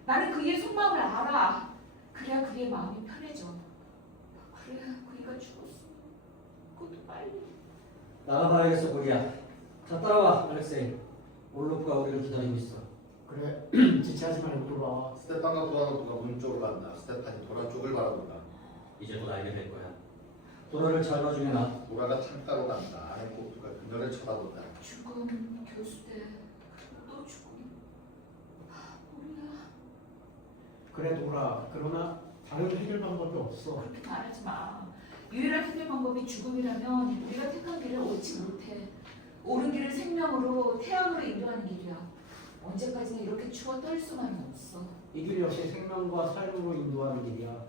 나는 그이의 속마음을 알아. 그래야 그이의 마음이 편해져. 그래야 그이가 죽었어. 그것도 빨리. 나가봐야겠어, 보리야. 자, 따라와, 알렉세이. 올로프가 우리를 기다리고 있어. 그래. 지체하지 말고 돌아와. 스테판과 구아노프가 문 쪽으로 간다. 스테판이 도라 쪽을 바라본다. 이제 곧 알게 될 거야. 도라를 잘 봐주면 나. 도라가 창가로 간다. 아네코프가 그녀를 쳐다본다. 죽음, 교수대, 또 죽음. 우리야. 그래 돌아. 그러나 다른 해결 방법이 없어. 그렇게 말하지 마. 유일한 해결 방법이 죽음이라면 우리가 택한 길을 옳지 못해. 옳은 길을 생명으로, 태양으로 인도하는 길이야. 언제까지나 이렇게 추워 떨 수만은 없어. 이 길 역시 생명과 삶으로 인도하는 길이야.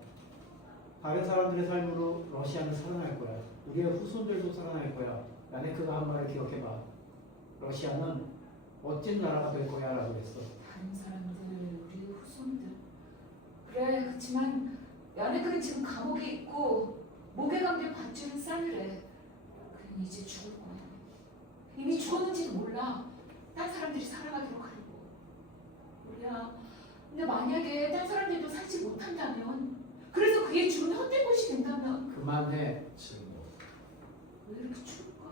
다른 사람들의 삶으로 러시아는 살아날 거야. 우리의 후손들도 살아날 거야. 야네크가 한 말을 기억해봐. 러시아는 멋진 나라가 될 거야 라고 했어. 다른 사람들, 우리 후손들. 그래, 그렇지만 야네크는 지금 감옥에 있고 목에 감긴 밧줄은 싸늘해. 그는 이제 죽을 거야. 이미 죽었는지도 몰라. 딴 사람들이 살아가도록 하려고. 우리야. 근데 만약에 딴 사람들도 살지 못한다면, 그래서 그의 죽음이 헛된 것이 된다면 그만해. 침묵. 왜 이렇게 추울까?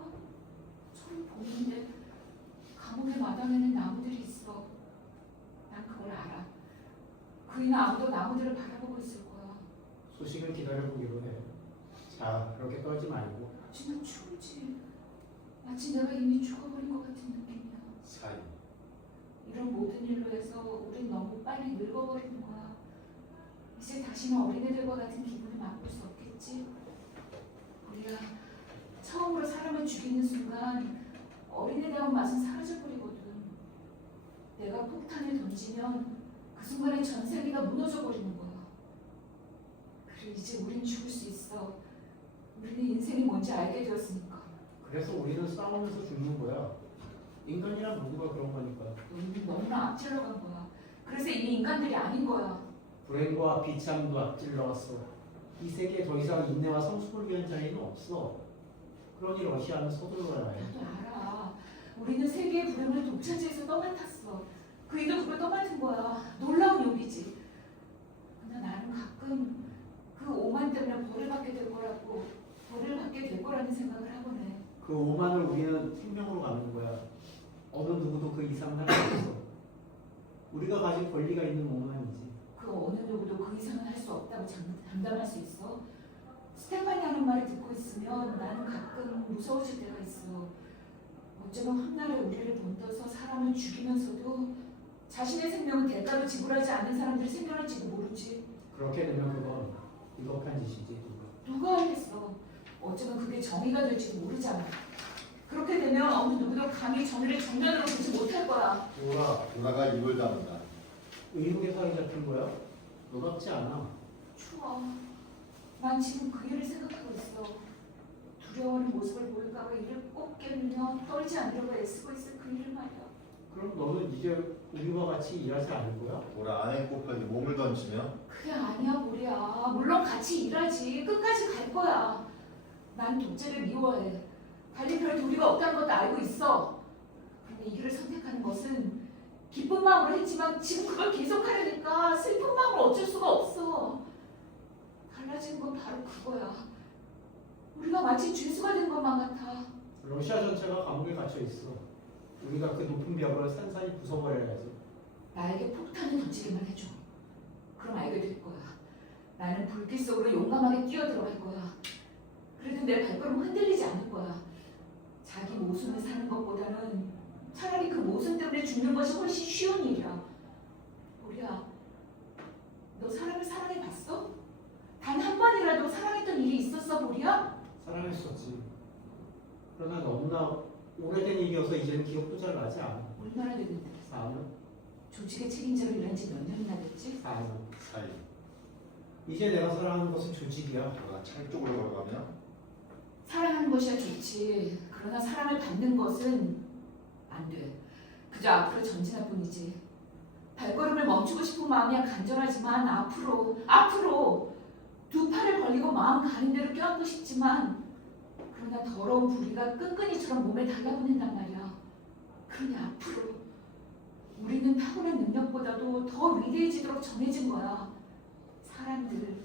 처음 보는데 감옥의 마당에는 나무들이 있어. 난 그걸 알아. 그이는 아무도 나무들을 바라보고 있을 거야. 소식을 기다려보기로 해. 자, 그렇게 떨지 말고. 하지만 추우지. 마치 내가 이미 죽어버린 것 같은 느낌이야. 사이. 이런 모든 일로 해서 우린 너무 빨리 늙어버리는 거야. 이제 다시는 어린애들과 같은 기분을 맛볼 수 없겠지? 우리가 처음으로 사람을 죽이는 순간 어린애다운 맛은 사라져버리거든. 내가 폭탄을 던지면 그 순간에 전 세계가 무너져버리는 거야. 그래, 이제 우린 죽을 수 있어. 우리는 인생이 뭔지 알게 되었으니까. 그래서 우리는 싸우면서 죽는 거야. 인간이란 모두가 그런 거니까. 우리는 너무나 앞질러 간 거야. 그래서 이미 인간들이 아닌 거야. 불행과 비참도 앞질러왔어. 이 세계에 더 이상 인내와 성숙을 위한 자리는 없어. 그러니 러시아는 서둘러야 해. 나도 알아. 우리는 세계의 불행을 독차지해서 떠맡았어. 그이도 그걸 떠맡은 거야. 놀라운 욕이지. 근데 나는 가끔 그 오만 때문에 벌을 받게 될 거라는 생각을 하곤 해. 그 오만을 우리는 생명으로 갖는 거야. 어느 누구도 그 이상은 할 수 없어. 우리가 가진 권리가 있는 오만이지. 그 어느 누구도 그 이상은 할 수 없다고 장담할 수 있어. 스테판이 하는 말을 듣고 있으면 나는 가끔 무서워질 때가 있어. 어쩌면 훗날에 우리를 본떠서 사람을 죽이면서도 자신의 생명은 대가로 지불하지 않는 사람들이 생겨날지도 모르지. 그렇게 되면 그건 비겁한 짓이지. 누가 알겠어. 어쩌면 그게 정의가 될지도 모르잖아. 그렇게 되면 어느 누구도 감히 정의를 정면으로 보지 못할 거야. 뭐라? 도라가 입을 다문다. 의혹의 살이 잡힌 거야? 너답지 않아. 추워. 난 지금 그 일을 생각하고 있어. 두려워하는 모습을 보일까봐 이를 꼭 깨물며 떨지 않으려고 애쓰고 있을 그 일을 말이야. 그럼 너는 이제 우리와 같이 일하지 않을 거야? 도라 아네코프에게 몸을 던지며 그게 아니야, 보리야. 물론 같이 일하지. 끝까지 갈 거야. 난 독재를 미워해. 달리 별 도리가 없다는 것도 알고 있어. 그런데 이 길을 선택하는 것은 기쁜 마음으로 했지만 지금 그걸 계속하려니까 슬픈 마음을 어쩔 수가 없어. 달라지는 건 바로 그거야. 우리가 마치 죄수가 된 것만 같아. 러시아 전체가 감옥에 갇혀 있어. 우리가 그 높은 벽을 산산히 부숴버려야지. 나에게 폭탄을 던지기만 해줘. 그럼 알게 될 거야. 나는 불길 속으로 용감하게 뛰어들어갈 거야. 그래도 내 발걸음 흔들리지 않을 거야. 자기 모순을 사는 것보다는 차라리 그 모순 때문에 죽는 것이 훨씬 쉬운 일이야. 보리야, 너 사람을 사랑해봤어? 단 한 번이라도 사랑했던 일이 있었어, 보리야? 사랑했었지. 그러나 너무나 오래된 일이어서 이제는 기억도 잘 나지 않아. 얼마나 됐는데? 4년? 조직의 책임자로 일한 지 몇 년이나 됐지? 4년. 사이. 이제 내가 사랑하는 것은 조직이야. 돌아 창 쪽으로 걸어가면 사랑하는 것이야 좋지. 그러나 사랑을 받는 것은 안 돼. 그저 앞으로 전진할 뿐이지. 발걸음을 멈추고 싶은 마음이야 간절하지만 앞으로 두 팔을 벌리고 마음 가는 대로 껴안고 싶지만 그러나 더러운 부리가 끈끈이처럼 몸에 달라붙는단 말이야. 그러니 앞으로 우리는 타고난 능력보다도 더 위대해지도록 정해진 거야.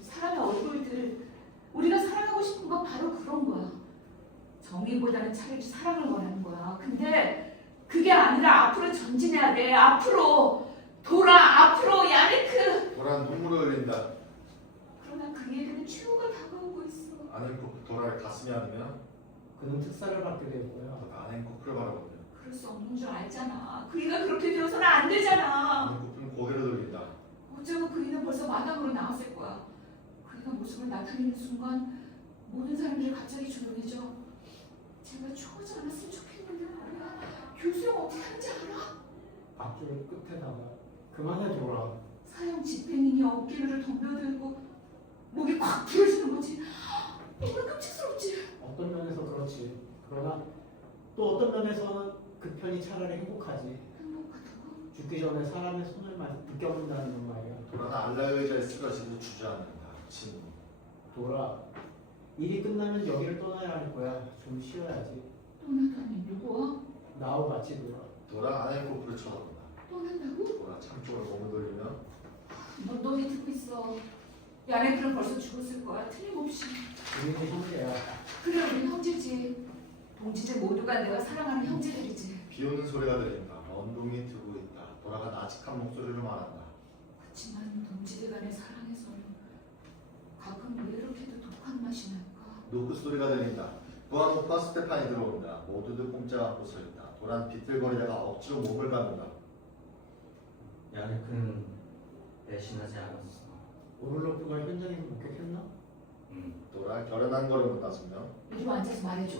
사람의 얼굴들, 우리가 사랑하고 싶은 건 바로 그런 거야. 정의보다는 차라리 사랑을 원하는 거야. 근데 그게 아니라 앞으로 전진해야 돼. 앞으로 야네크. 돌아 눈물을 흘린다. 그러나 그에게는 최후가 다가오고 있어. 아넨코프 돌아를 가슴에 안으면 그는 특사를 받게 될 거야. 아넨코프를 바라보며 그럴 수 없는 줄 알잖아. 그이가 그렇게 되어서는 안 되잖아. 아넨코프는 고개를 돌린다. 어쩌면 그이는 벌써 마당으로 나왔을 거야. 그이가 모습을 나타내는 순간 모든 사람들이 갑자기 조용해져. 제발 죽지 않았으면 좋겠는데 말이야. 교수형 어떻게 하는지 알아? 앞줄 끝에다가 그만해 돌아. 사형 집행인이 어깨를 덤벼들고 목이 콱 부러지는 거지. 너무 끔찍스럽지. 어떤 면에서 그렇지. 그러나 또 어떤 면에서는 그 편이 차라리 행복하지. 행복하다고? 죽기 전에 사람의 손을 느껴본다는 말이야. 돌아는 알라의 의자에 쓰러지고 주저앉는다. 진. 돌아. 일이 끝나면 여기를 떠나야 할 거야. 좀 쉬어야지. 떠나다니 누구와? 나하고 같이 돌아. 돌아 아넨코프를 쳐다본다. 떠난다고? 돌아 창 쪽으로 몸을 돌리며 넌 너희 듣고 있어. 야네크는 벌써 죽었을 거야. 틀림없이. 우리는 형제야. 그래 우리 형제지. 동지들 모두가 내가 사랑하는 형제들이지. 비 오는 소리가 들린다. 언동이 트고 있다. 돌아가 나직한 목소리로 말한다. 그렇지만 동지들 간의 사랑에서는 가끔 왜 이렇게도 독한 맛이 날까? 노크 소리가 들린다. 부하노프와 스테판이 들어온다. 모두들 꼼짝 않고 서 있다. 도란 비틀거리다가 억지로 목을 감는다. 야네크는 배신하지 않았어. 오를로프가 현장에 목격했나? 도라 결연한 걸음을 나서며 이리 와 앉아서 말해줘.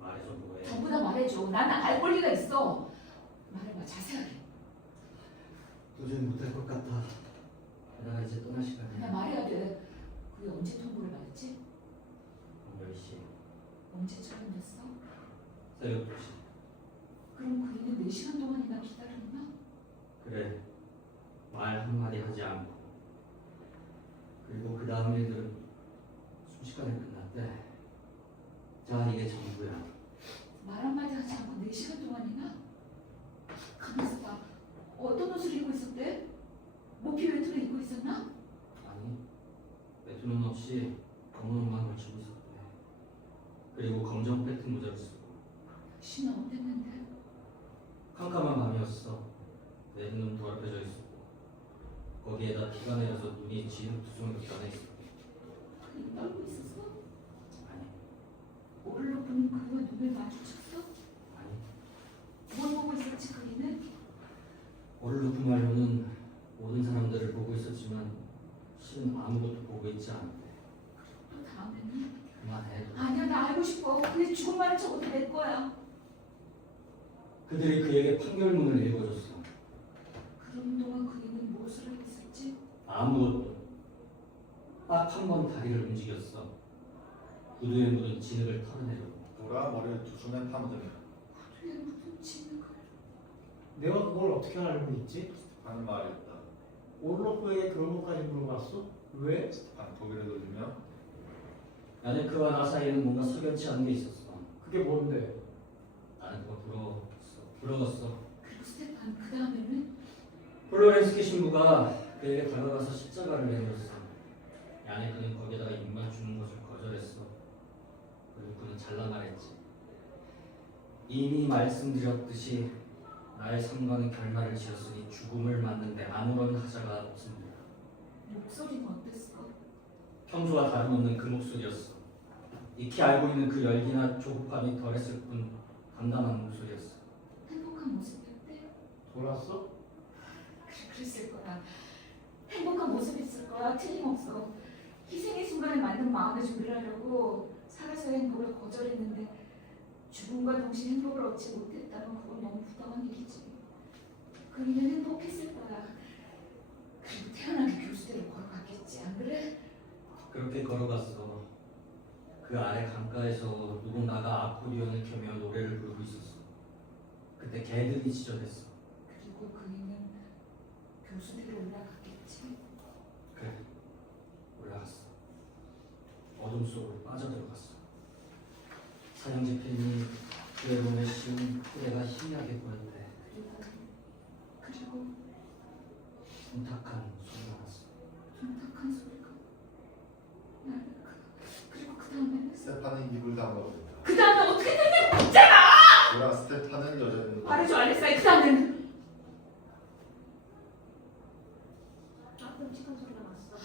말해줘 뭐해. 전부 다 말해줘. 난 알 권리가 있어. 말해봐 자세하게. 도저히 못할 것 같아. 내가 이제 떠날 시간이야. 그냥 말해야 돼. 그게 언제 통보를 받았지? 10시. 언제 처음이었어? 새벽 2시. 그럼 그이는 4시간 동안이나 기다렸나? 그래. 말 한마디 하지 않고. 그리고 그 다음 일들은 순식간에 끝났대. 자, 이게 전부야. 말 한마디 하지 않고 4시간 동안이나? 가만있어 봐. 어떤 옷을 입고 있었대? 모피 외투를 입고 있었나? 아니, 외투는 없이 검은 옷만 걸치고 있었대. 그리고 검정 펠트 모자를 쓰고. 신은 어땠는데? 캄캄한 밤이었어. 내 눈은 더럽혀져 있었고 거기에다 비가 내려서 눈이 지름투성이로 변해 있었대. 그이 떨고 있었어? 아니, 오를로프는 그와 눈을 마주쳤어? 아니. 뭘 보고 있었지 그이는? 오를로프 말로는 모든 사람들을 보고 있었지만 실은 아무것도 보고 있지 않았대. 또 다음에는? 그만해. 아니야 나 알고 싶어. 그의 죽은 말은 적어도 내 거야. 그들이 그에게 판결문을 읽어줬어. 그런 동안 그이는 무엇을 하고 있었지? 아무것도. 딱 한 번 다리를 움직였어. 구두에 묻은 진흙을 털어내려고. 도라 머리를 두 손에 파묻으며 뒤에 묻은 진흙을. 내가 그걸 어떻게 알고 있지? 하는 말이었다. 오를로프에게 그런 것까지 물어봤어? 왜? 스테판 고개를 돌리며 야네크와 나 사이에는 뭔가 석연치 않은 게 있었어. 그게 뭔데? 나는 그거 부러웠어. 그리고 스테판 그 다음에는? 플로렌스키 신부가 그에게 다가가서 십자가를 내밀었어. 야네크는 거기에다가 입만 주는 것을 거절했어. 그리고 그는 잘라 말했지. 이미 말씀드렸듯이 나의 삶과는 결말을 지었으니 죽음을 맞는데 아무런 하자가 없습니다. 목소리는 어땠어? 평소와 다름없는 그 목소리였어. 익히 알고 있는 그 열기나 조급함이 덜했을 뿐 담담한 목소리였어. 행복한 모습이었대? 돌았어? 그랬을 거야. 행복한 모습이었을 거야. 틀림없어. 희생의 순간에 맞는 마음의 준비를 하려고 살아서의 행복을 거절했는데 죽음과 동시에 행복을 얻지 못했다면 그건 너무 부당한 일이지. 그이는 행복했을 거야. 그리고 태어나게 교수대로 걸어갔겠지. 안 그래? 그렇게 걸어갔어. 그 아래 강가에서 누군가가 아코디언을 켜며 노래를 부르고 있었어. 그때 개들이 짖어댔어. 그리고 그이는 교수대로 올라갔겠지. 그래, 올라갔어. 어둠 속으로 빠져들어갔어. 사형제 팬이 그의 몸에 씌운 푸대가 희미하게 보였대. 그리고 손탁한 소리가 났어. 둔탁한 소리가. 그리고 그 다음에는 스테판은 입을 다물어버린다. 그 다음에 어떻게 됐냐? 그러나 스테판은 여전히 말해줘 알렉사이. 그 다음에는 끔찍한 소리가 났어.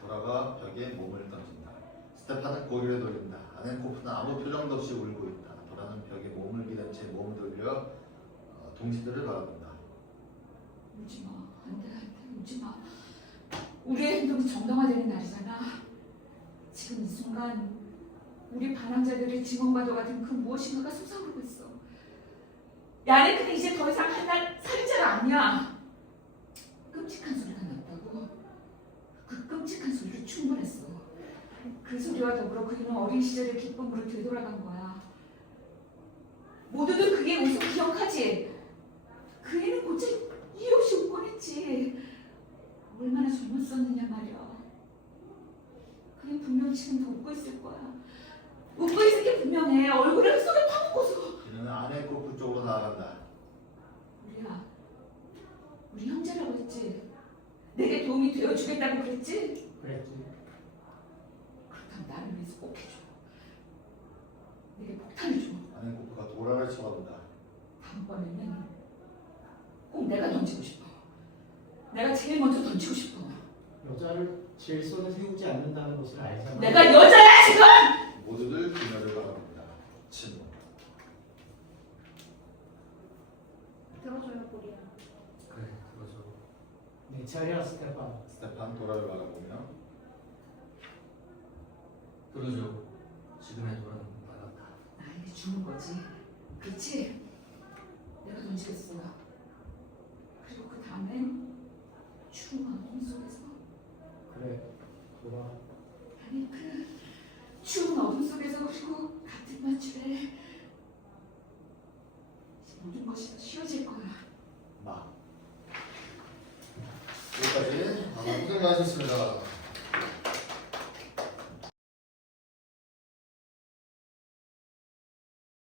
돌아가 벽에 몸을 던진다. 스테판은 고개를 돌린다. 아넨코프는 아무 표정도 없이 울고 있다. 도라는 벽에 몸을 기댄 채 몸을 돌려 동지들을 바라본다. 울지마. 안돼 울지마. 우리의 행동이 정당화되는 날이잖아. 지금 이 순간 우리 반항자들의 증언과도 같은 그 무엇인가가 솟아오르고 있어. 야네크는 이제 더 이상 한낱 살인자가 아니야. 끔찍한 소리가 났다고. 그 끔찍한 소리로 충분했어. 그 소리와 더불어 그는 어린 시절의 기쁨으로 되돌아간 거야. 모두들 그의 웃음 기억하지? 그 애는 곧잘 이유 없이 웃곤 했지. 얼마나 젊었었느냐 말이야. 그는 분명 지금도 웃고 있을 거야. 웃고 있을 게 분명해. 얼굴을 흙 속에 파묻고서. 그는 아넨코프 쪽으로 나아간다. 우리야, 우리 형제라고 했지. 내게 도움이 되어주겠다고 그랬지. 그랬지. 그렇다면 나를 위해서 꼭 해줘. 내게 폭탄을 줘. 아넨코프가 도라를 쳐다본다. 다음번에는 꼭 내가 던지고 싶어. 내가 제일 먼저 던지고 싶어. 여자를 질서를 세우지 않는다는 것을 알잖아. 내가 여자야 지금! 모두들 그녀를 바라본다. 침묵. 들어줘요, 보리야. 그래, 들어줘. 내 차례야 스테판. 스테판 도라를 바라보며 들어줘. 지금의 도라는 나갔다. 나에게 주는 거지. 그렇지? 내가 던지겠어. 그리고 그 다음엔 추운 어둠 속에서 그래. 돌아. 아니 그 추운 어둠 속에서 그리고 같은 맞춤에 모든 것이 다 쉬워질 거야. 막. 여기까지 고생 많으셨습니다.